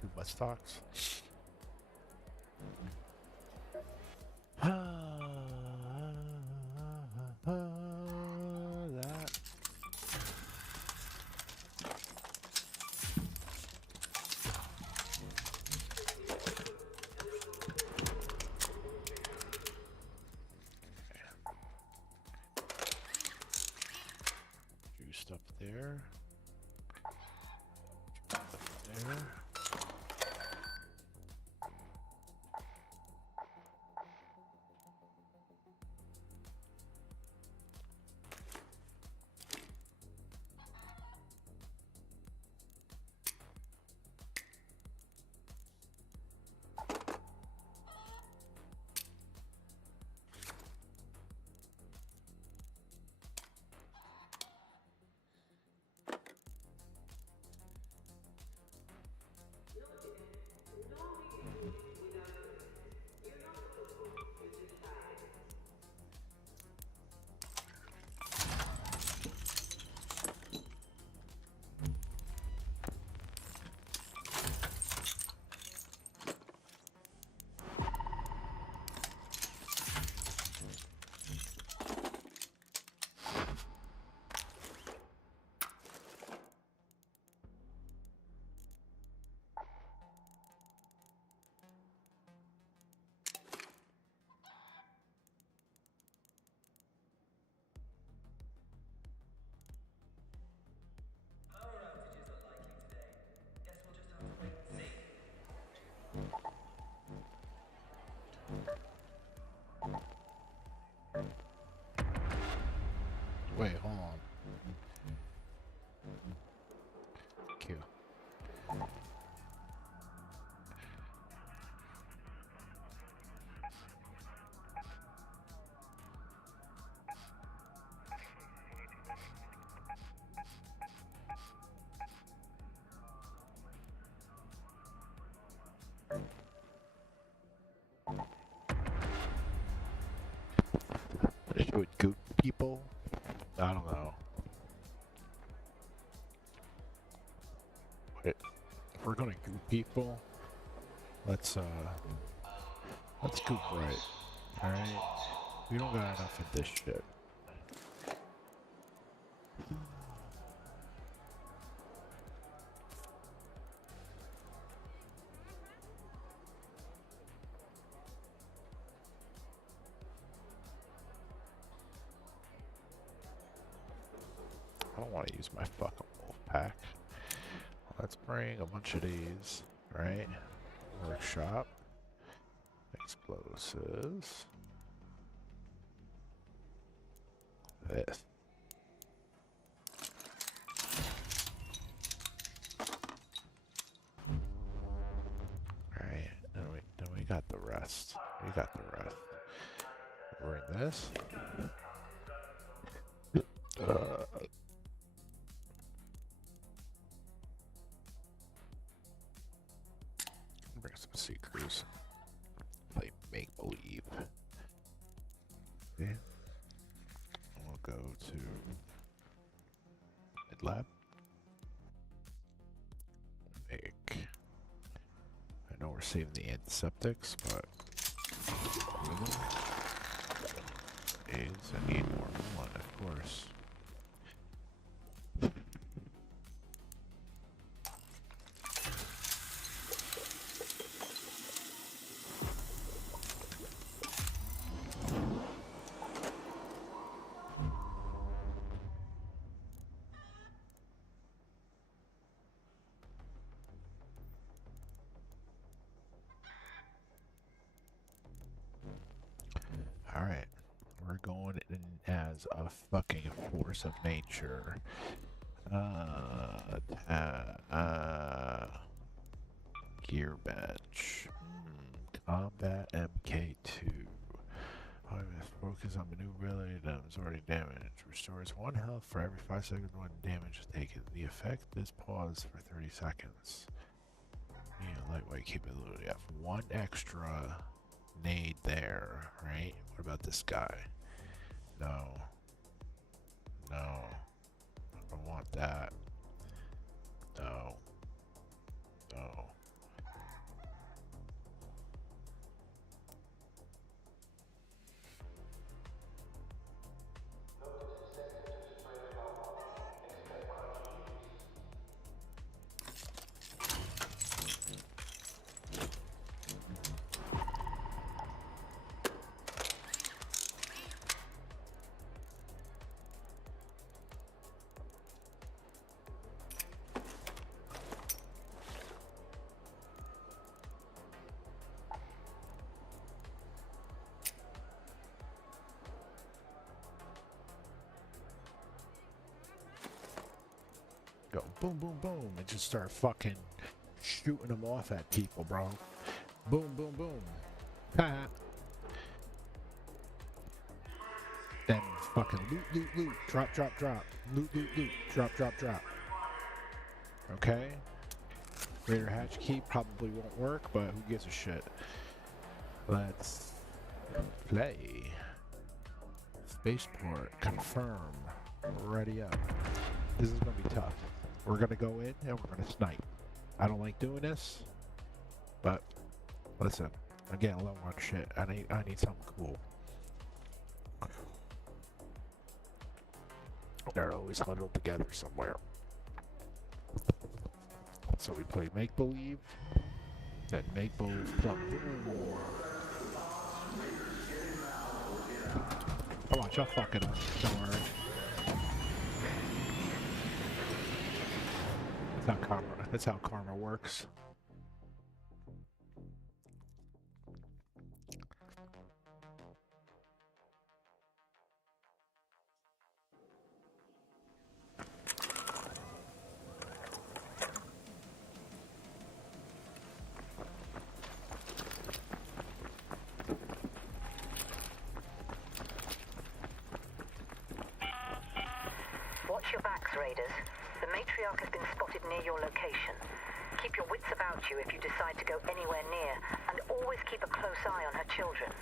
Two bus stocks. That. Juiced up there. Juiced up there. people. I don't know. Wait, if we're gonna goop people, let's goop right. All right. We don't got enough of this shit. I don't want to use my fucking wolf pack. Let's bring a bunch of these, right? Workshop. Explosives. This. Right, then we got the rest. We got the rest. Bring this. Bring some seekers. Play make believe. Okay. We'll go to mid lab. Make. I know we're saving the antiseptics, but AIDS, I need more one, of course. Alright, we're going in as a fucking force of nature. Gear bench. Combat MK2. Focus on maneuverability items already damaged. Restores 1 health for every 5 seconds when damage is taken. The effect is paused for 30 seconds. Yeah, lightweight capability. I have 1 extra nade there, right? What about this guy? No. No. I don't want that. No. No. Go boom, boom, boom, and just start fucking shooting them off at people, bro. Boom, boom, boom. Then fucking loot, loot, loot. Drop, drop, drop. Loot, loot, loot. Drop, drop, drop. Okay? Raider hatch key probably won't work, but who gives a shit? Let's play. Spaceport. Confirm. Ready up. This is gonna be tough. We're gonna go in and we're gonna snipe. I don't like doing this, but listen, I'm getting low on shit. I need something cool. They're always huddled together somewhere. So we play make believe, then make believe plug. Come on, y'all fucking up. Don't worry. That's how karma works. Watch your backs, Raiders. The matriarch has been spotted near your location. Keep your wits about you if you decide to go anywhere near, and always keep a close eye on her children.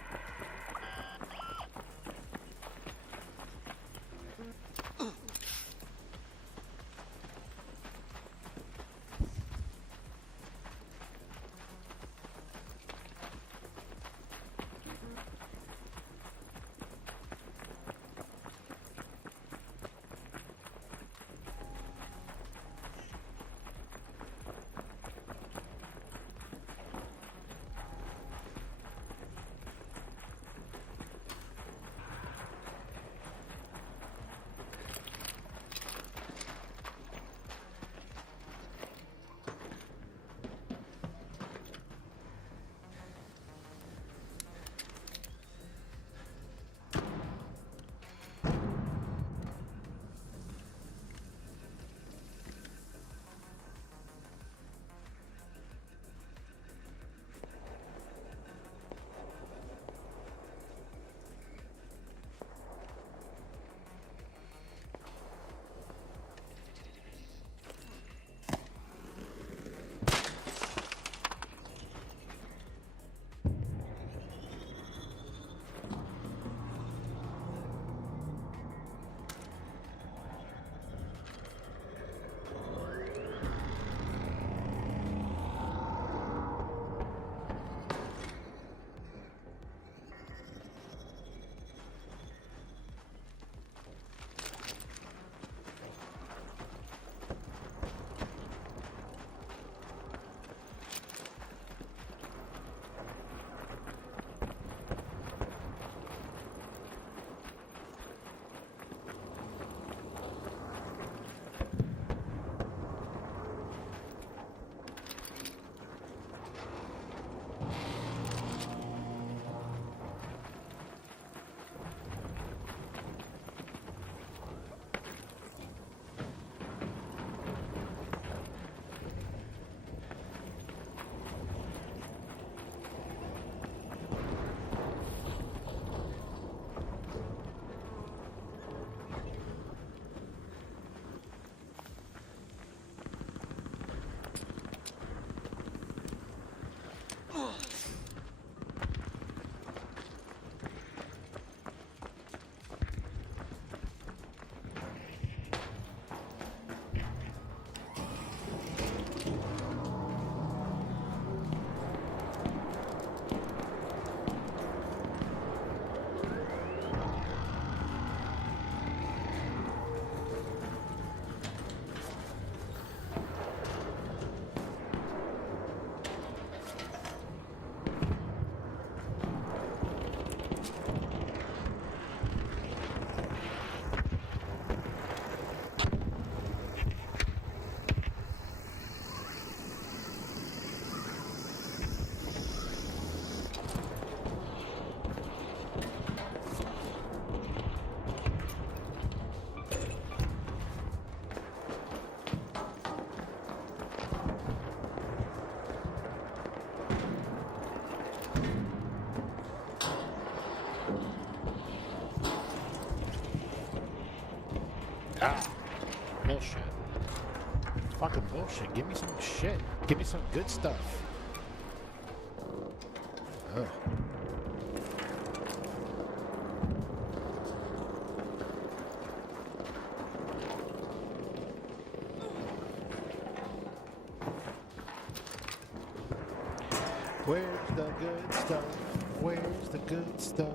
Ah, bullshit. Fucking bullshit. Give me some shit. Give me some good stuff. Ugh. Where's the good stuff? Where's the good stuff?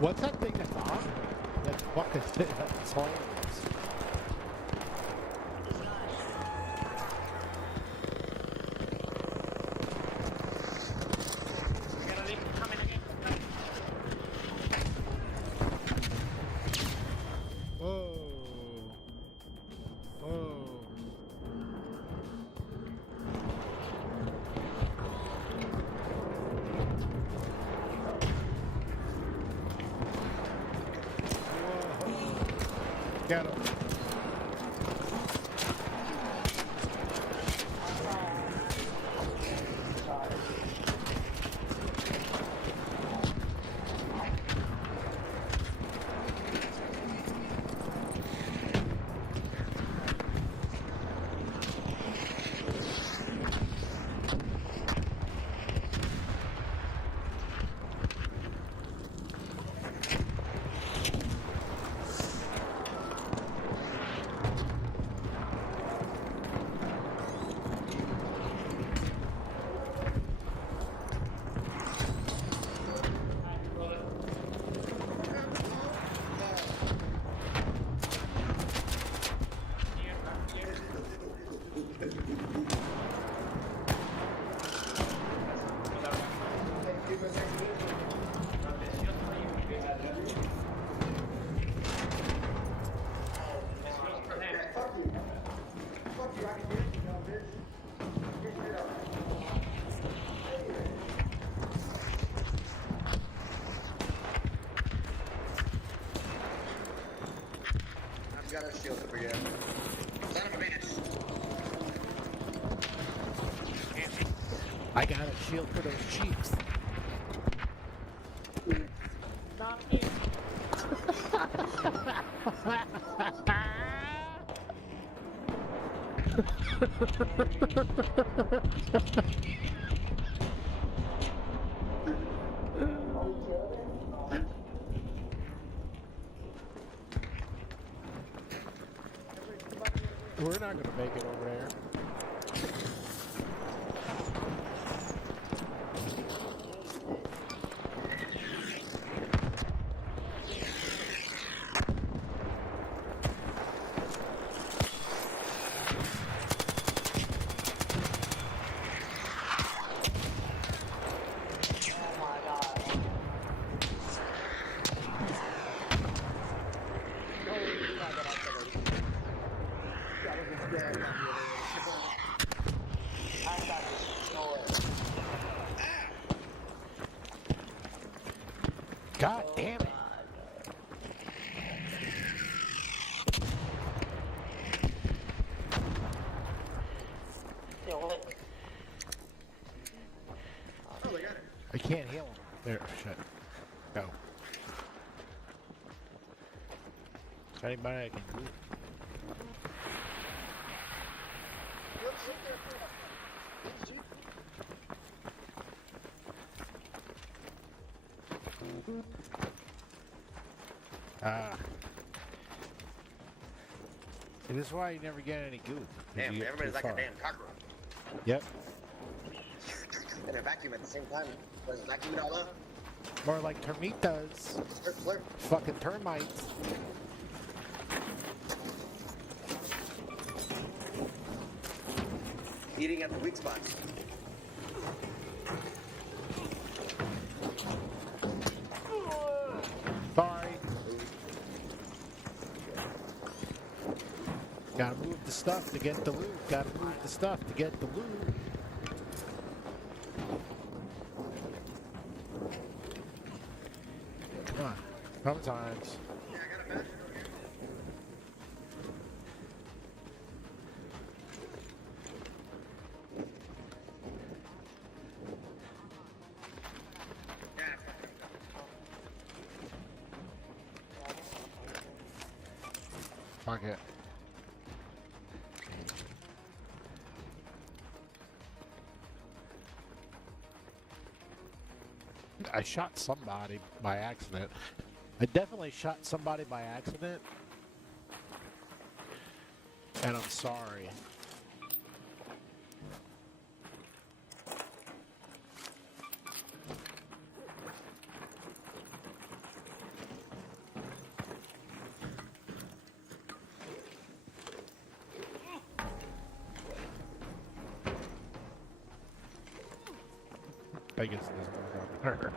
What's that thing that's on? That fucking thing that's hilarious. Whoa. Whoa. Get him. Got a shield over here. Son of a bitch. I got a shield for those cheeks. Not me. We're not going to make it over there. There, shit. Go. Anybody I can do? See, this is why you never get any goop. 'Cause Damn, you get everybody's too like far. a damn cockroach. Yep. And a vacuum at the same time. Was it vacuum it all up? More like termitas. Slurp, slurp. Fucking termites. Eating at the weak spots. Sorry. Gotta move the stuff to get the loot. Gotta move the stuff to get the loot. Come on. Sometimes. Fuck it. I shot somebody by accident. I definitely shot somebody by accident. And I'm sorry. I guess it doesn't work out.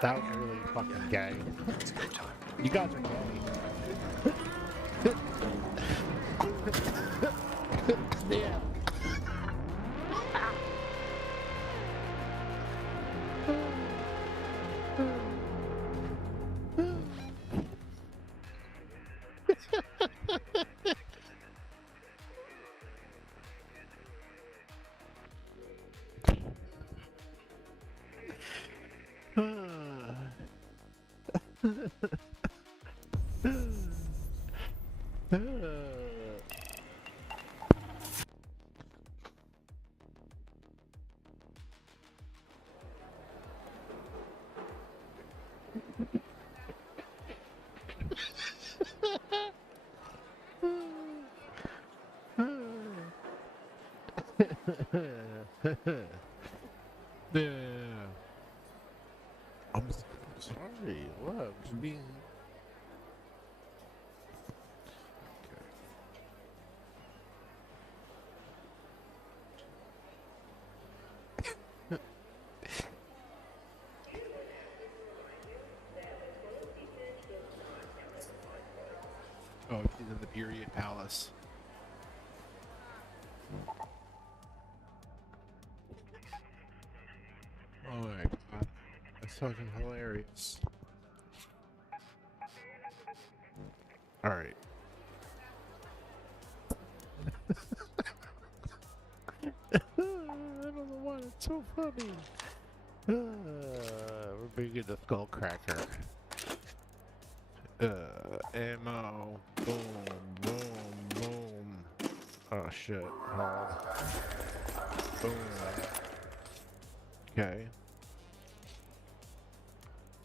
That was really fucking gay. You guys are gay. Yeah. Yeah. I'm sorry. What? Just being. Oh, she's in the period palace. Oh my god. That's fucking hilarious. Alright. I don't know why it's so funny. We're bringing the skull cracker. Ammo. Boom, boom, boom. Oh shit. Hold. Boom. Okay.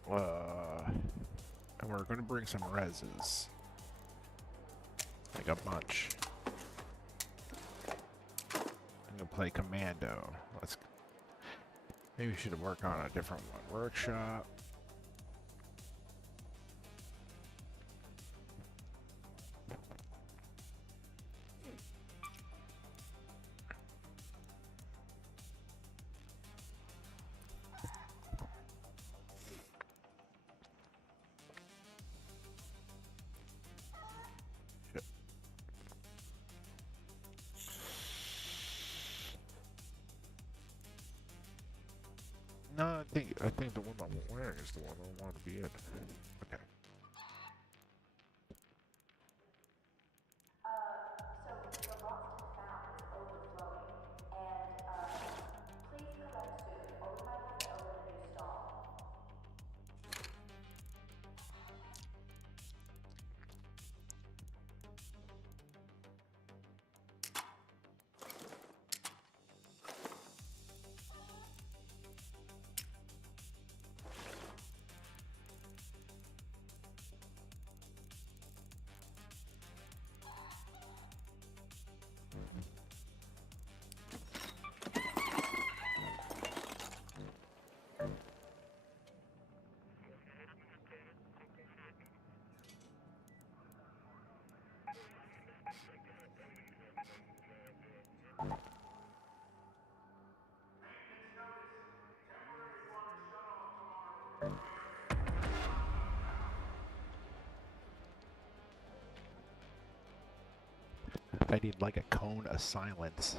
And we're going to bring some reses. Like a bunch. I'm going to play Commando. Maybe we should work on a different one. Workshop. No, I think the one I'm wearing is the one I want to be in. Okay. I need like a cone of silence.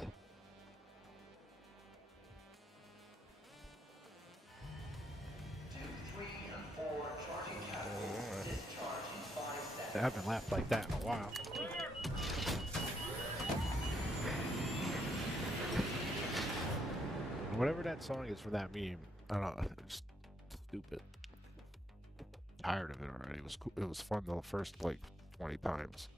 I haven't laughed like that in a while. Whatever that song is for that meme, I don't know, it's stupid. Tired of it already. It was cool. It was fun the first like 20 times.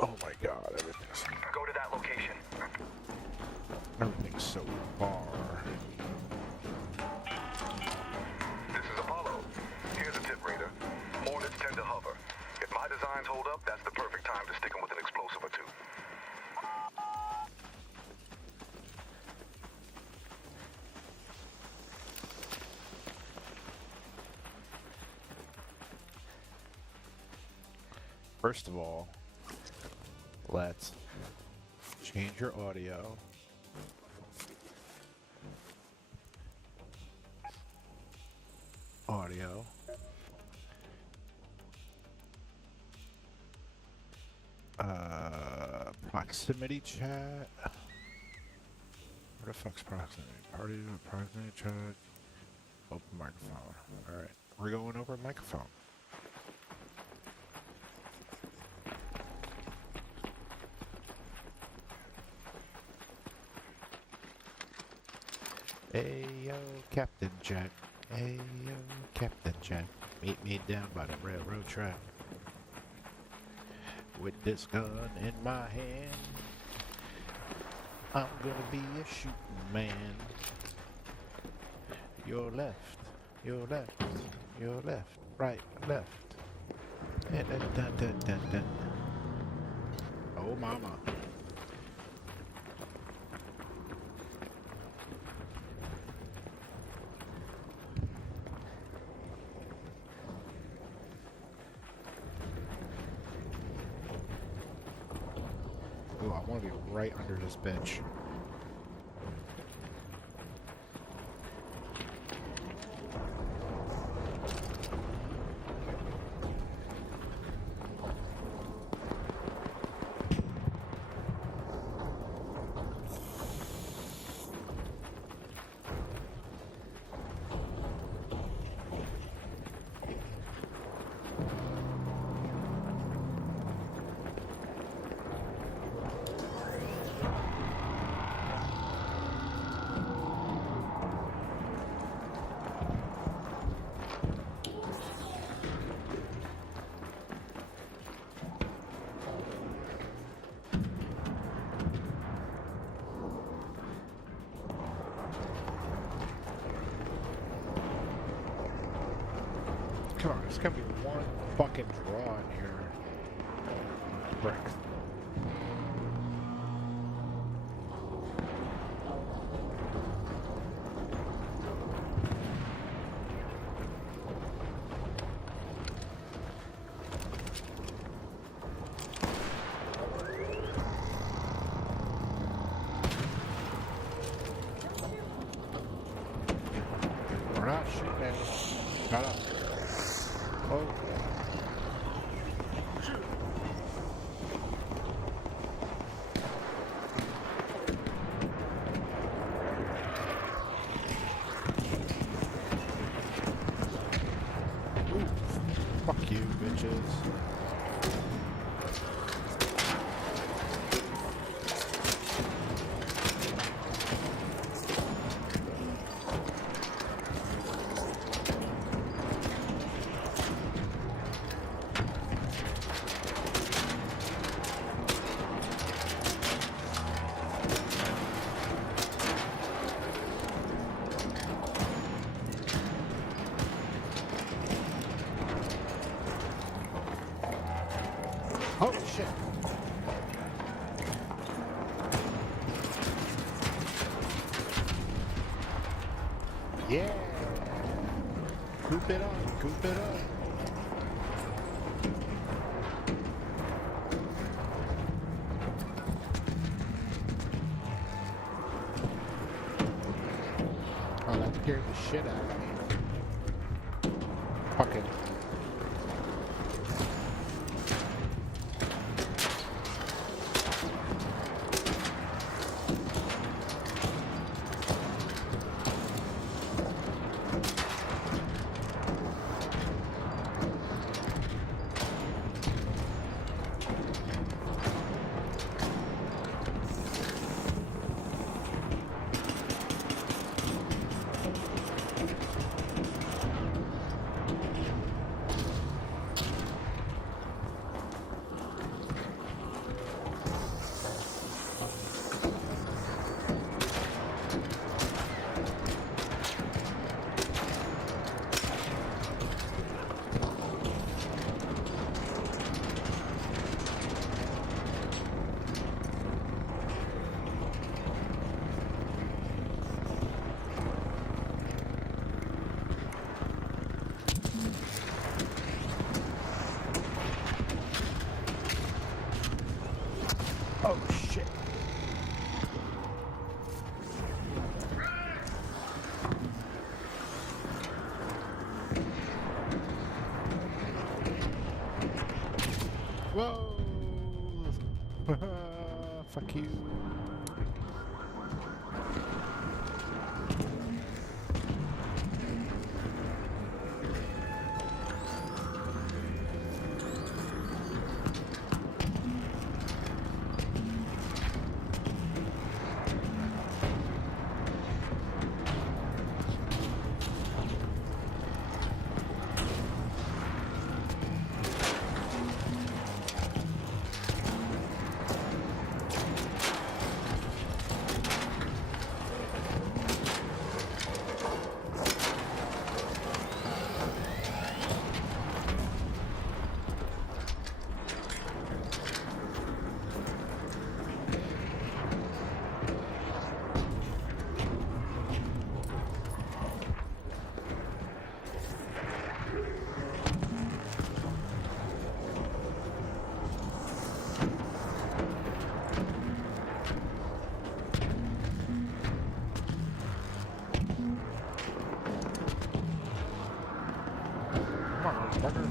Oh my god, everything's... Go to that location. Everything's so far. This is Apollo. Here's a tip, Raider. Hornets tend to hover. If my designs hold up, that's the perfect time to stick them with an explosive or two. First of all, let's change your audio. Audio. Proximity chat. Where the fuck's proximity? Party proximity chat. Open microphone. Alright. We're going over microphone. Ayo, Captain Jack. Ayo, Captain Jack. Meet me down by the railroad track. With this gun in my hand, I'm gonna be a shooting man. Your left, your left, your left, right, left. Dun, dun, dun, dun, dun. Oh, mama. Ooh, I want to be right under this bench. Come on, there's gotta be one fucking draw in here. Brick. We're not shooting at it. Shut up. Oh. Ooh. Fuck you, bitches. Oh shit. Yeah. Coop it up, coop it up. Oh, that scared the shit out of me. Fucking. Oh shit. Whoa. Fuck you. Come on, motherfucker.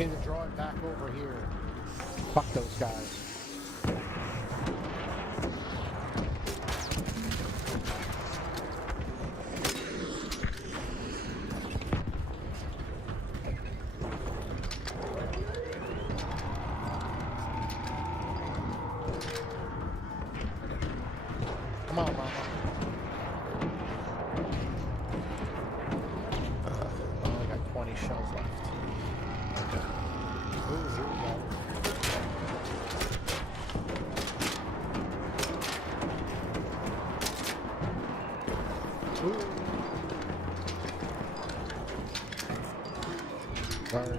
Okay, then draw it back over here. Fuck those guys. Come on, Mama. I only got 20 shells left. Okay. Ooh, here we go. Ooh. Sorry.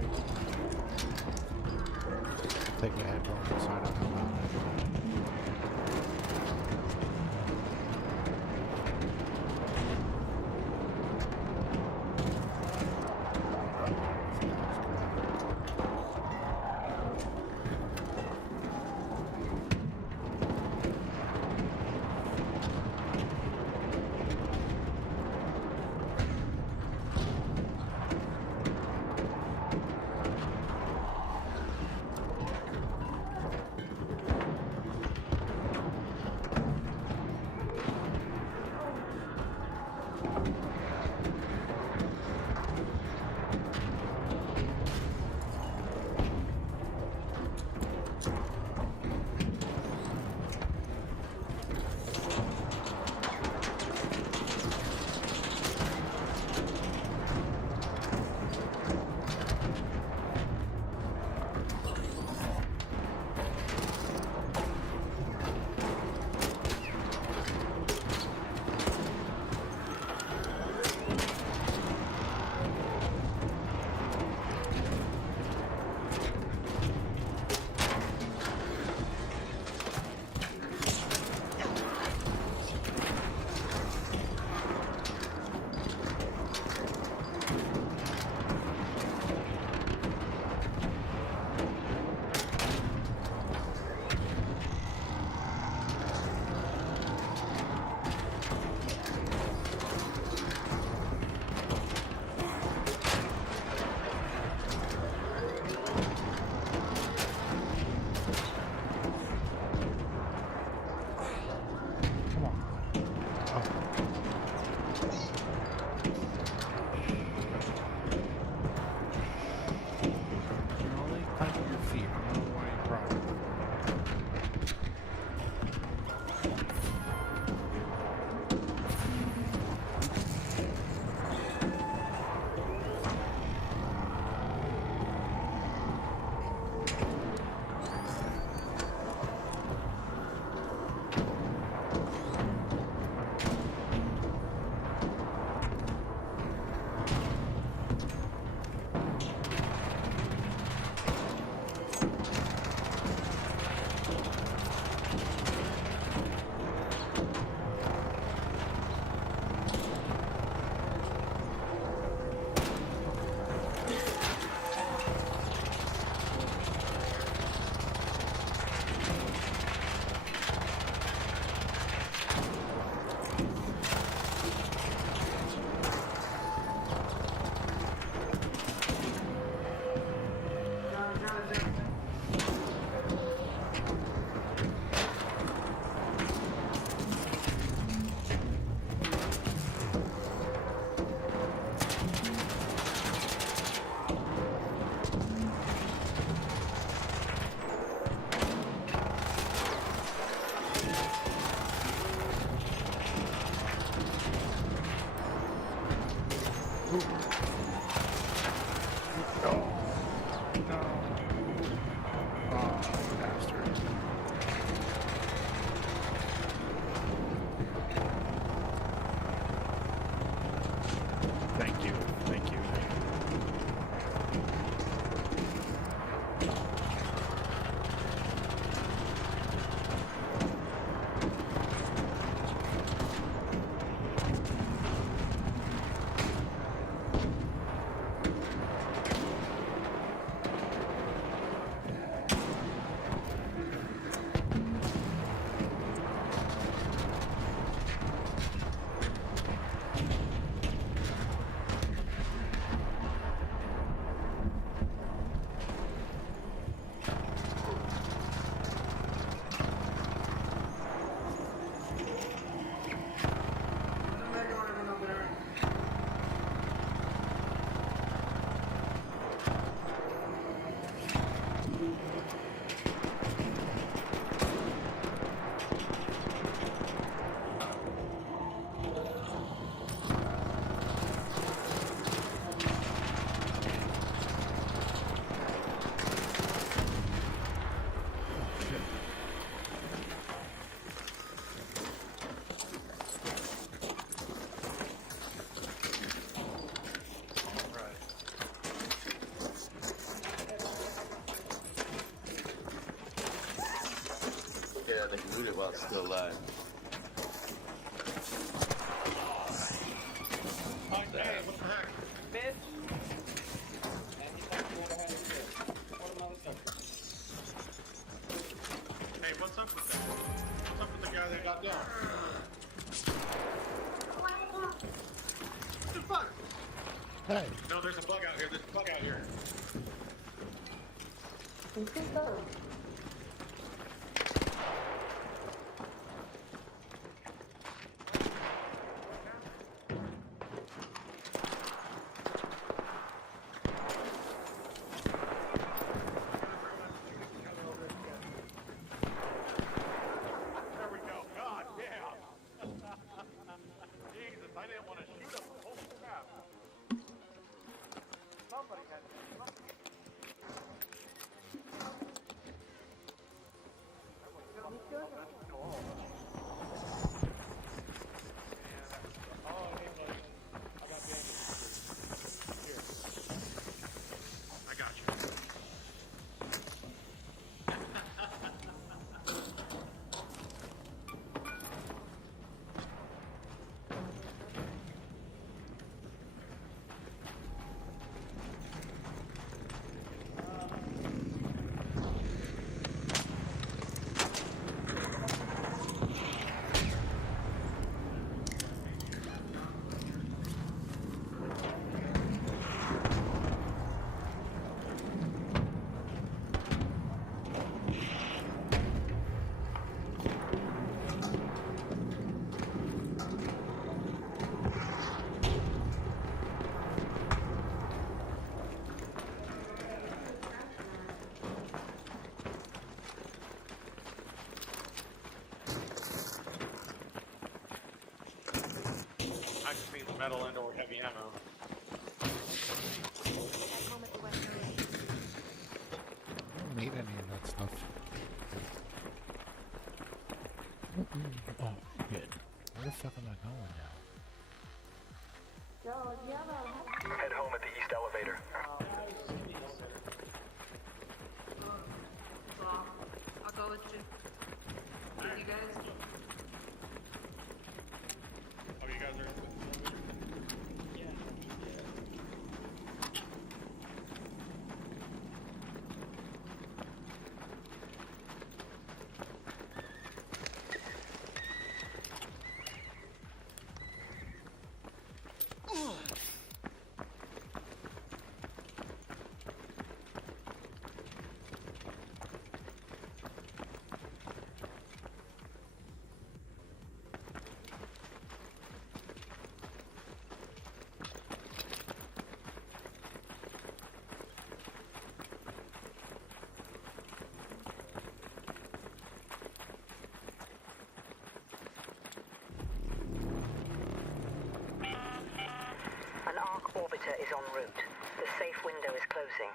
Take my headphones and sign up how loud I am. they can loot it while it's still alive. Hey, what the heck? Bitch! And he's like, what the hell is this? What a motherfucker. Hey, what's up with that? What's up with the guy that got down? What the fuck? Hey. No, there's a bug out here. There's a bug out here. There we go. God damn. Jesus, I didn't want to shoot him. Holy crap. Somebody had I got you. I just means metal and or heavy ammo. I don't need any of that stuff. Oh, good. Where the fuck am I going now? Head home at the east elevator. I'll go with you. You guys? Oh, you guys are. An arc orbiter is en route. The safe window is closing.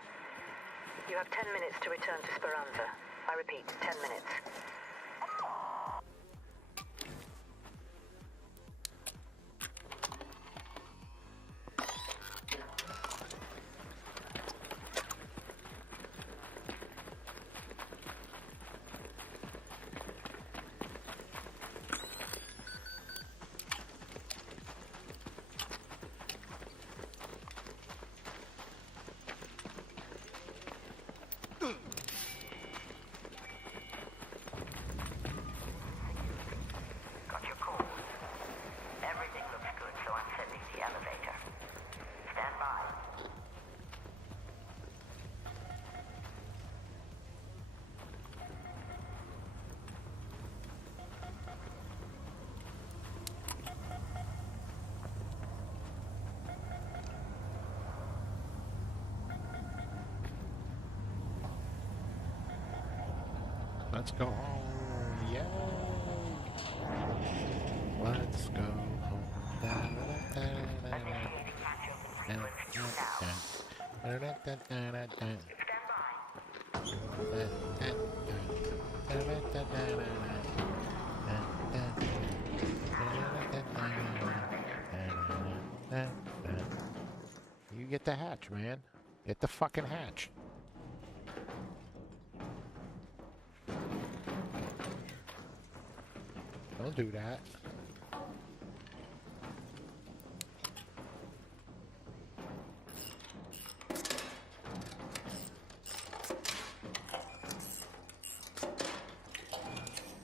You have 10 minutes to return to Speranza. I repeat, 10 minutes. Got your call. Everything looks good, so I'm sending the elevator. Stand by. Let's go home. Yay! Let's go home. You get the hatch, man. Get the fucking hatch. Don't do that.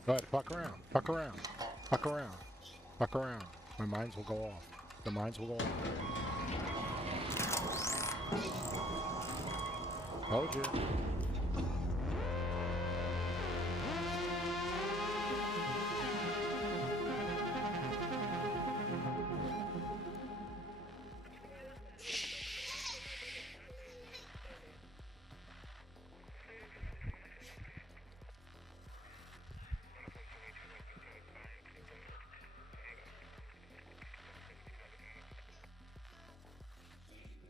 Go ahead, fuck around, fuck around, fuck around, fuck around. My mines will go off. The mines will go off. Told you.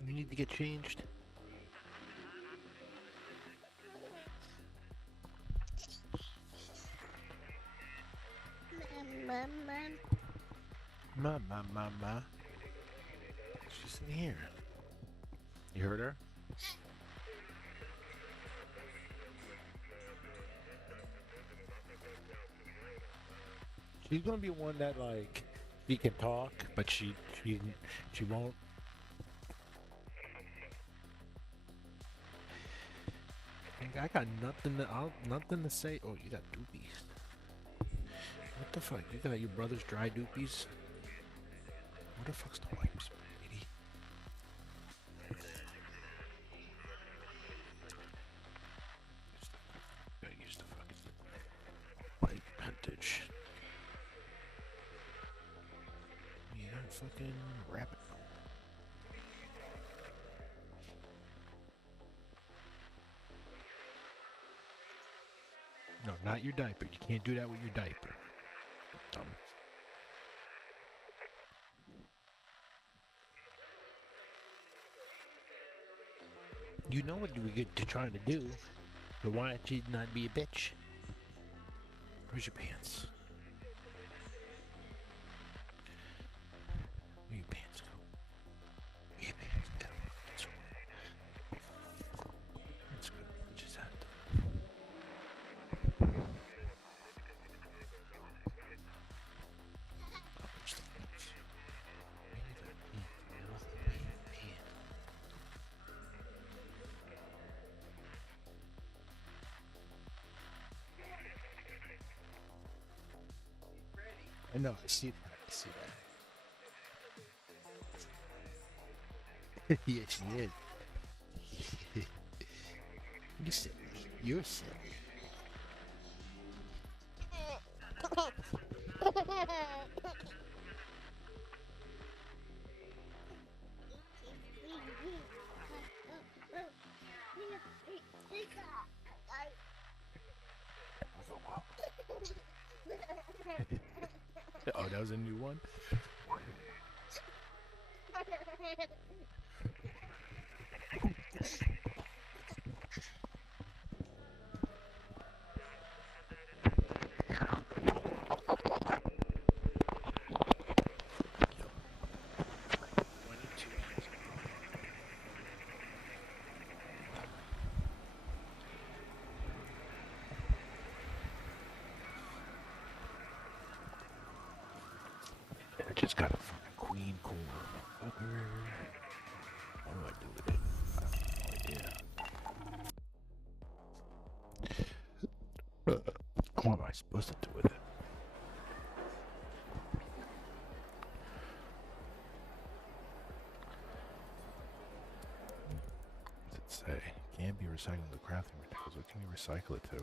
You need to get changed. Ma. She's in here. You heard her? She's gonna be one that like she can talk, but she won't. I got nothing to say. Oh, you got doopies. What the fuck? You got your brother's dry doopies? What the fuck's the wipes, lady? Gotta use the fucking wipe vintage. Yeah, fucking rabbit. No, not your diaper. You can't do that with your diaper. Dumb. You know what we get to trying to do, but why don't you not be a bitch? Where's your pants? Where your pants go? Where your pants go? That's good. Just had to. I know, I see that. I see that. Yeah, she is. You're silly. You're silly. Oh, that was a new one? I just got a fucking queen core, motherfucker. What do I do with it? I have no idea. What am I supposed to do with it? What does it say? Can't be recycled to crafting materials. What can you recycle it to?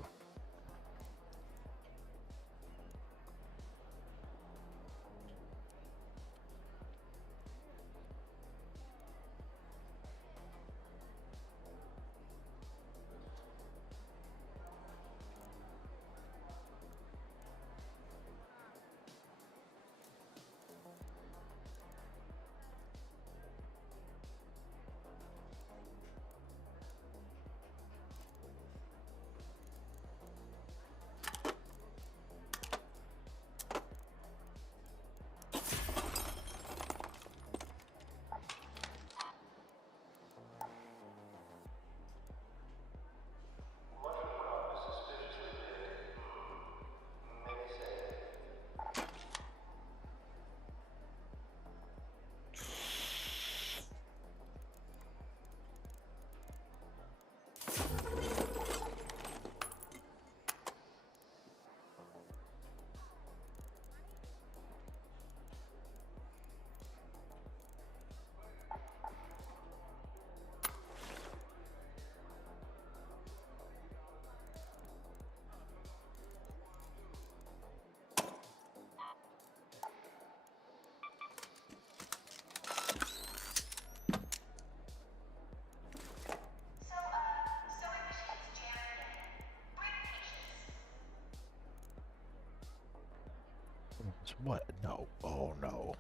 What? No. Oh, no.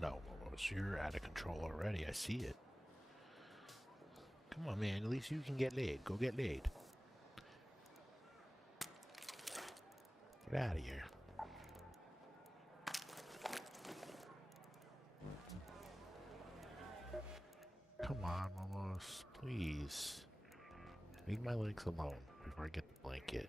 No, Momos, you're out of control already. I see it. Come on, man. At least you can get laid. Go get laid. Get out of here. Come on, Momos. Please. Leave my legs alone before I get the blanket.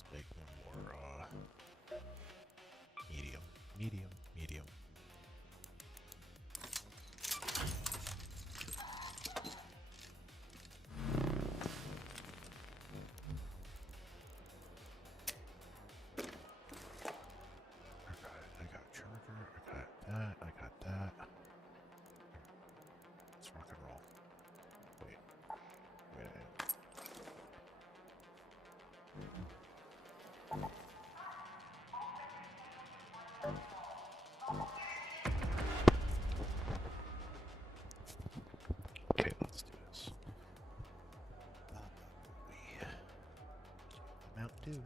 Let's make them more medium, medium, medium. I got charger, I got that, I got that. Let's rock and roll. Wait. Wait a minute. Okay, let's do this. Mountain Dew.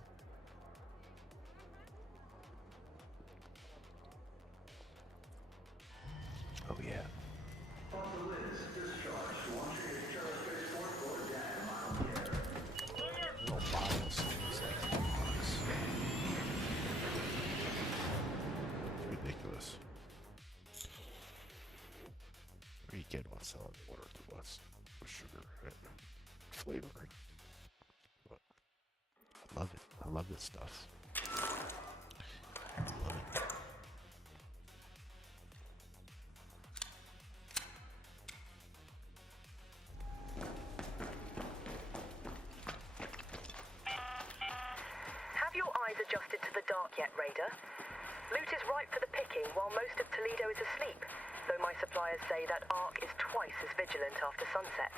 Oh yeah. Little bottles, things like $1. Ridiculous. What are you getting what's selling water to us with sugar and flavoring? But I love it. I love this stuff. I love it. Have your eyes adjusted to the dark yet, Raider? Loot is ripe for the picking while most of Toledo is asleep, though my suppliers say that Ark is twice as vigilant after sunset.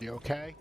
You okay?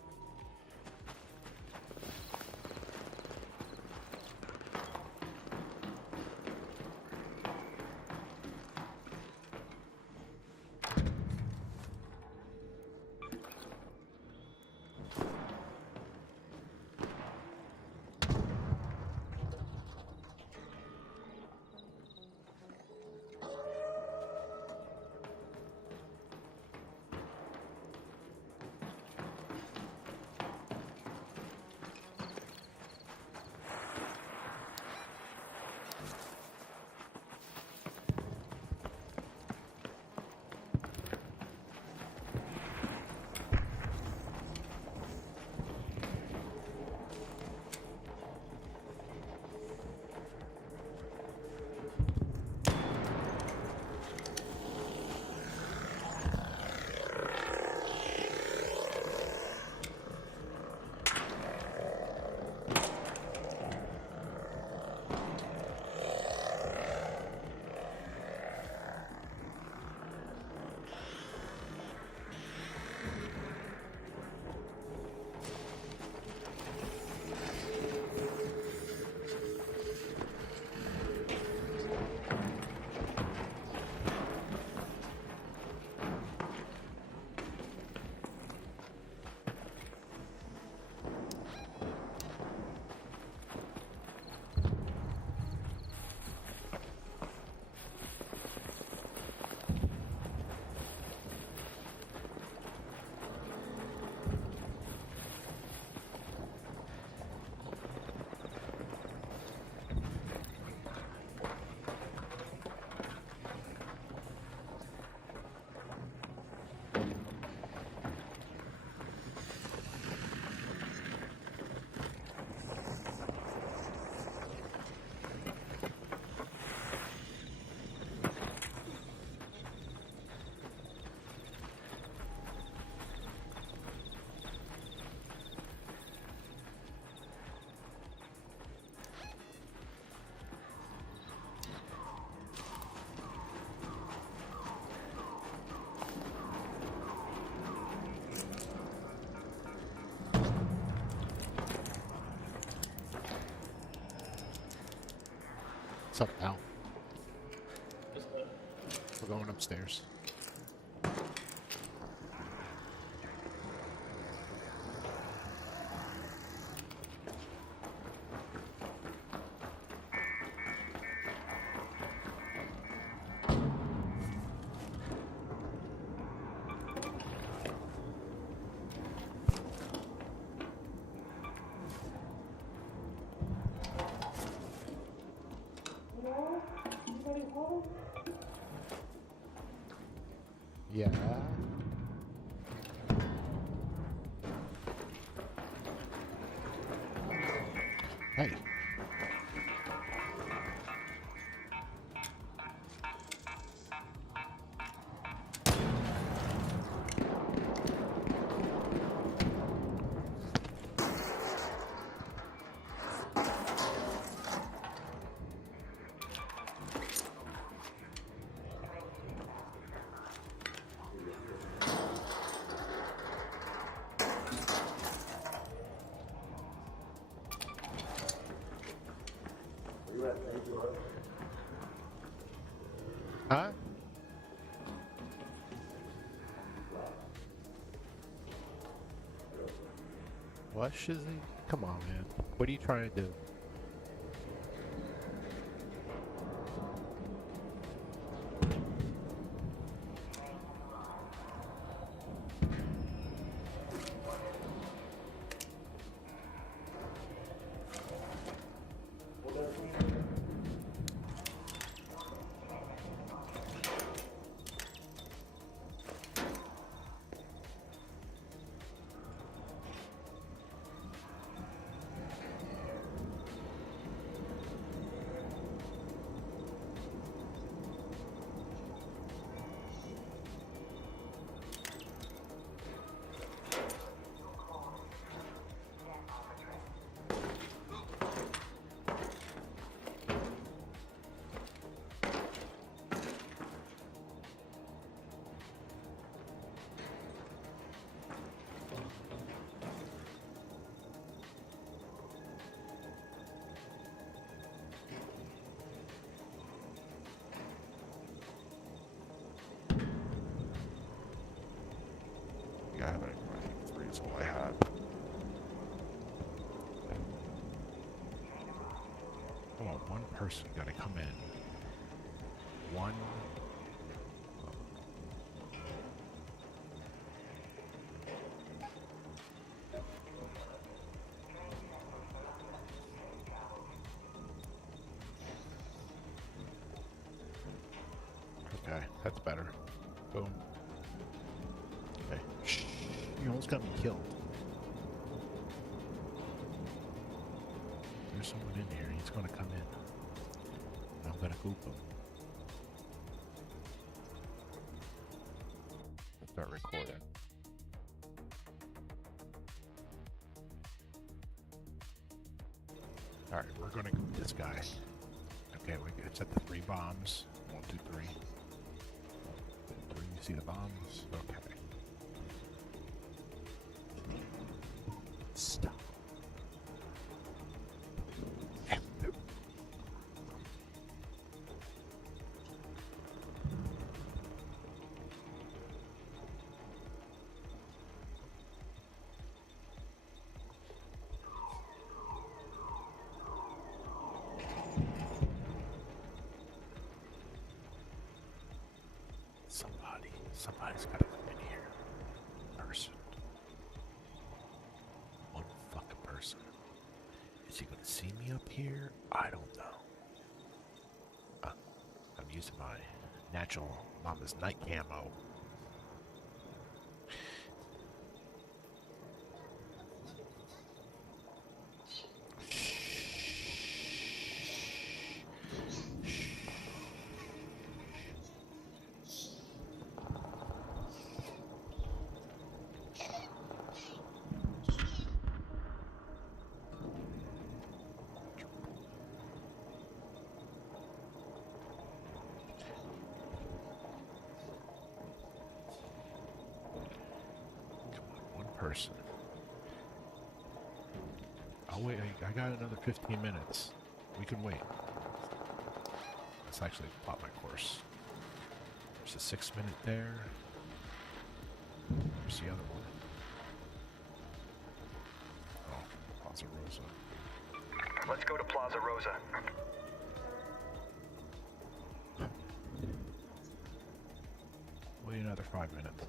What's up, Al? We're going upstairs. Yeah. Hey. Huh? What, Shizzy? Come on, man. What are you trying to do? Yeah, I have it. Three is all I have. Come on, one person got to come in. One. Okay, that's better. Boom. Okay. Shh. You almost got me killed. There's someone in here. He's gonna come in. I'm gonna goop him. Start recording. Alright, we're gonna goop this guy. Okay, it's at the 3 bombs. 1, 2, 3. 3, you see the bombs? Okay. Stop. Somebody's gotta come in here. Person. One fucking person. Is he gonna see me up here? I don't know. I'm using my natural Mama's night camo. Person. Oh wait, I got another 15 minutes. We can wait. actually plot my course. There's a 6-minute there. Where's the other one? Oh, Plaza Rosa. Let's go to Plaza Rosa. Wait another 5 minutes.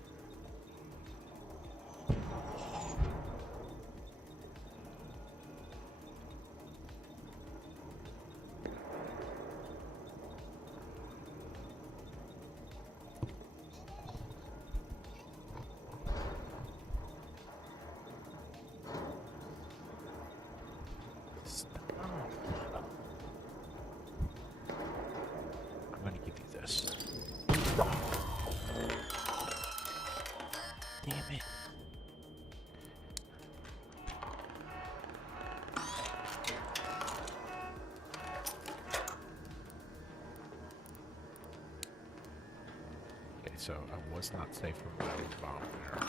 I'm gonna give you this. Damn it. Okay, so I was not safe from that bomb there.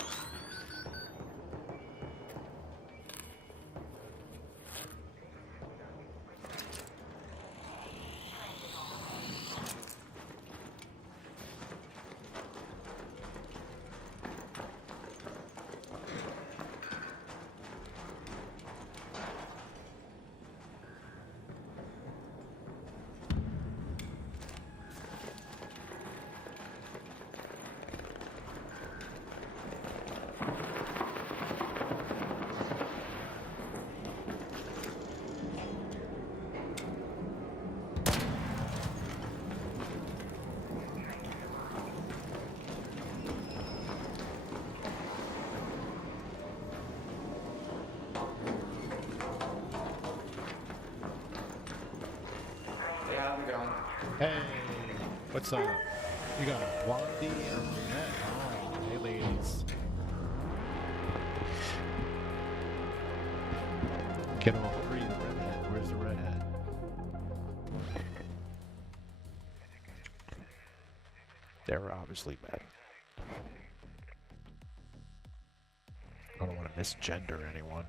Yeah, how's it going? Hey, what's up? You got a blondie and a brunette? Oh, hey ladies. Get all three, the redhead. Where's the redhead? They're obviously men. I don't want to misgender anyone.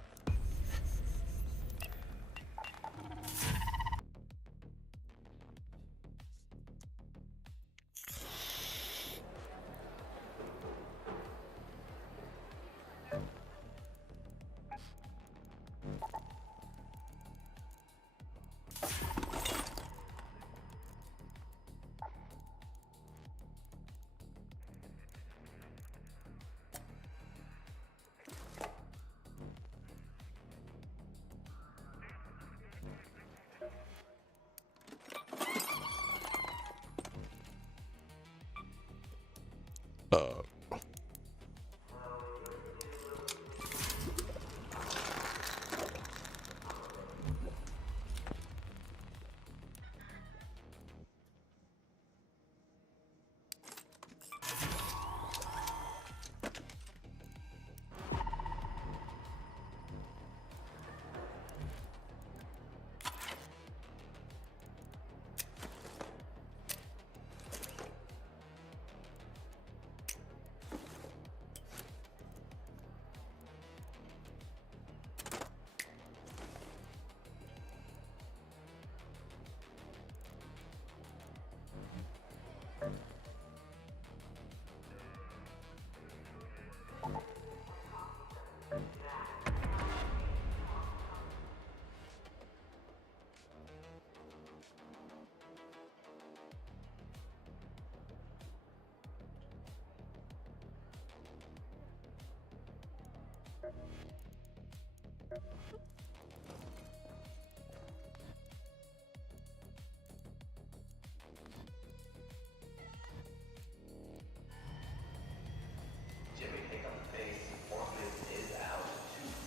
Jimmy, pick up the pace. Forklift is out.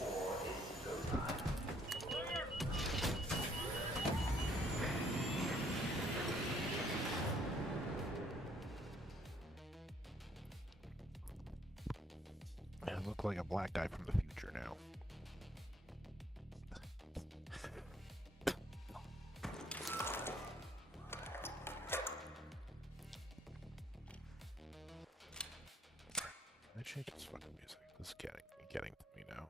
2-4 is go time. I look like a black guy from the future now. I change this fucking music. This is getting to me now.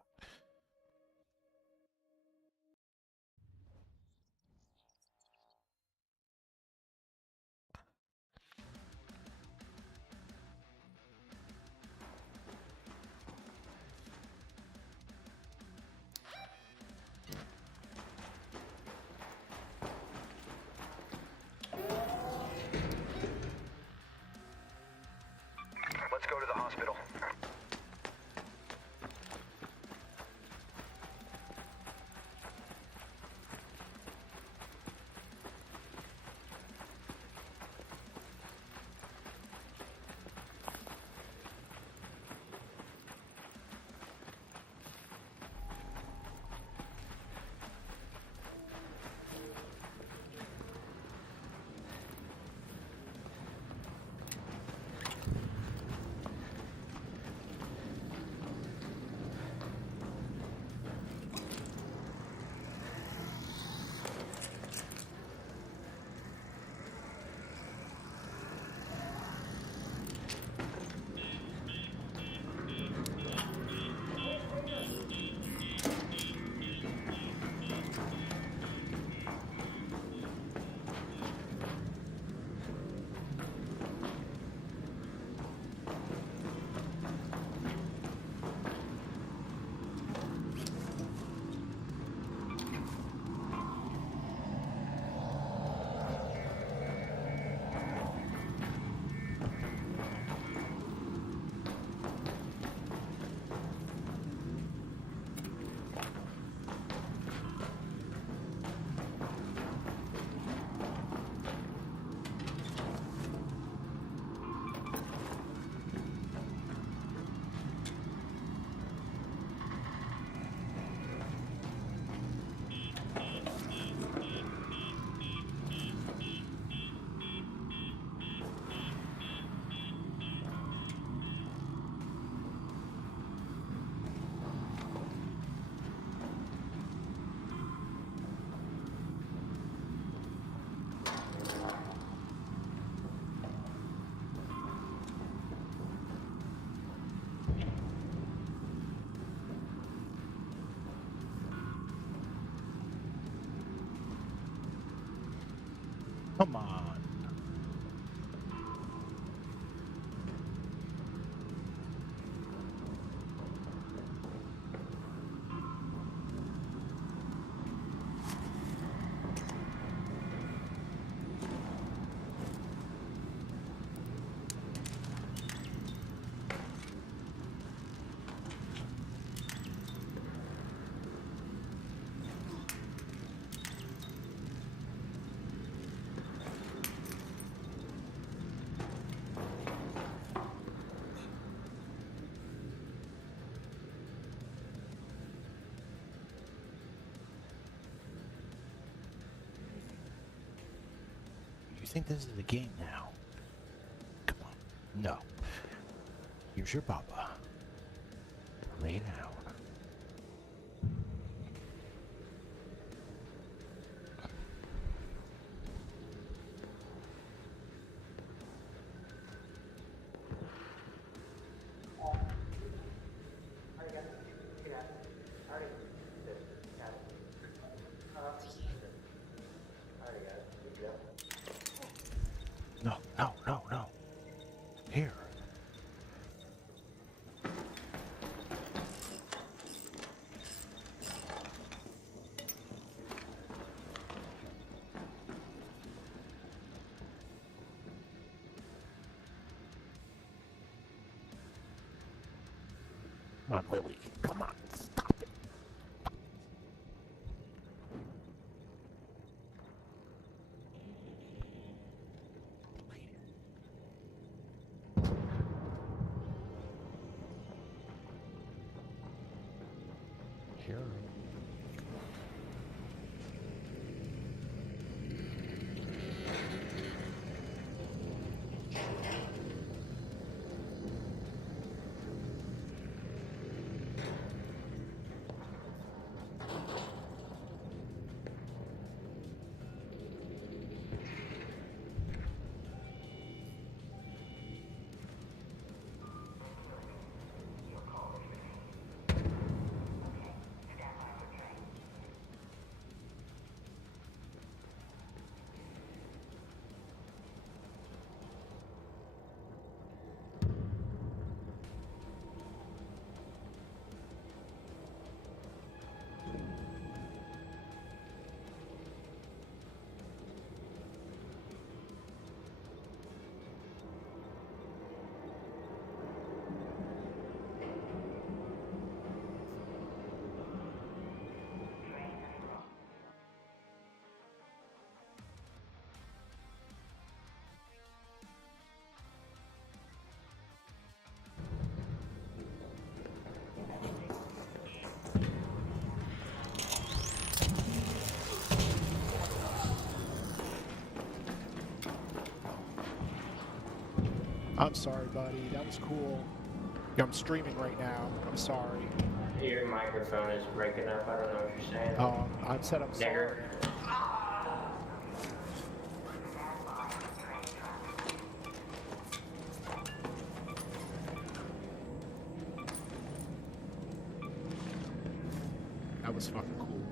Come on. You think this is a game now? Come on. No. Here's your papa. Lay down. No, no, no, no. Here. Come on, Lily. Come on. Stop it. Here. I'm sorry, buddy. That was cool. I'm streaming right now. I'm sorry. Your microphone is breaking up. I don't know what you're saying. Oh, I said I'm sorry. That was fucking cool.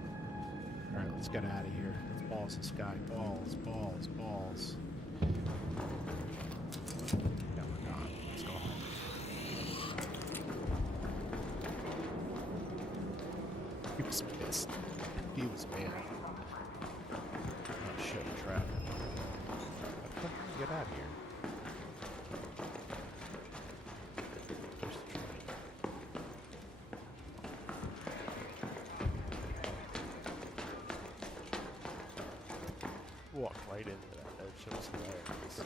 All right, let's get out of here. Let's balls this guy. Balls, balls, balls. No, we're not. Let's go home. He was pissed. He was mad. Oh shit, trap. Get out of here. There's the train. Walk right into that. That shit was hilarious.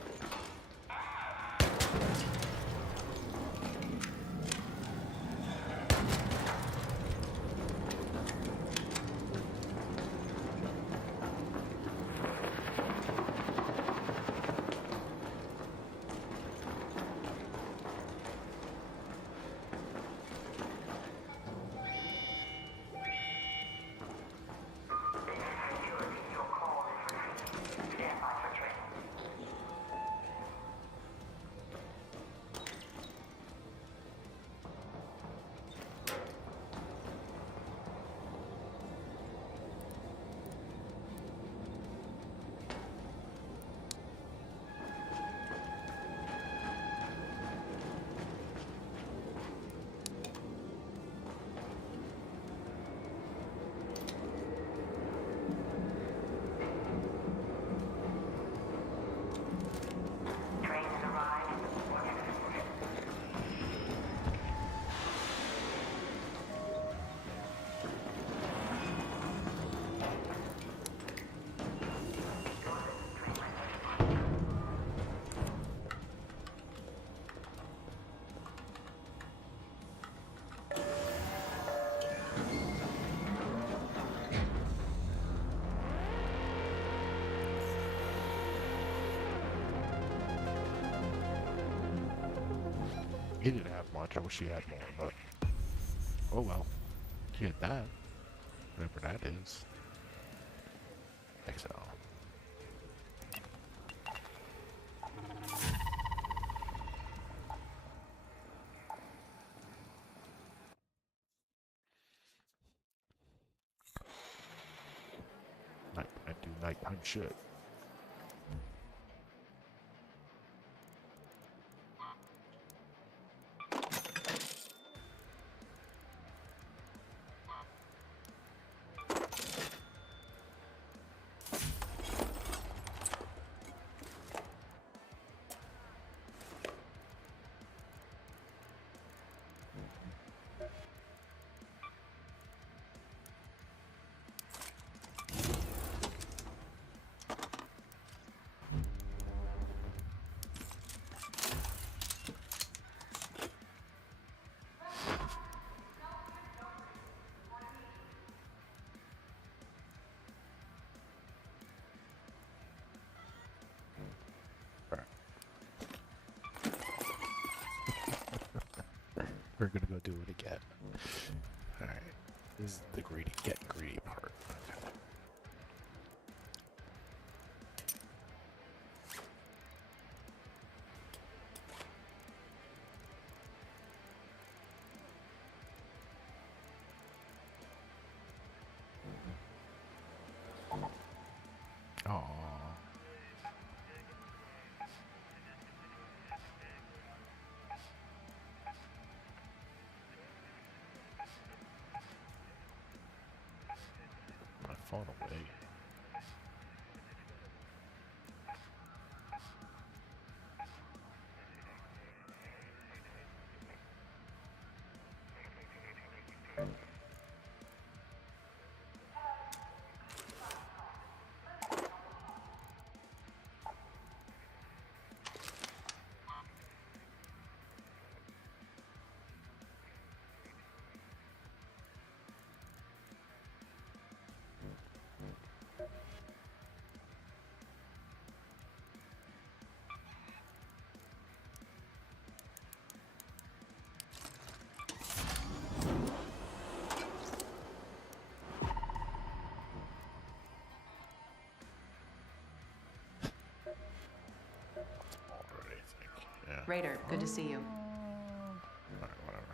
He didn't have much. I wish he had more, but oh well. He had that. Whatever that is. XL. I do nighttime shit. We're gonna go do it again. Alright. This is the greedy, get greedy part. Okay. Aww. My phone away. Raider, good to see you. Alright, whatever.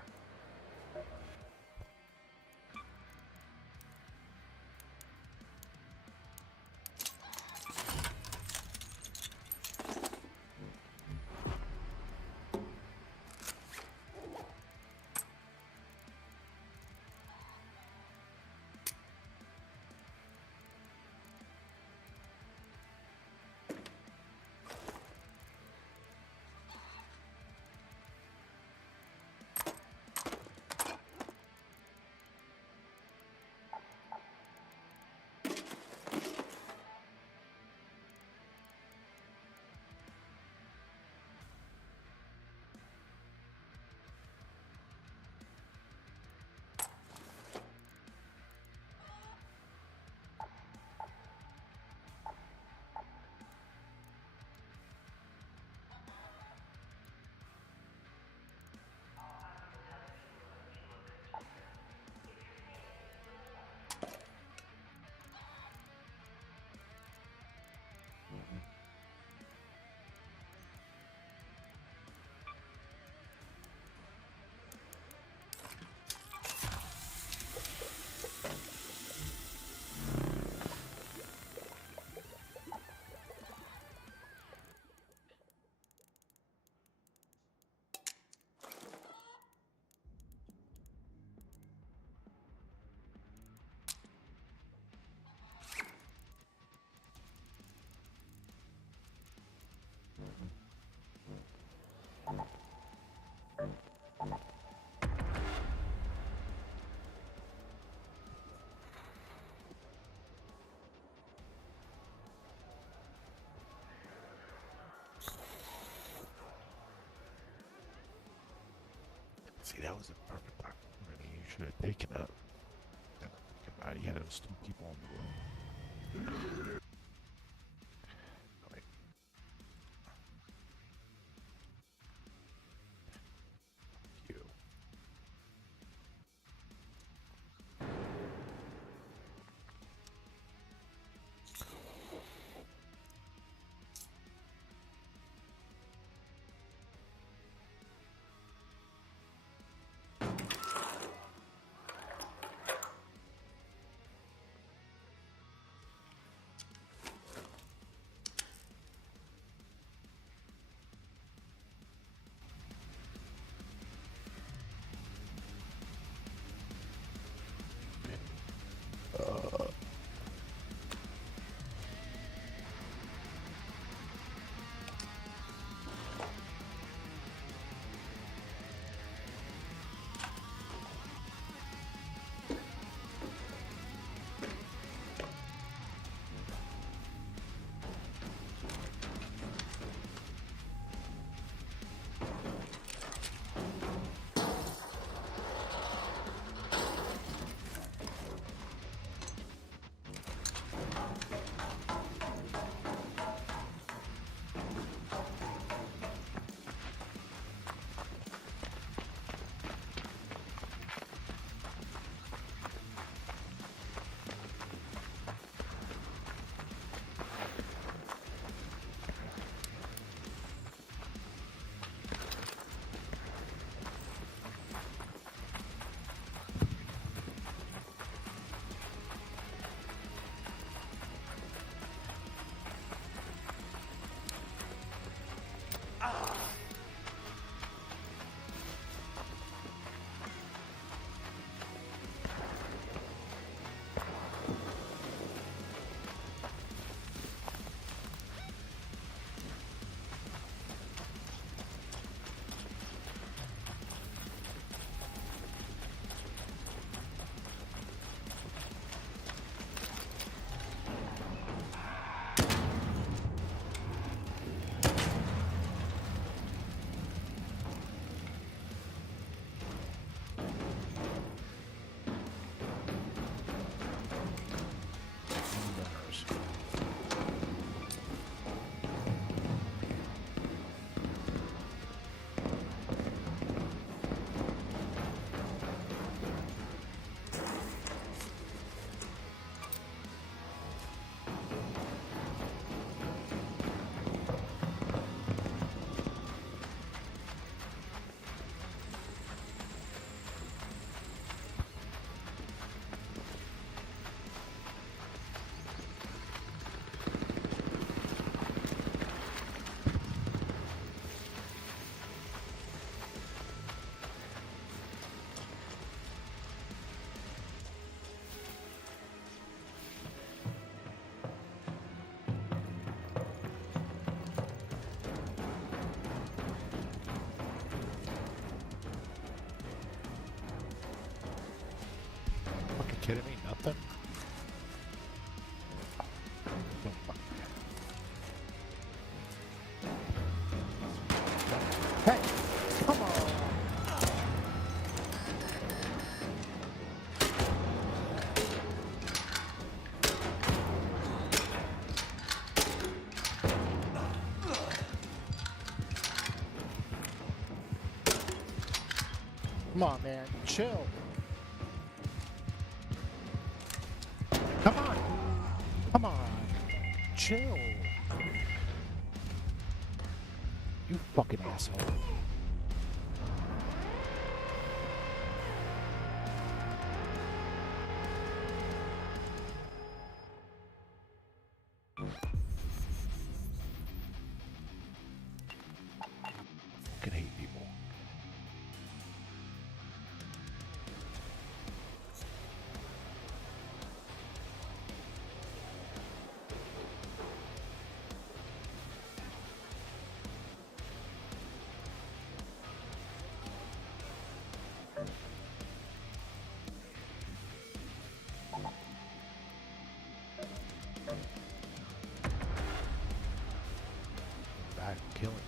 See, that was a perfect opportunity. You should have taken it. You had those two people on the road. Wait. kidding me? Nothing? Hey, come on. Come on, man. Chill. Come on, dude. Come on. Chill. You fucking asshole. Fucking hate people. Back killing me.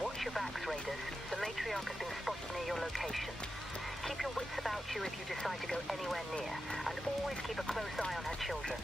Watch your backs, Raiders. The Matriarch has been spotted near your location. Keep your wits about you if you decide to go anywhere near, and always keep a close eye on her children.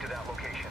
to that location.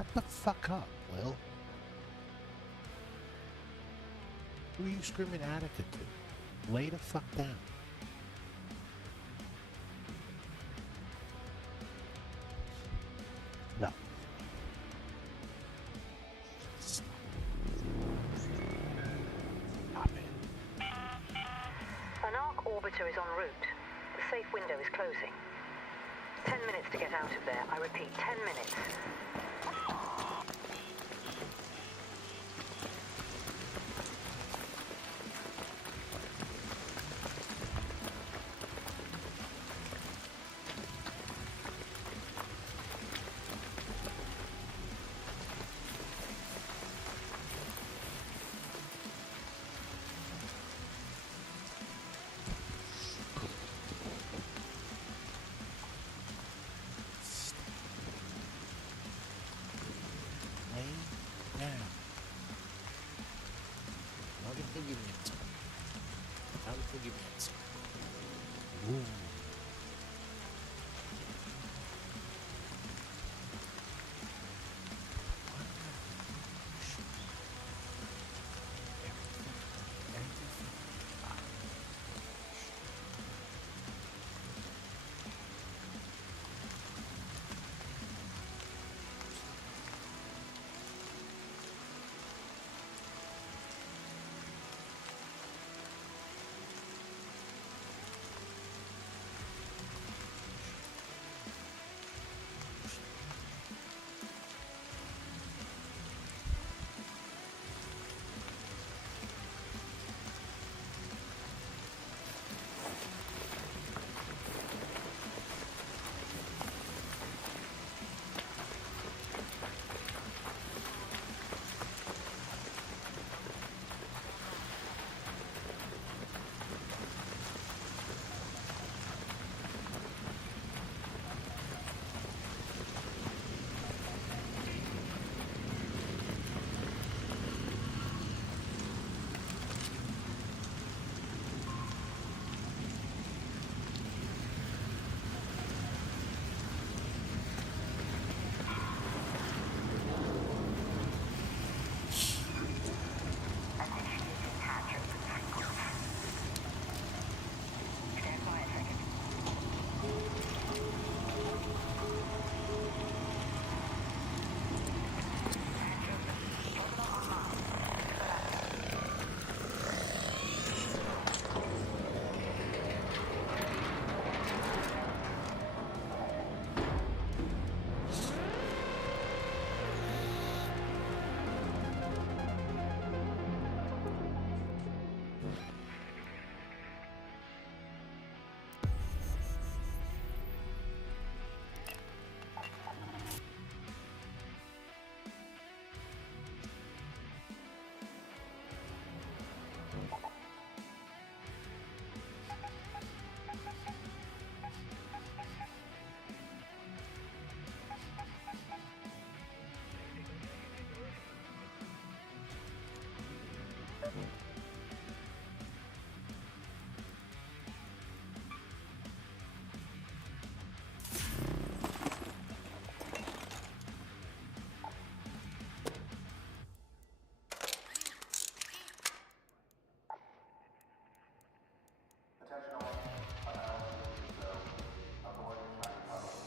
Shut the fuck up, Will. Who are you screaming Attica to? Lay the fuck down. No. Stop it. An arc orbiter is en route. The safe window is closing. 10 minutes to get out of there. I repeat, 10 minutes. Attention all. Analysis so. Avoid tiny puddles.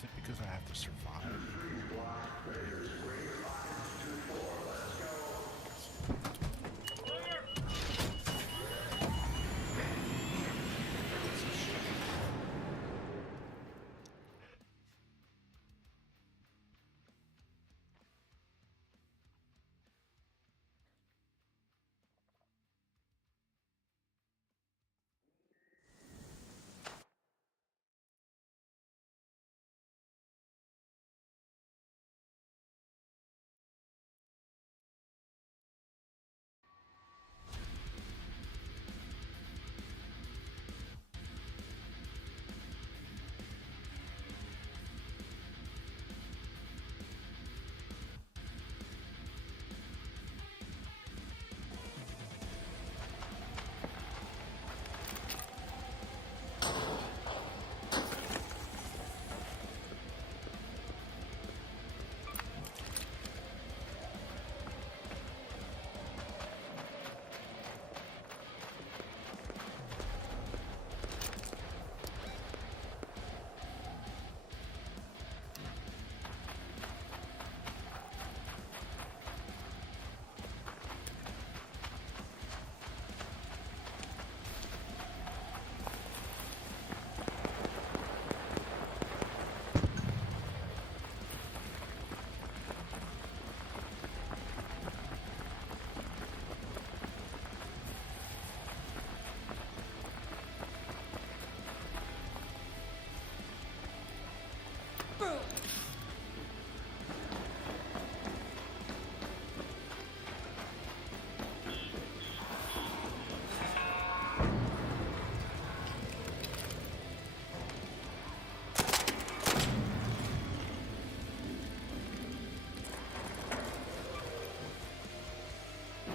Is it because I have to survive?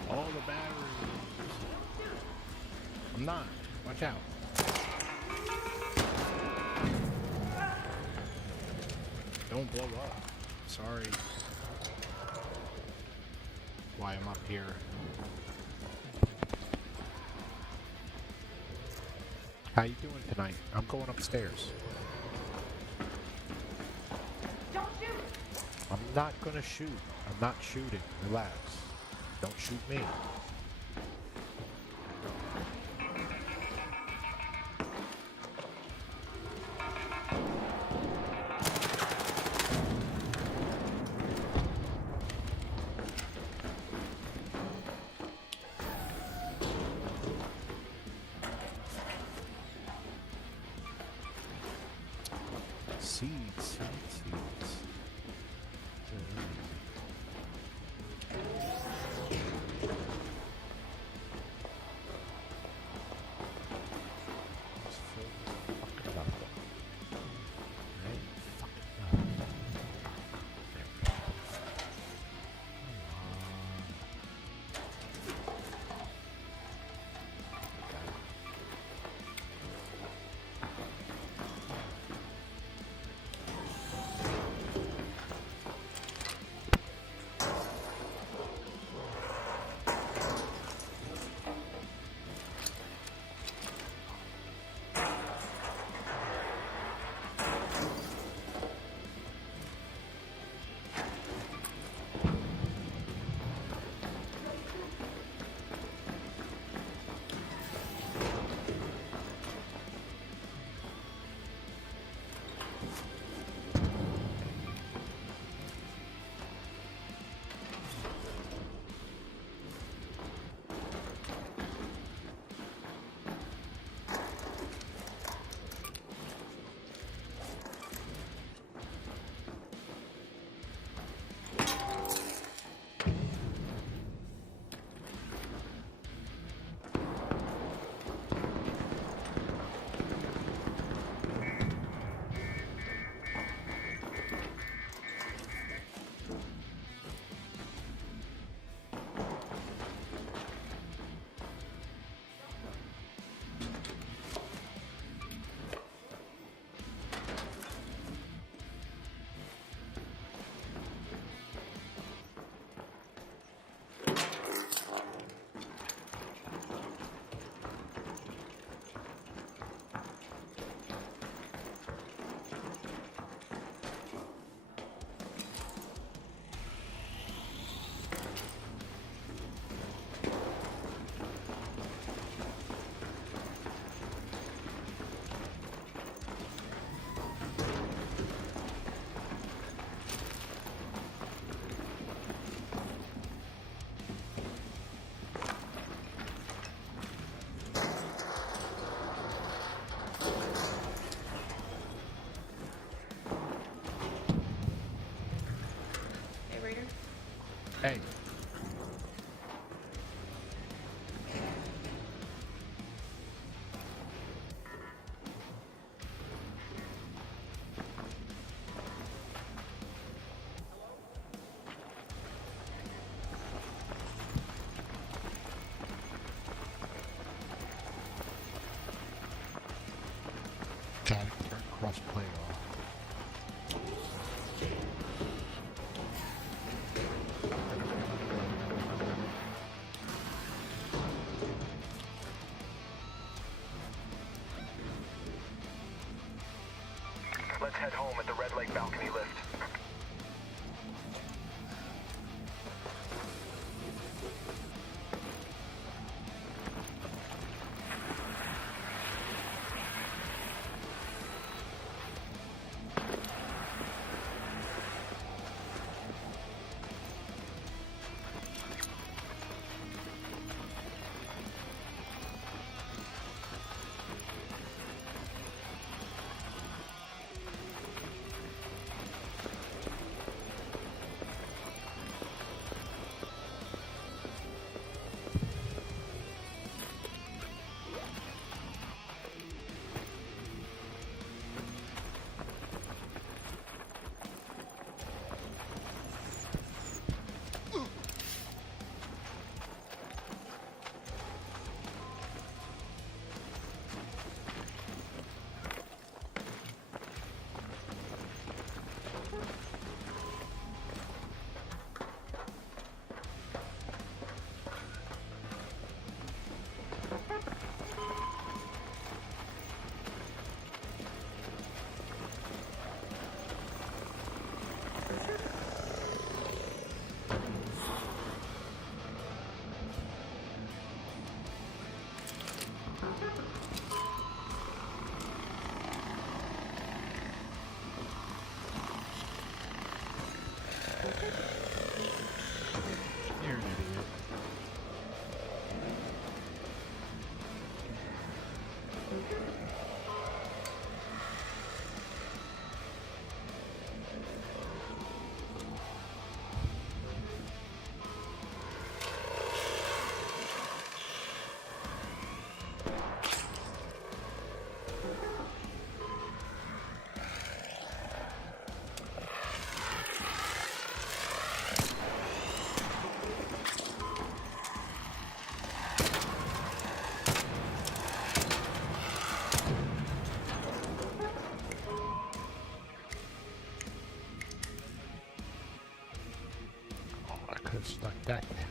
All the batteries. I'm not. Watch out. Don't blow up. Sorry. Why I'm up here. How you doing tonight? I'm going upstairs. Don't shoot! I'm not gonna shoot. I'm not shooting. Relax. Don't shoot me. Seeds. Hey. Gotta turn crossplay off. Let's head home at the Red Lake balcony lift. You're an idiot. Oh, I could have stuck that down.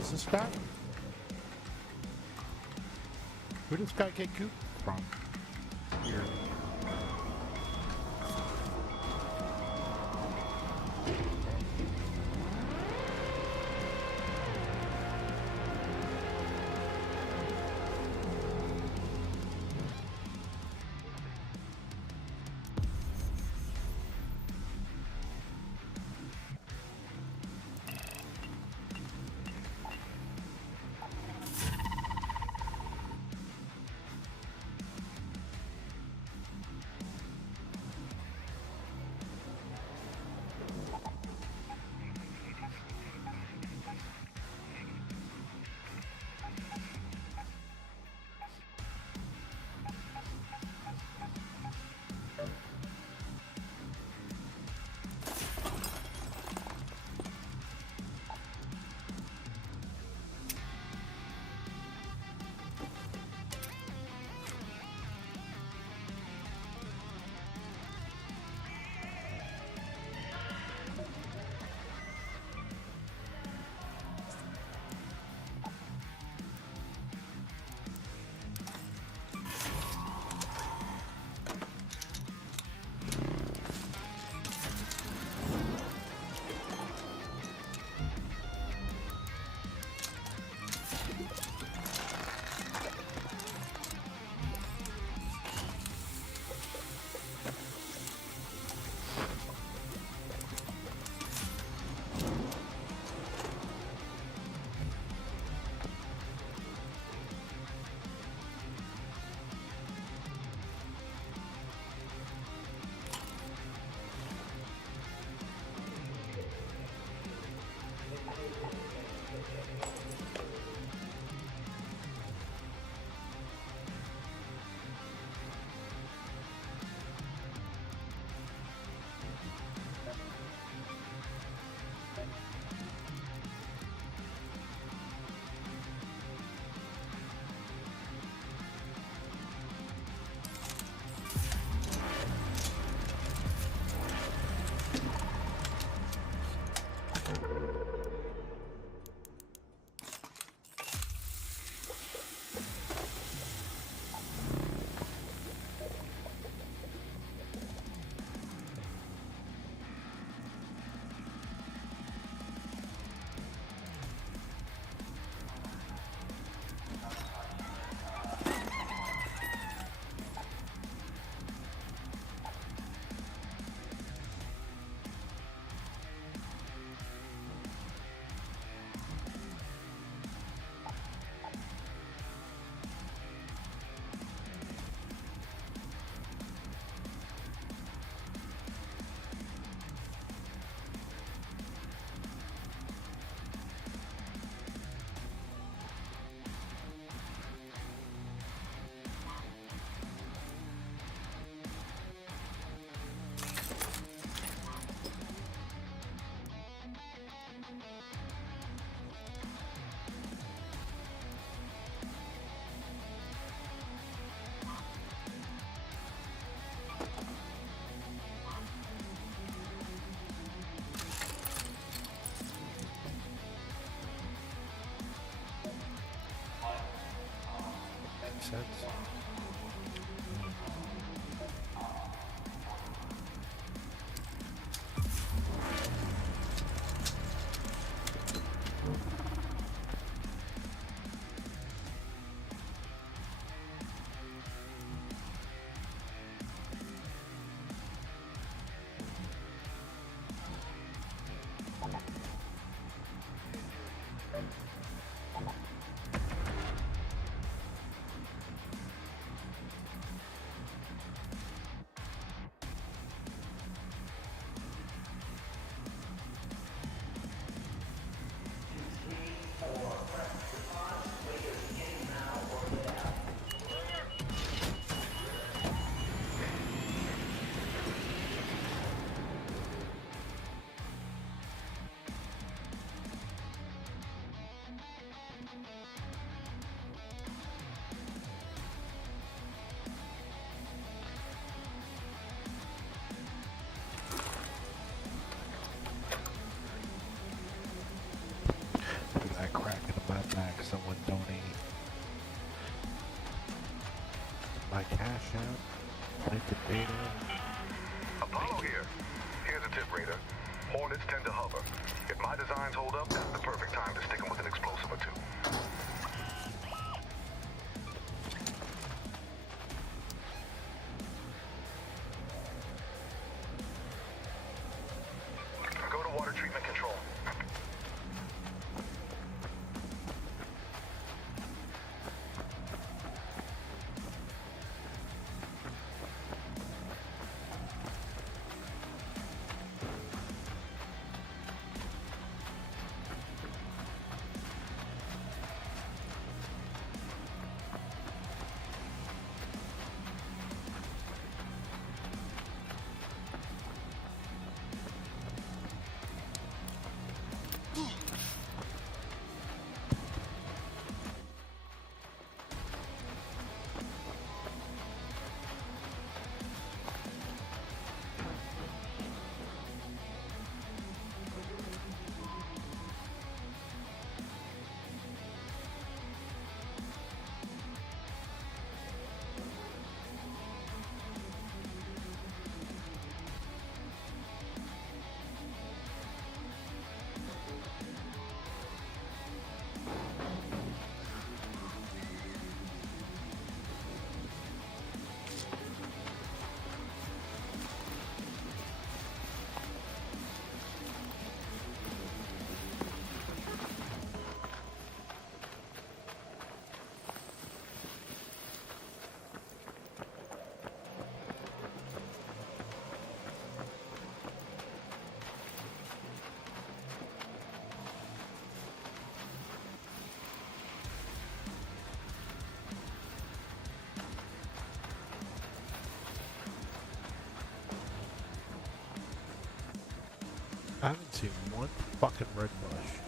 Is this guy? Where does this guy get goop from? Here. Sense. back. Someone donate my cash out. Planted beta. Apollo here. Here's a tip, Raider. Hornets tend to hover. If my designs hold up, that's the perfect time to stick them with an explosive or two. Go to water treatment control. I haven't seen one fucking red bush.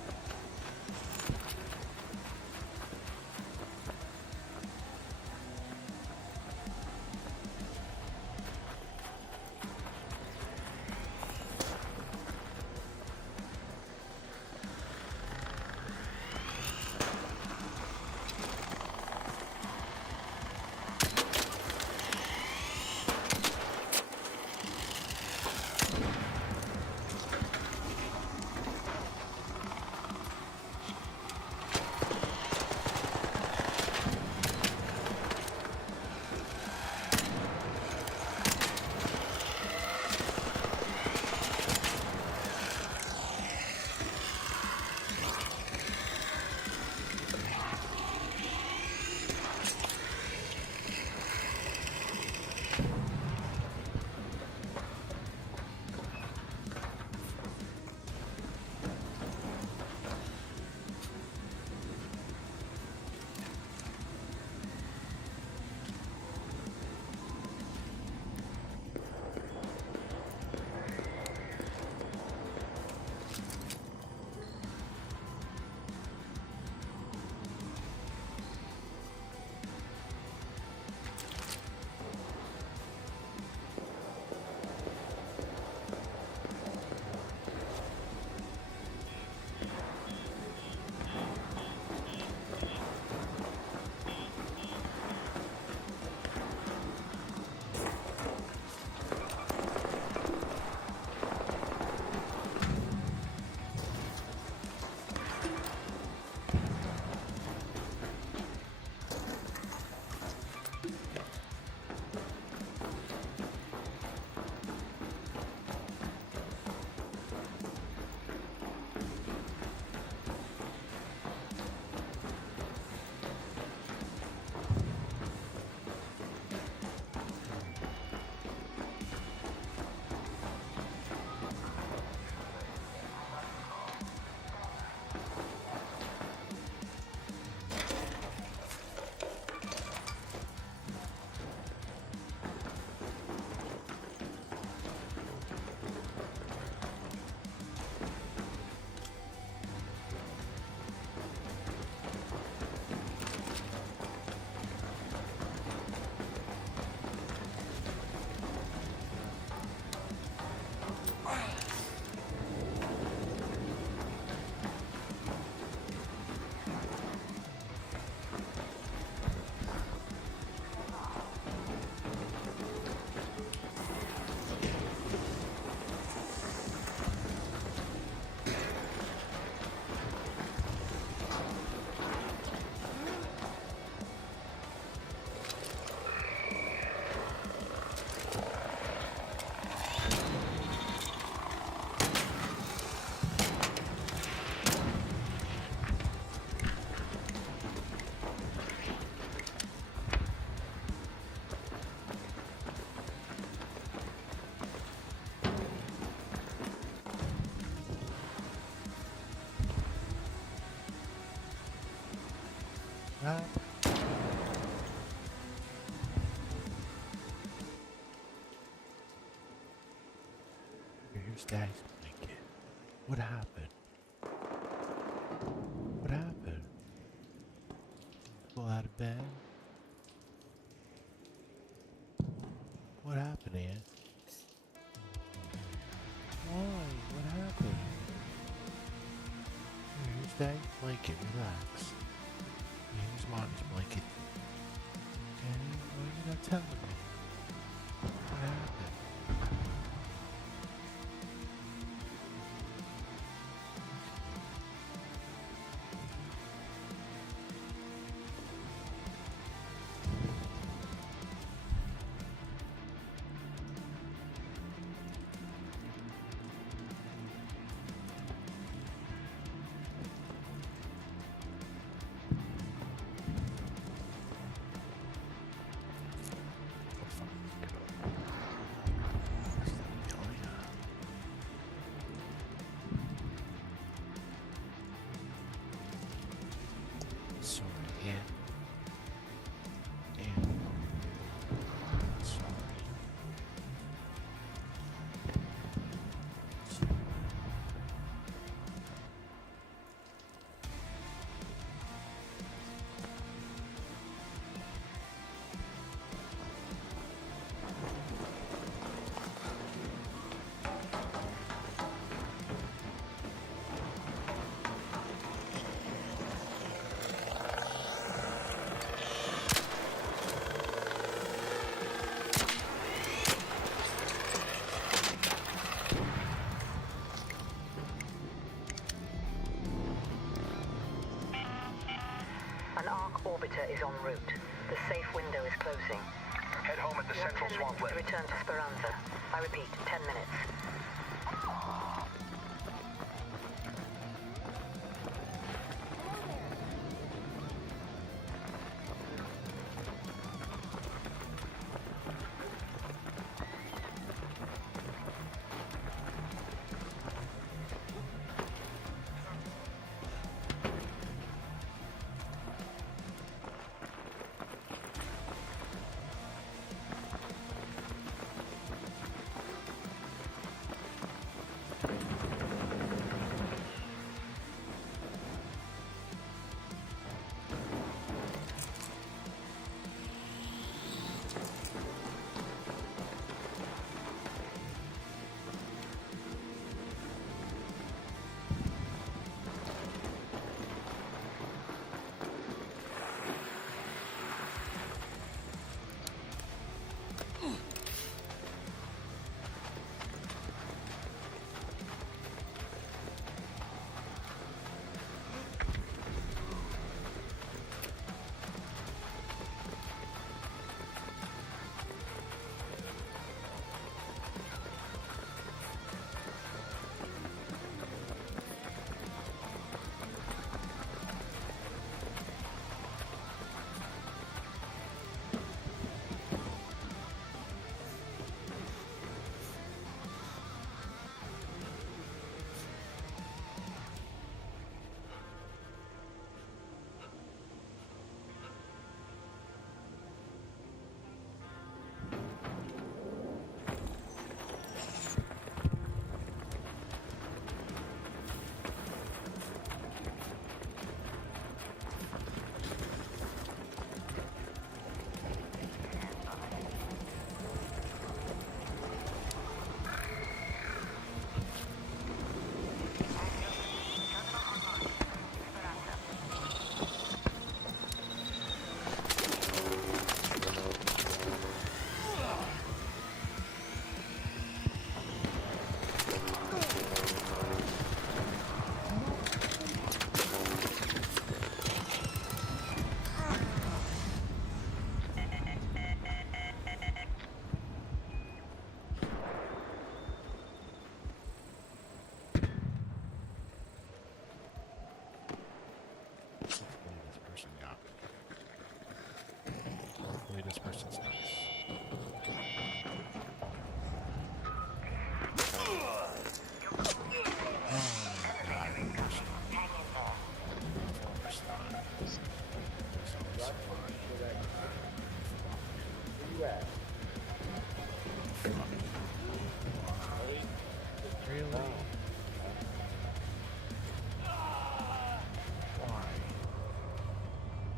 What? Here's Daddy's blanket. What happened? What happened? Pull out of bed? What happened, Aunt? Why? What happened? Here's Daddy's blanket. Relax. Here's Mommy's blanket. Daddy, why are you not telling me? What happened? Sorry, Aunt. Aunt. Sorry. An Ark orbiter is en route. The safe window is closing. Head home at the central swamp to lake. return to Speranza. I repeat, 10 minutes.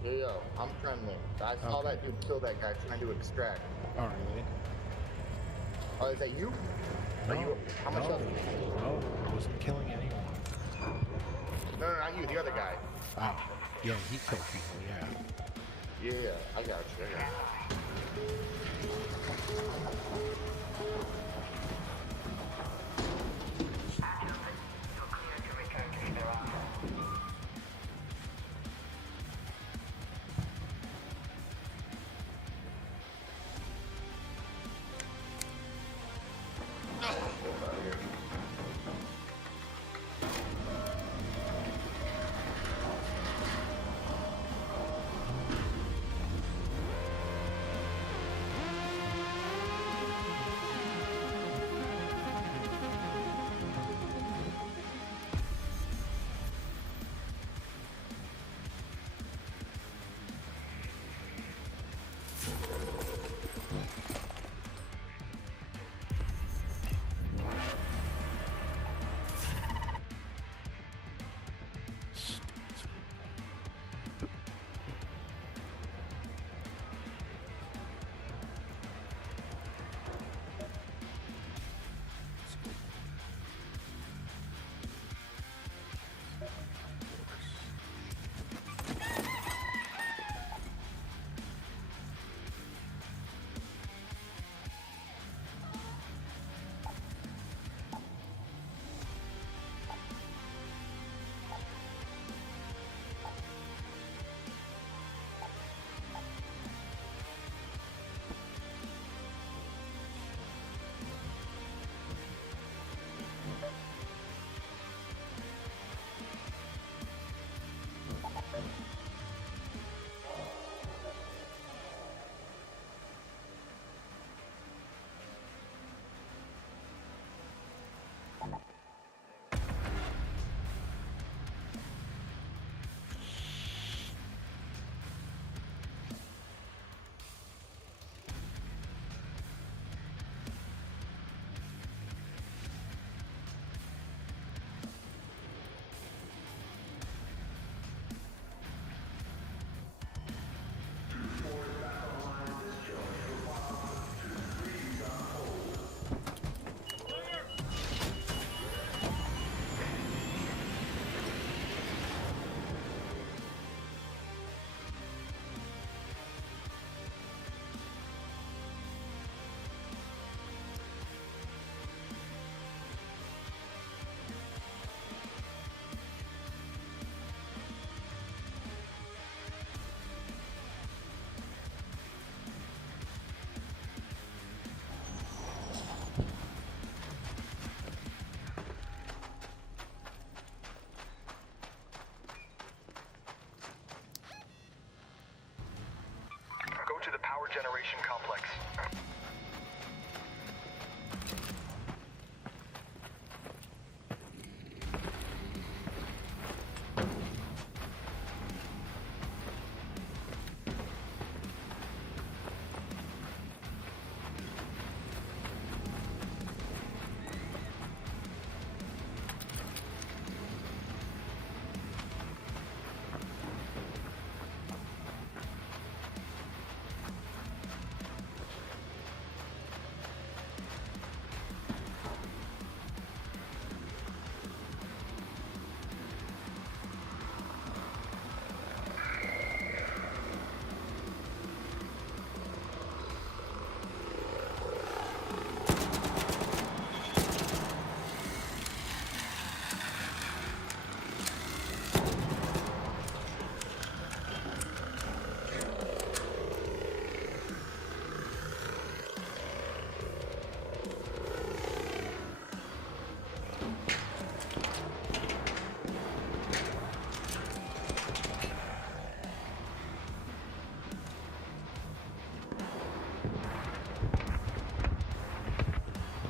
Yeah, I'm friendly. I saw that dude kill that guy trying to extract. Oh, really? Oh, is that you? Are you? How much else? No, I wasn't killing anyone. No, not you. The other guy. Ah, yeah, he killed people. Yeah. Yeah, I got you. Go to the power generation complex.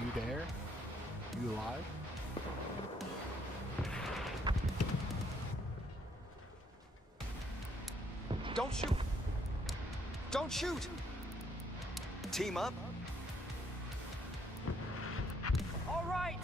You there? You alive? Don't shoot! Don't shoot! Team up. All right!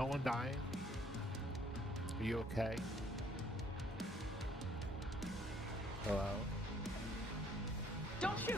No one dying? Are you okay? Hello? Don't shoot!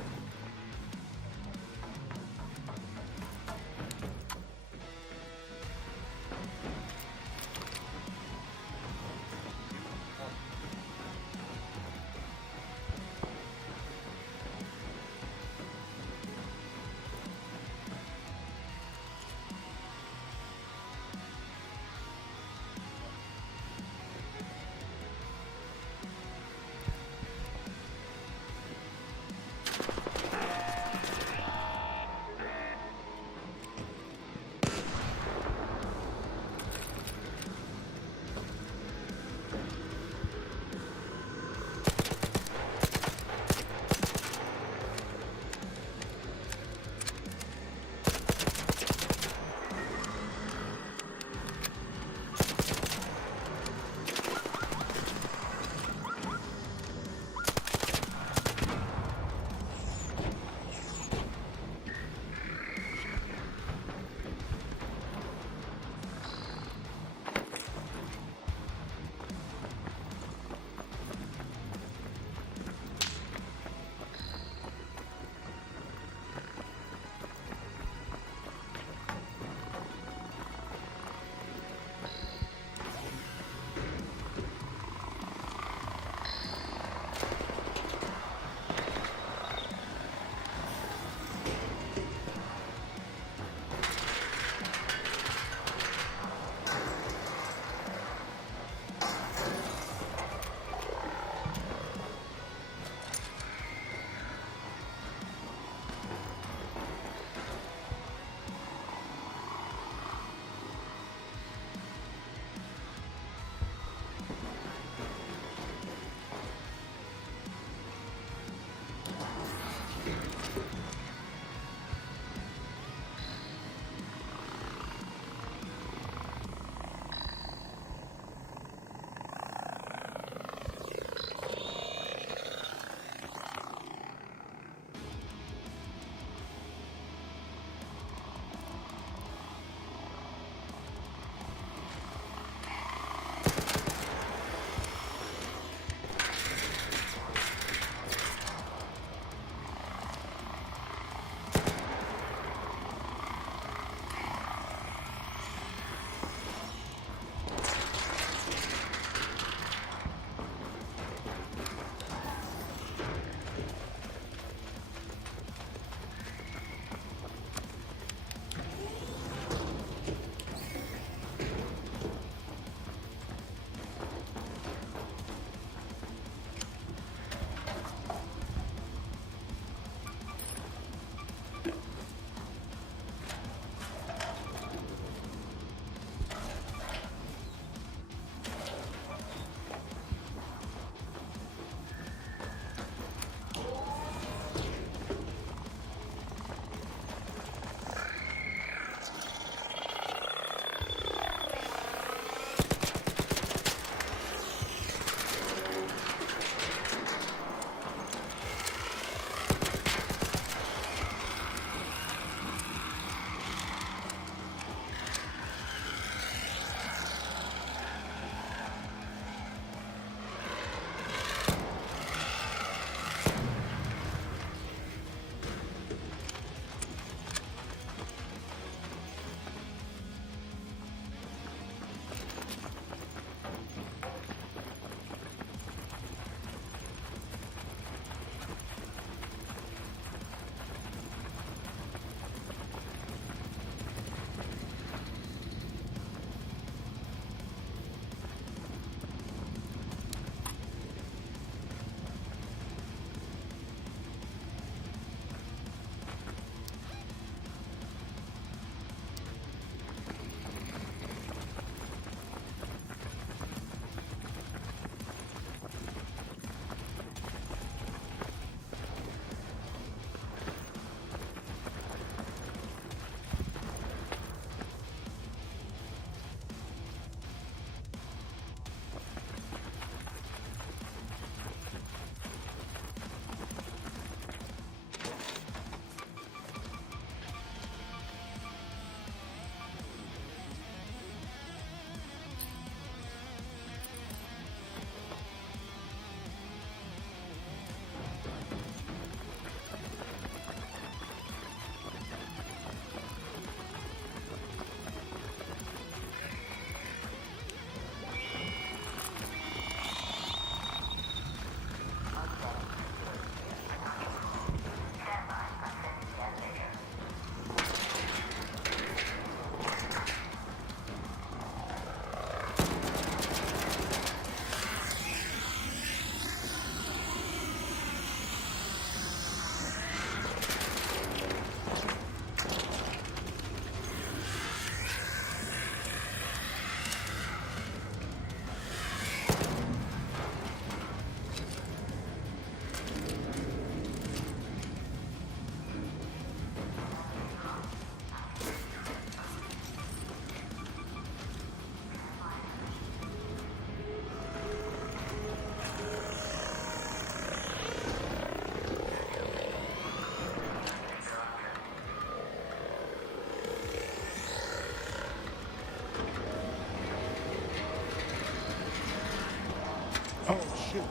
shoot.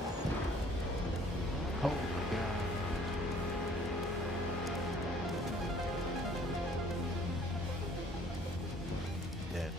Oh my god. Dead.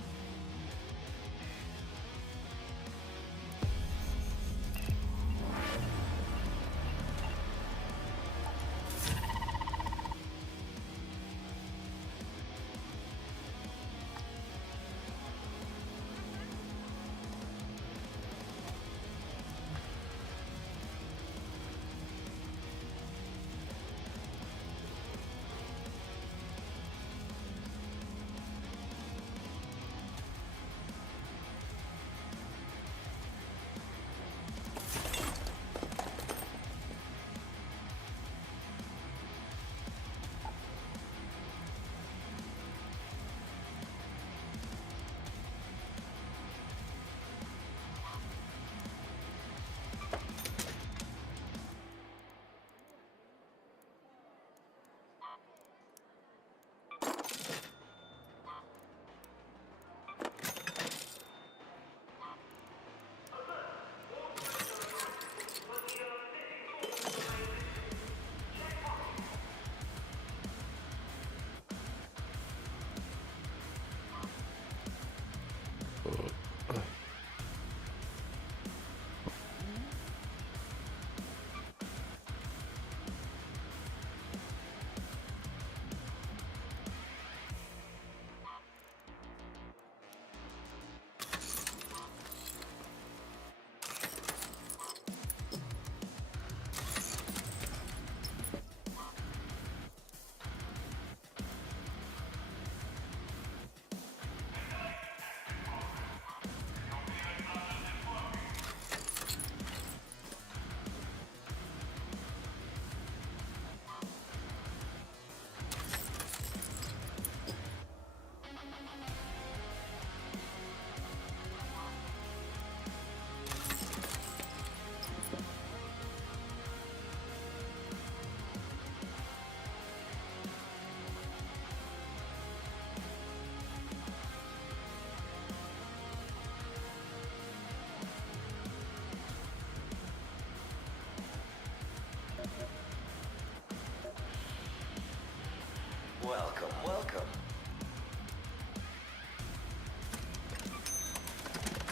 Welcome, welcome.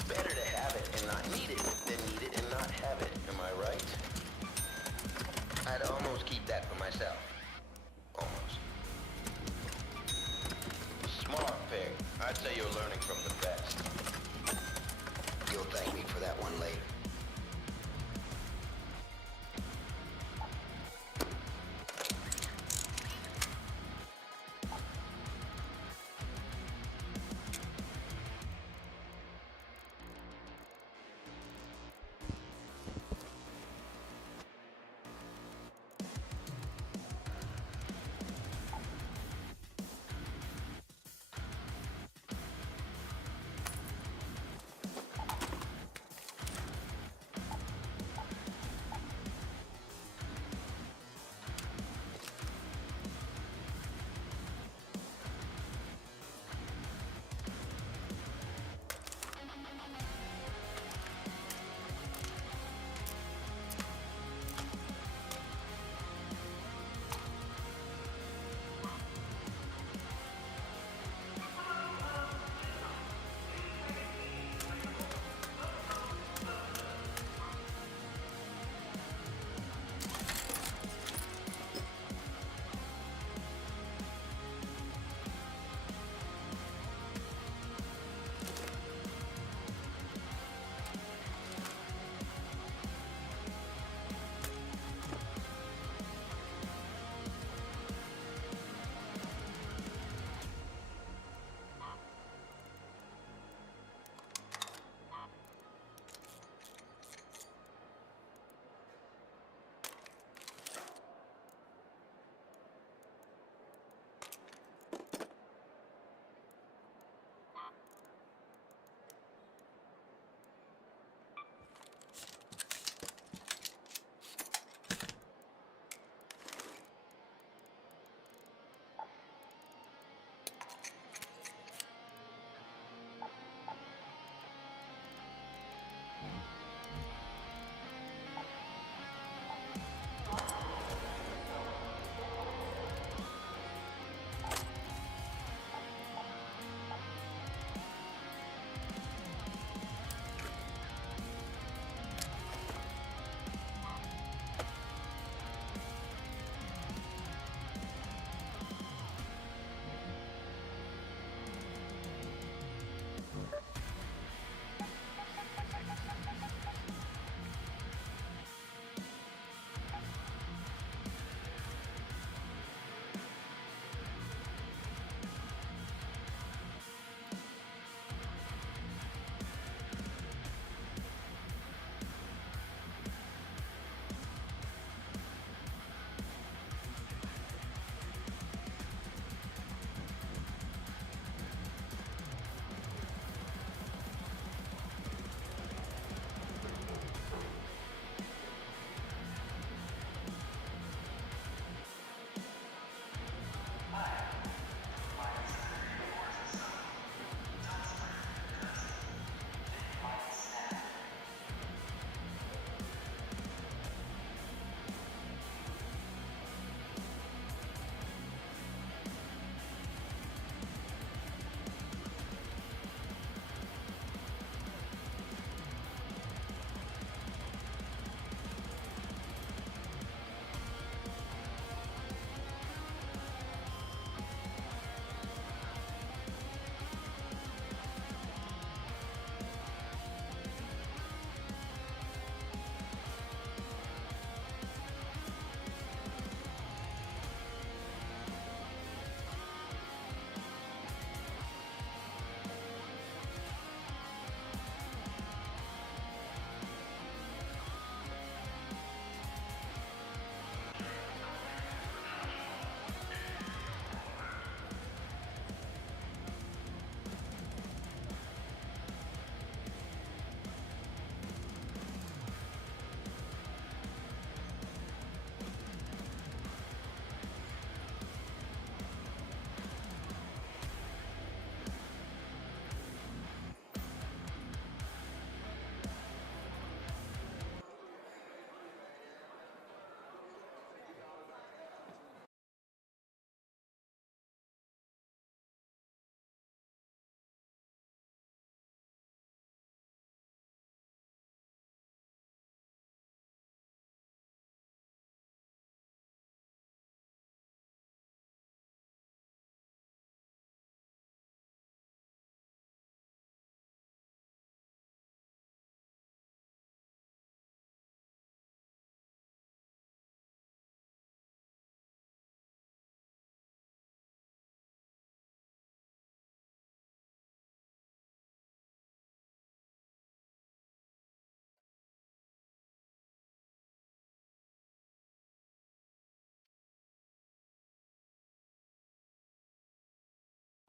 Better to have it and not need it than need it and not have it, am I right? I'd almost keep that for myself. Almost. Smart pick. I'd say you're learning from the best. You'll thank me for that one later.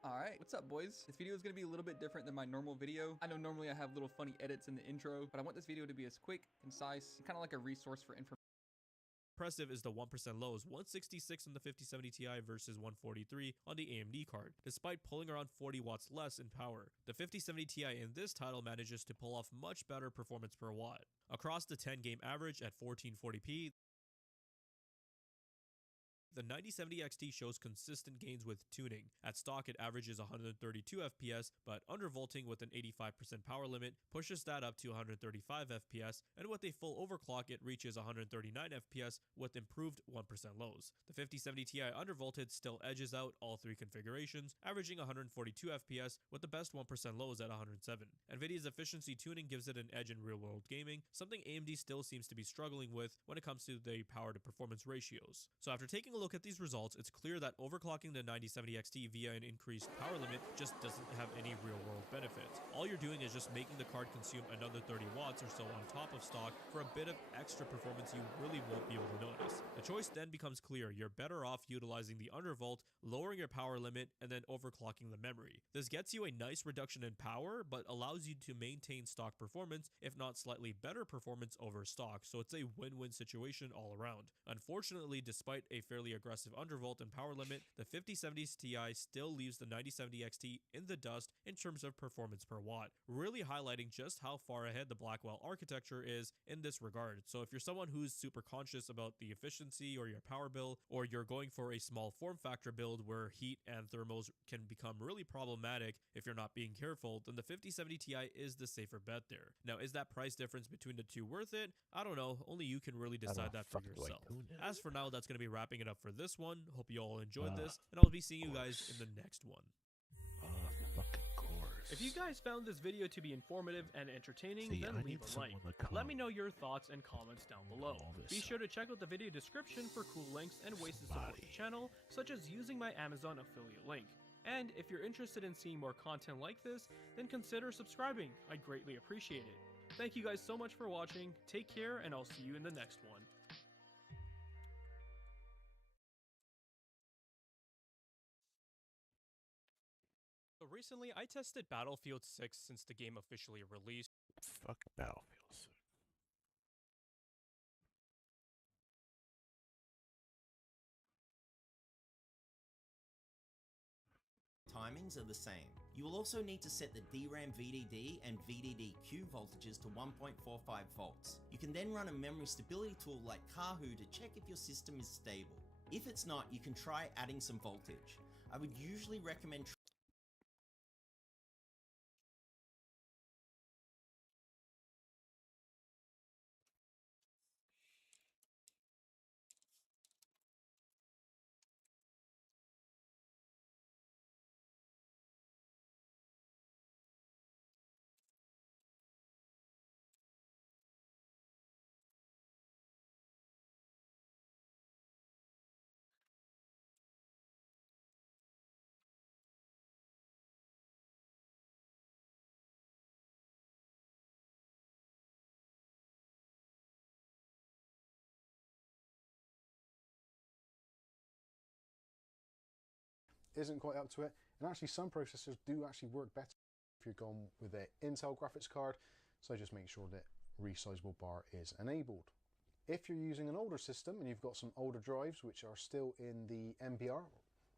Alright, what's up boys? This video is going to be a little bit different than my normal video. I know normally I have little funny edits in the intro, but I want this video to be as quick, concise, and kind of like a resource for information. Impressive is the 1% lows, 166 on the 5070 Ti versus 143 on the AMD card, despite pulling around 40 watts less in power. The 5070 Ti in this title manages to pull off much better performance per watt. Across the 10 game average at 1440p, the 9070 XT shows consistent gains with tuning. At stock it averages 132 FPS, but undervolting with an 85% power limit pushes that up to 135 FPS, and with a full overclock it reaches 139 FPS with improved 1% lows. The 5070 Ti undervolted still edges out all three configurations, averaging 142 FPS with the best 1% lows at 107. Nvidia's efficiency tuning gives it an edge in real-world gaming, something AMD still seems to be struggling with when it comes to the power to performance ratios. So after taking a look at these results, it's clear that overclocking the 9070 XT via an increased power limit just doesn't have any real-world benefits. All you're doing is just making the card consume another 30 watts or so on top of stock for a bit of extra performance you really won't be able to notice. The choice then becomes clear. You're better off utilizing the undervolt, lowering your power limit, and then overclocking the memory. This gets you a nice reduction in power, but allows you to maintain stock performance, if not slightly better performance over stock, so it's a win-win situation all around. Unfortunately, despite a fairly aggressive undervolt and power limit, the 5070 Ti still leaves the 9070 XT in the dust in terms of performance per watt, really highlighting just how far ahead the Blackwell architecture is in this regard. So if you're someone who's super conscious about the efficiency or your power bill, or you're going for a small form factor build where heat and thermals can become really problematic if you're not being careful, then the 5070 Ti is the safer bet there. Now, is that price difference between the two worth it? I don't know, only you can really decide that for yourself. As for now, that's going to be wrapping it up for this one. Hope you all enjoyed this, and I'll be seeing you guys in the next one. If you guys found this video to be informative and entertaining, then leave a like. Let me know your thoughts and comments down below. Be sure to check out the video description for cool links and ways to support the channel, such as using my Amazon affiliate link. And if you're interested in seeing more content like this, then consider subscribing. I'd greatly appreciate it. Thank you guys so much for watching, take care, and I'll see you in the next one. So recently, I tested Battlefield 6 since the game officially released. Fuck Battlefield 6. Timings are the same. You will also need to set the DRAM VDD and VDD-Q voltages to 1.45 volts. You can then run a memory stability tool like Kahoo to check if your system is stable. If it's not, you can try adding some voltage. I would usually recommend isn't quite up to it, and actually some processors do actually work better if you're going with an Intel graphics card, so just make sure that resizable bar is enabled. If you're using an older system and you've got some older drives which are still in the MBR,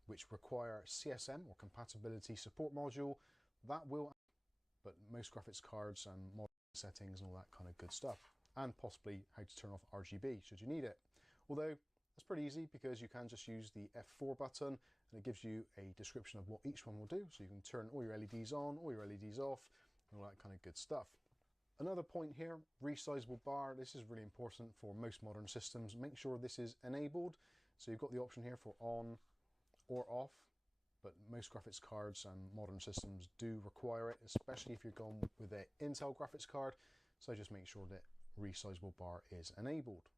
which require CSM or compatibility support module, that will, but most graphics cards and model settings and all that kind of good stuff, and possibly how to turn off RGB should you need it. Although it's pretty easy because you can just use the F4 button and it gives you a description of what each one will do, so you can turn all your LEDs on, all your LEDs off, and all that kind of good stuff. Another point here, resizable bar. This is really important for most modern systems. Make sure this is enabled, so you've got the option here for on or off, but most graphics cards and modern systems do require it, especially if you're going with an Intel graphics card, so just make sure that resizable bar is enabled.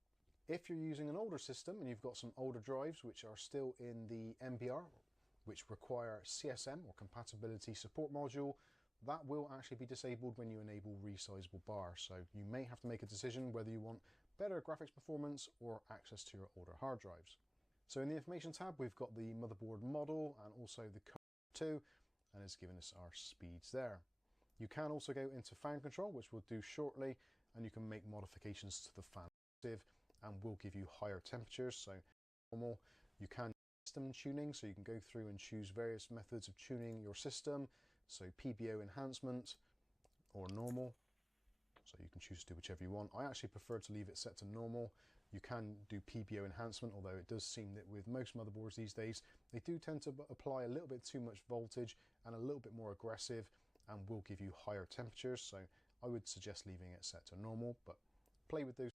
If you're using an older system and you've got some older drives which are still in the MBR, which require CSM or compatibility support module, that will actually be disabled when you enable resizable bar. So you may have to make a decision whether you want better graphics performance or access to your older hard drives. So in the information tab, we've got the motherboard model and also the code 2, and it's giving us our speeds there. You can also go into fan control, which we'll do shortly, and you can make modifications to the fan and will give you higher temperatures. So normal, you can system tuning, so you can go through and choose various methods of tuning your system, so PBO enhancement or normal, so you can choose to do whichever you want. I actually prefer to leave it set to normal. You can do PBO enhancement, although it does seem that with most motherboards these days, they do tend to apply a little bit too much voltage and a little bit more aggressive and will give you higher temperatures. So I would suggest leaving it set to normal, but play with those.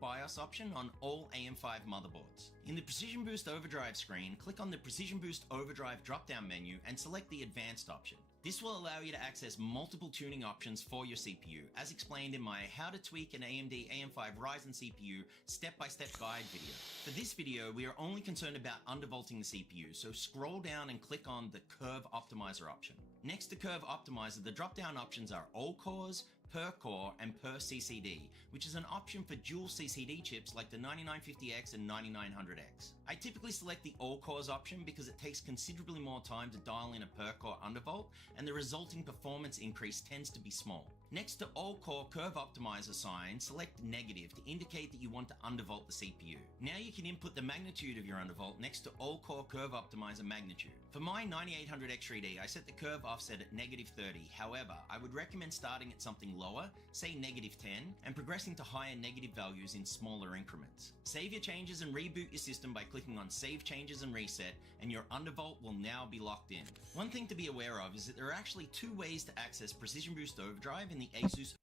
BIOS option on all AM5 motherboards. In the Precision Boost Overdrive screen, click on the Precision Boost Overdrive drop-down menu and select the Advanced option. This will allow you to access multiple tuning options for your CPU, as explained in my How to Tweak an AMD AM5 Ryzen CPU step-by-step guide video. For this video, we are only concerned about undervolting the CPU, so scroll down and click on the Curve Optimizer option. Next to Curve Optimizer, the drop-down options are all cores, per core, and per CCD, which is an option for dual CCD chips like the 9950X and 9900X. I typically select the all cores option because it takes considerably more time to dial in a per core undervolt, and the resulting performance increase tends to be small. Next to all core curve optimizer sign, select negative to indicate that you want to undervolt the CPU. Now you can input the magnitude of your undervolt next to all core curve optimizer magnitude. For my 9800X3D, I set the curve offset at -30. However, I would recommend starting at something lower, say -10, and progressing to higher negative values in smaller increments. Save your changes and reboot your system by clicking on Save Changes and Reset, and your undervolt will now be locked in. One thing to be aware of is that there are actually two ways to access Precision Boost Overdrive in the ASUS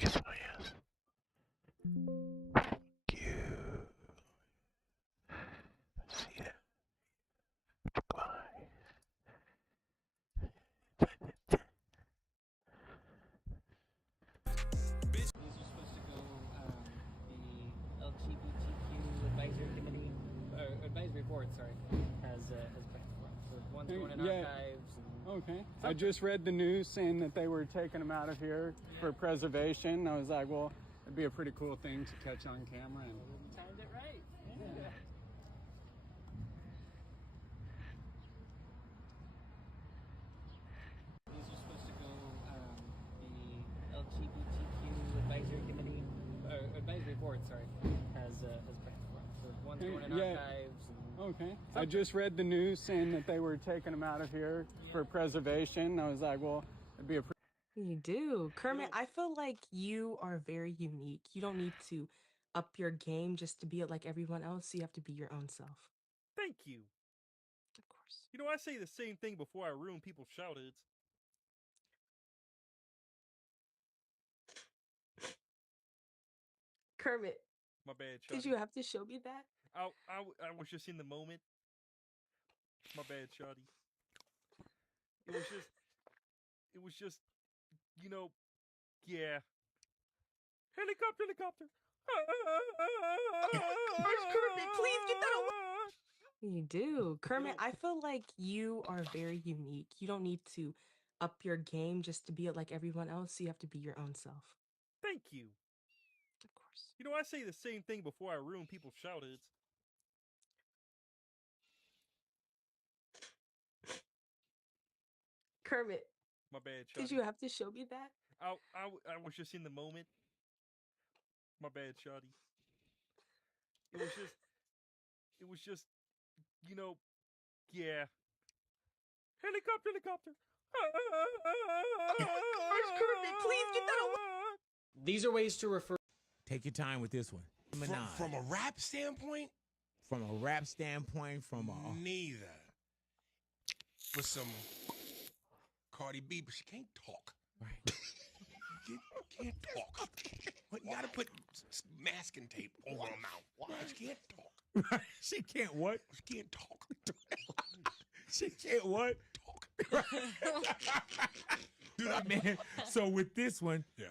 Kiss my ass. Thank you. See ya. Bye. These are supposed to go, the LGBTQ advisory committee, advisory board, sorry, has planned for. So one's going in archives. Okay. I just read the news saying that they were taking them out of here for preservation. I was like, well, it'd be a pretty cool thing to catch on camera. And You timed it right. Yeah. These are supposed to go, the LGBTQ advisory committee, advisory board, sorry, has planned for. So one's going in archives. Okay. I just read the news saying that they were taking them out of here for preservation. I was like, well, it'd be a pretty You do. Kermit, I feel like you are very unique. You don't need to up your game just to be like everyone else. You have to be your own self. Thank you. Of course. You know, I say the same thing before I ruin people's shout-outs. Kermit, My bad, did Shawty. you have to show me that? I was just in the moment. My bad, Shawty. It was just, you know, yeah. Helicopter. Kermit, please get that away. You do. Kermit, I feel like you are very unique. You don't need to up your game just to be like everyone else. You have to be your own self. Thank you. Of course. You know, I say the same thing before I ruin people's shout-outs. Kermit, My bad, Shawty. did you have to show me that? I was just in the moment. My bad, Shawty. It was just, you know, yeah. Helicopter. Kermit, please get that away. These are ways to refer. Take your time with this one. From a rap standpoint? From a rap standpoint, Neither. For some Cardi B, but she can't talk. Right. You can't talk. But you gotta put masking tape over her mouth. Why? She can't talk. She can't what? She can't talk. She can't what? Talk. Dude, man. So with this one, yeah.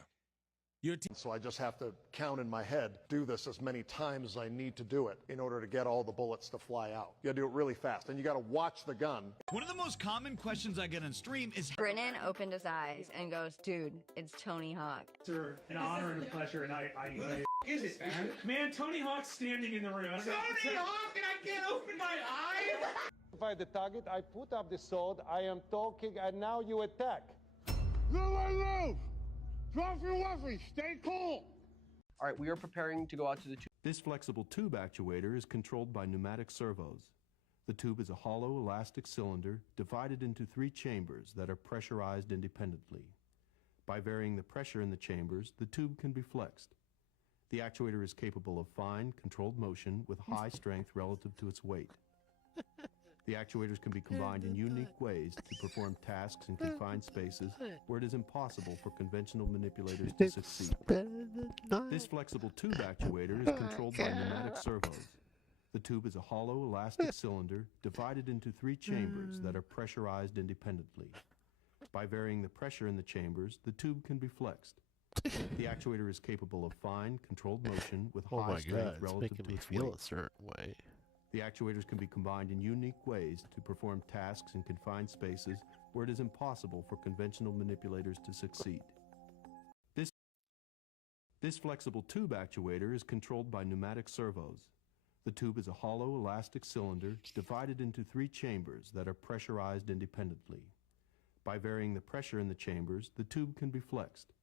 So I just have to count in my head, do this as many times as I need to do it in order to get all the bullets to fly out. You gotta do it really fast, and you gotta watch the gun. One of the most common questions I get on stream is... Brennan opened his eyes and goes, dude, it's Tony Hawk. Sir, an honor and a pleasure, and I is it, man? Man, Tony Hawk's standing in the room. Tony Hawk, and I can't open my eyes? The target, I put up the sword, I am talking, and now you attack. Move! Drop your weapons! Stay cool! All right, we are preparing to go out to the tube. This flexible tube actuator is controlled by pneumatic servos. The tube is a hollow, elastic cylinder divided into 3 chambers that are pressurized independently. By varying the pressure in the chambers, the tube can be flexed. The actuator is capable of fine, controlled motion with high strength relative to its weight. The actuators can be combined in unique ways to perform tasks in confined spaces where it is impossible for conventional manipulators to succeed. This flexible tube actuator is controlled by pneumatic servos. The tube is a hollow, elastic cylinder divided into 3 chambers that are pressurized independently. By varying the pressure in the chambers, the tube can be flexed. The actuator is capable of fine, controlled motion with high strength relative to its weight. A certain way. The actuators can be combined in unique ways to perform tasks in confined spaces where it is impossible for conventional manipulators to succeed. This flexible tube actuator is controlled by pneumatic servos. The tube is a hollow, elastic cylinder divided into 3 chambers that are pressurized independently. By varying the pressure in the chambers, the tube can be flexed.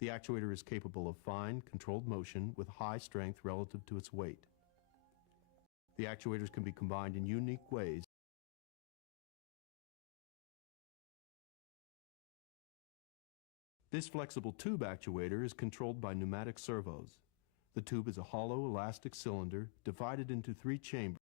The actuator is capable of fine, controlled motion with high strength relative to its weight. The actuators can be combined in unique ways. This flexible tube actuator is controlled by pneumatic servos. The tube is a hollow, elastic cylinder divided into 3 chambers.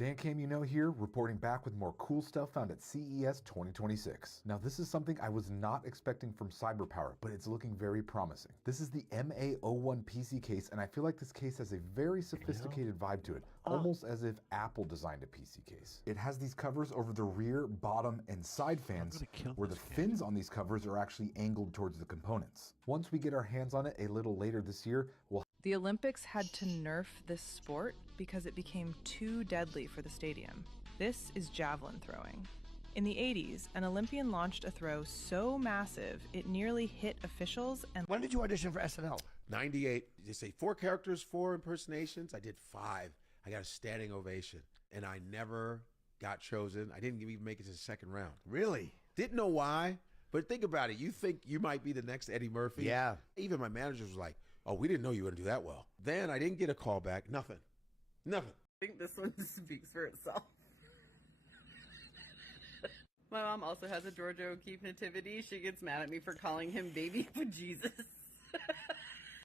Dan Camino here, reporting back with more cool stuff found at CES 2026. Now this is something I was not expecting from CyberPower, but it's looking very promising. This is the MA01 PC case, and I feel like this case has a very sophisticated vibe to it, almost as if Apple designed a PC case. It has these covers over the rear, bottom, and side fans, where the fins on these covers are actually angled towards the components. Once we get our hands on it a little later this year, we'll The Olympics had to nerf this sport because it became too deadly for the stadium. This is javelin throwing. In the 80s, an Olympian launched a throw so massive it nearly hit officials and— When did you audition for SNL? 98. They say 4 characters, 4 impersonations. I did 5. I got a standing ovation, and I never got chosen. I didn't even make it to the second round. Really? Didn't know why, but think about it. You think you might be the next Eddie Murphy? Yeah. Even my manager was like, oh, we didn't know you were going to do that well. Then I didn't get a call back. Nothing. Nothing. I think this one speaks for itself. My mom also has a Georgia O'Keeffe nativity. She gets mad at me for calling him baby Jesus.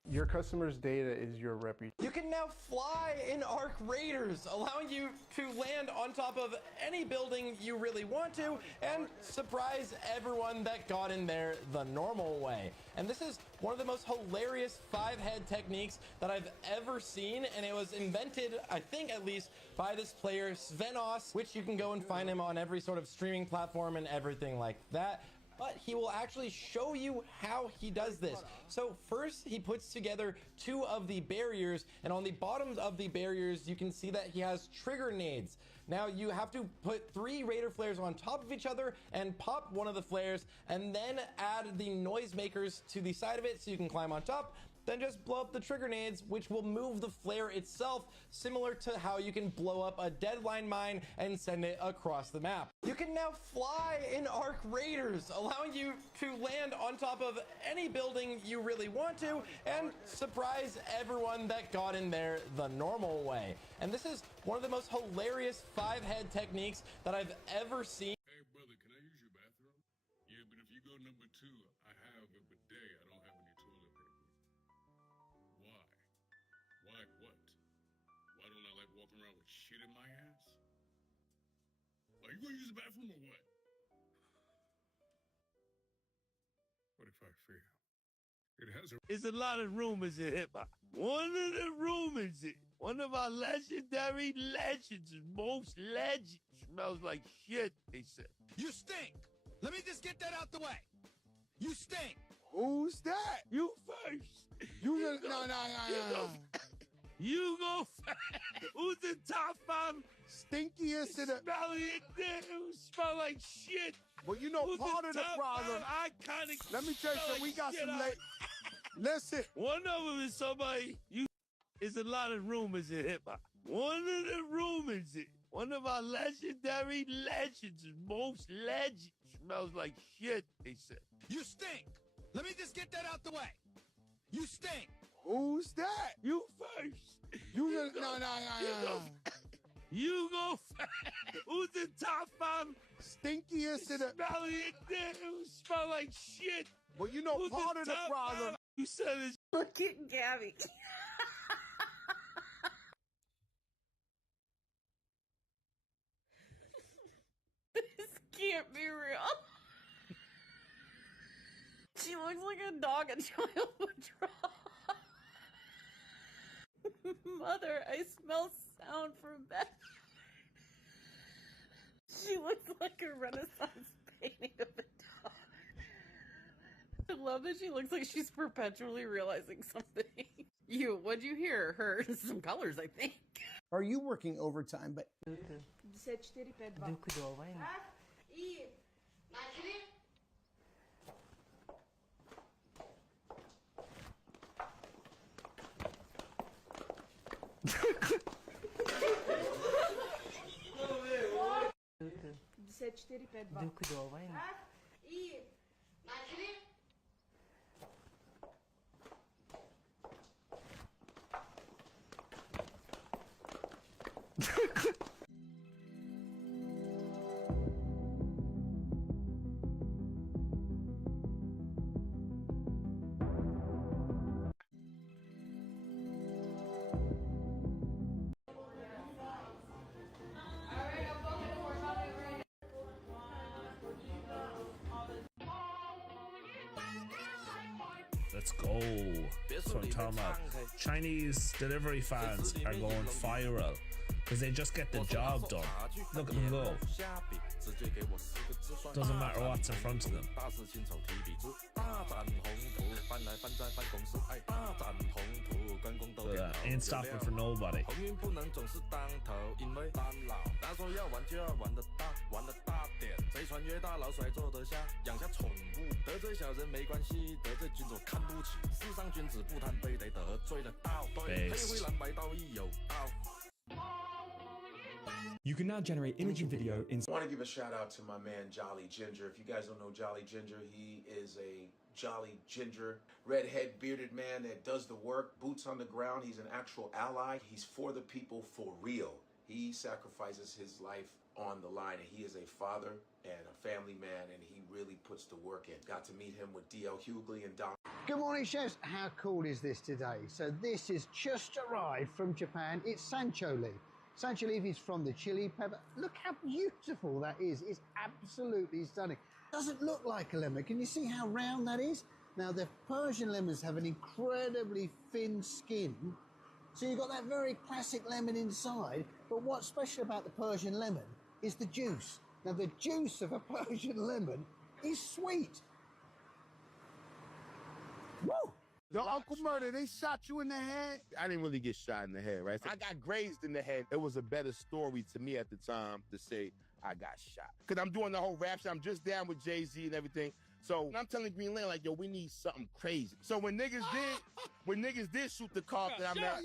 Your customers' data is your reputation. You can now fly in Arc Raiders, allowing you to land on top of any building you really want to and surprise everyone that got in there the normal way. And this is one of the most hilarious 5-head techniques that I've ever seen, and it was invented, I think at least, by this player Svenos, which you can go and find him on every sort of streaming platform and everything like that. But he will actually show you how he does this. So first he puts together 2 of the barriers, and on the bottom of the barriers you can see that he has trigger nades. Now you have to put 3 Raider flares on top of each other and pop one of the flares, and then add the noisemakers to the side of it so you can climb on top. Then just blow up the trigger nades, which will move the flare itself, similar to how you can blow up a deadline mine and send it across the map. You can now fly in Arc Raiders, allowing you to land on top of any building you really want to and surprise everyone that got in there the normal way. And this is one of the most hilarious 5-head techniques that I've ever seen. Hey brother, can I use your bathroom? Yeah, but if you go number 2, I have a bidet. I don't have any toilet paper. Why? Why what? Why don't I like walking around with shit in my ass? Are you gonna use the bathroom or what? What if I fail? It has a— It's a lot of rumors in hip-hop. One of the rumors is one of our legendary legends, most legends, smells like shit, they said. You stink. Let me just get that out the way. You stink. Who's that? You first. You go, no. You go first. Who's the top 5 stinkiest in the— who smell like shit? Well, you know, Who's part of the problem— iconic. Let me tell you something. We got some late. Listen. One of them is somebody you. It's a lot of rumors in hip hop. One of the rumors is one of our legendary legends, most legends, smells like shit, they said. You stink. Let me just get that out the way. You stink. Who's that? You first. You go, no. You go first. Who's the top 5 stinkiest in the— who smell like shit? Well, you know, Who's part of the problem— 5? You said it's— Look at Gabby. This can't be real. She looks like a dog a child would draw. Mother, I smell sound from bed. She looks like a Renaissance painting of a dog. I love that she looks like she's perpetually realizing something. What'd you hear? Her some colors, I think. Are you working overtime? But Let's go. That's what I'm talking about. Chinese delivery fans are going viral because they just get the job done. Look at them go. Doesn't matter what's in front of them. Ain't stopping for nobody. Based. You can now generate image and video in. I want to give a shout out to my man Jolly Ginger. If you guys don't know Jolly Ginger, he is a Jolly Ginger, redhead bearded man that does the work, boots on the ground. He's an actual ally. He's for the people for real. He sacrifices his life on the line, and he is a father and a family man, and he really puts the work in. Got to meet him with DL Hughley and Don. Good morning, chefs. How cool is this today? So this is just arrived from Japan. It's Sancho leaf. Sancho leaf is from the chili pepper. Look how beautiful that is. It's absolutely stunning. Doesn't look like a lemon. Can you see how round that is? Now, the Persian lemons have an incredibly thin skin. So you've got that very classic lemon inside. But what's special about the Persian lemon is the juice. Now, the juice of a Persian lemon is sweet. Woo! The Uncle Murder, they shot you in the head? I didn't really get shot in the head, right? So I got grazed in the head. It was a better story to me at the time to say I got shot. Because I'm doing the whole rap shit. I'm just down with Jay-Z and everything. So I'm telling Green Lane, like, yo, we need something crazy. So when niggas did shoot the cop, then I'm not...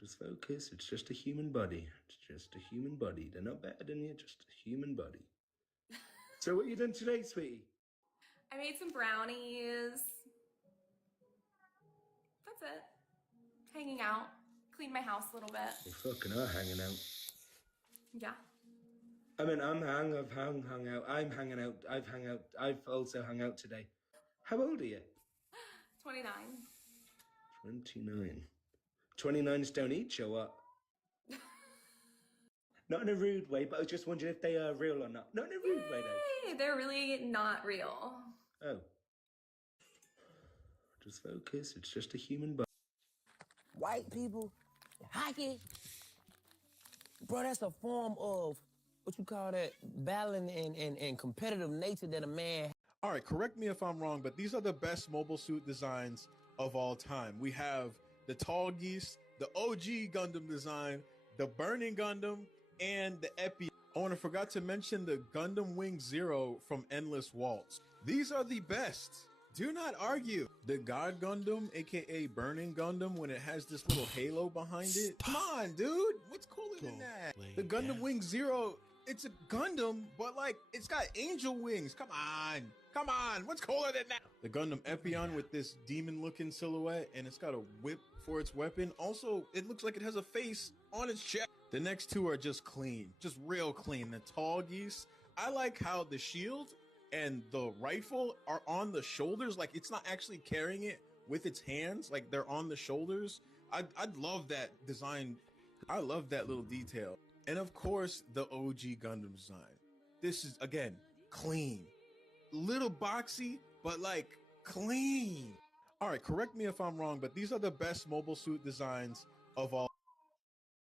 Just focus. It's just a human body. It's just a human body. They're not better than you. Just a human body. So what you done today, sweetie? I made some brownies. That's it. Hanging out. Cleaned my house a little bit. You fucking are hanging out. Yeah. I mean, I've hung out. I'm hanging out. I've also hung out today. How old are you? 29. 29. 29s don't eat or what? Not in a rude way, but I was just wondering if they are real or not. Not in a rude way, though. They're really not real. Oh. Just focus. It's just a human body. White people, hockey, bro, that's a form of, what you call that, battling and competitive nature that a man. All right, correct me if I'm wrong, but these are the best mobile suit designs of all time. We have the Tall Geese, the OG Gundam design, the Burning Gundam, and the Epi. Oh, and I forgot to mention the Gundam Wing Zero from Endless Waltz. These are the best. Do not argue. The God Gundam, aka Burning Gundam, when it has this little halo behind it. Come on, dude. What's cooler than that? The Gundam Wing Zero, it's a Gundam, but like, it's got angel wings. Come on. Come on. What's cooler than that? The Gundam Epion with this demon-looking silhouette, and it's got a whip for its weapon. Also, it looks like it has a face on its chest. The next two are just clean. Just real clean. The Tall Geese, I like how the shield and the rifle are on the shoulders. Like, it's not actually carrying it with its hands. Like, they're on the shoulders. I'd love that design. I love that little detail. And of course, the OG Gundam design. This is, again, clean. Little boxy, but like clean. All right, correct me if I'm wrong, but these are the best mobile suit designs of all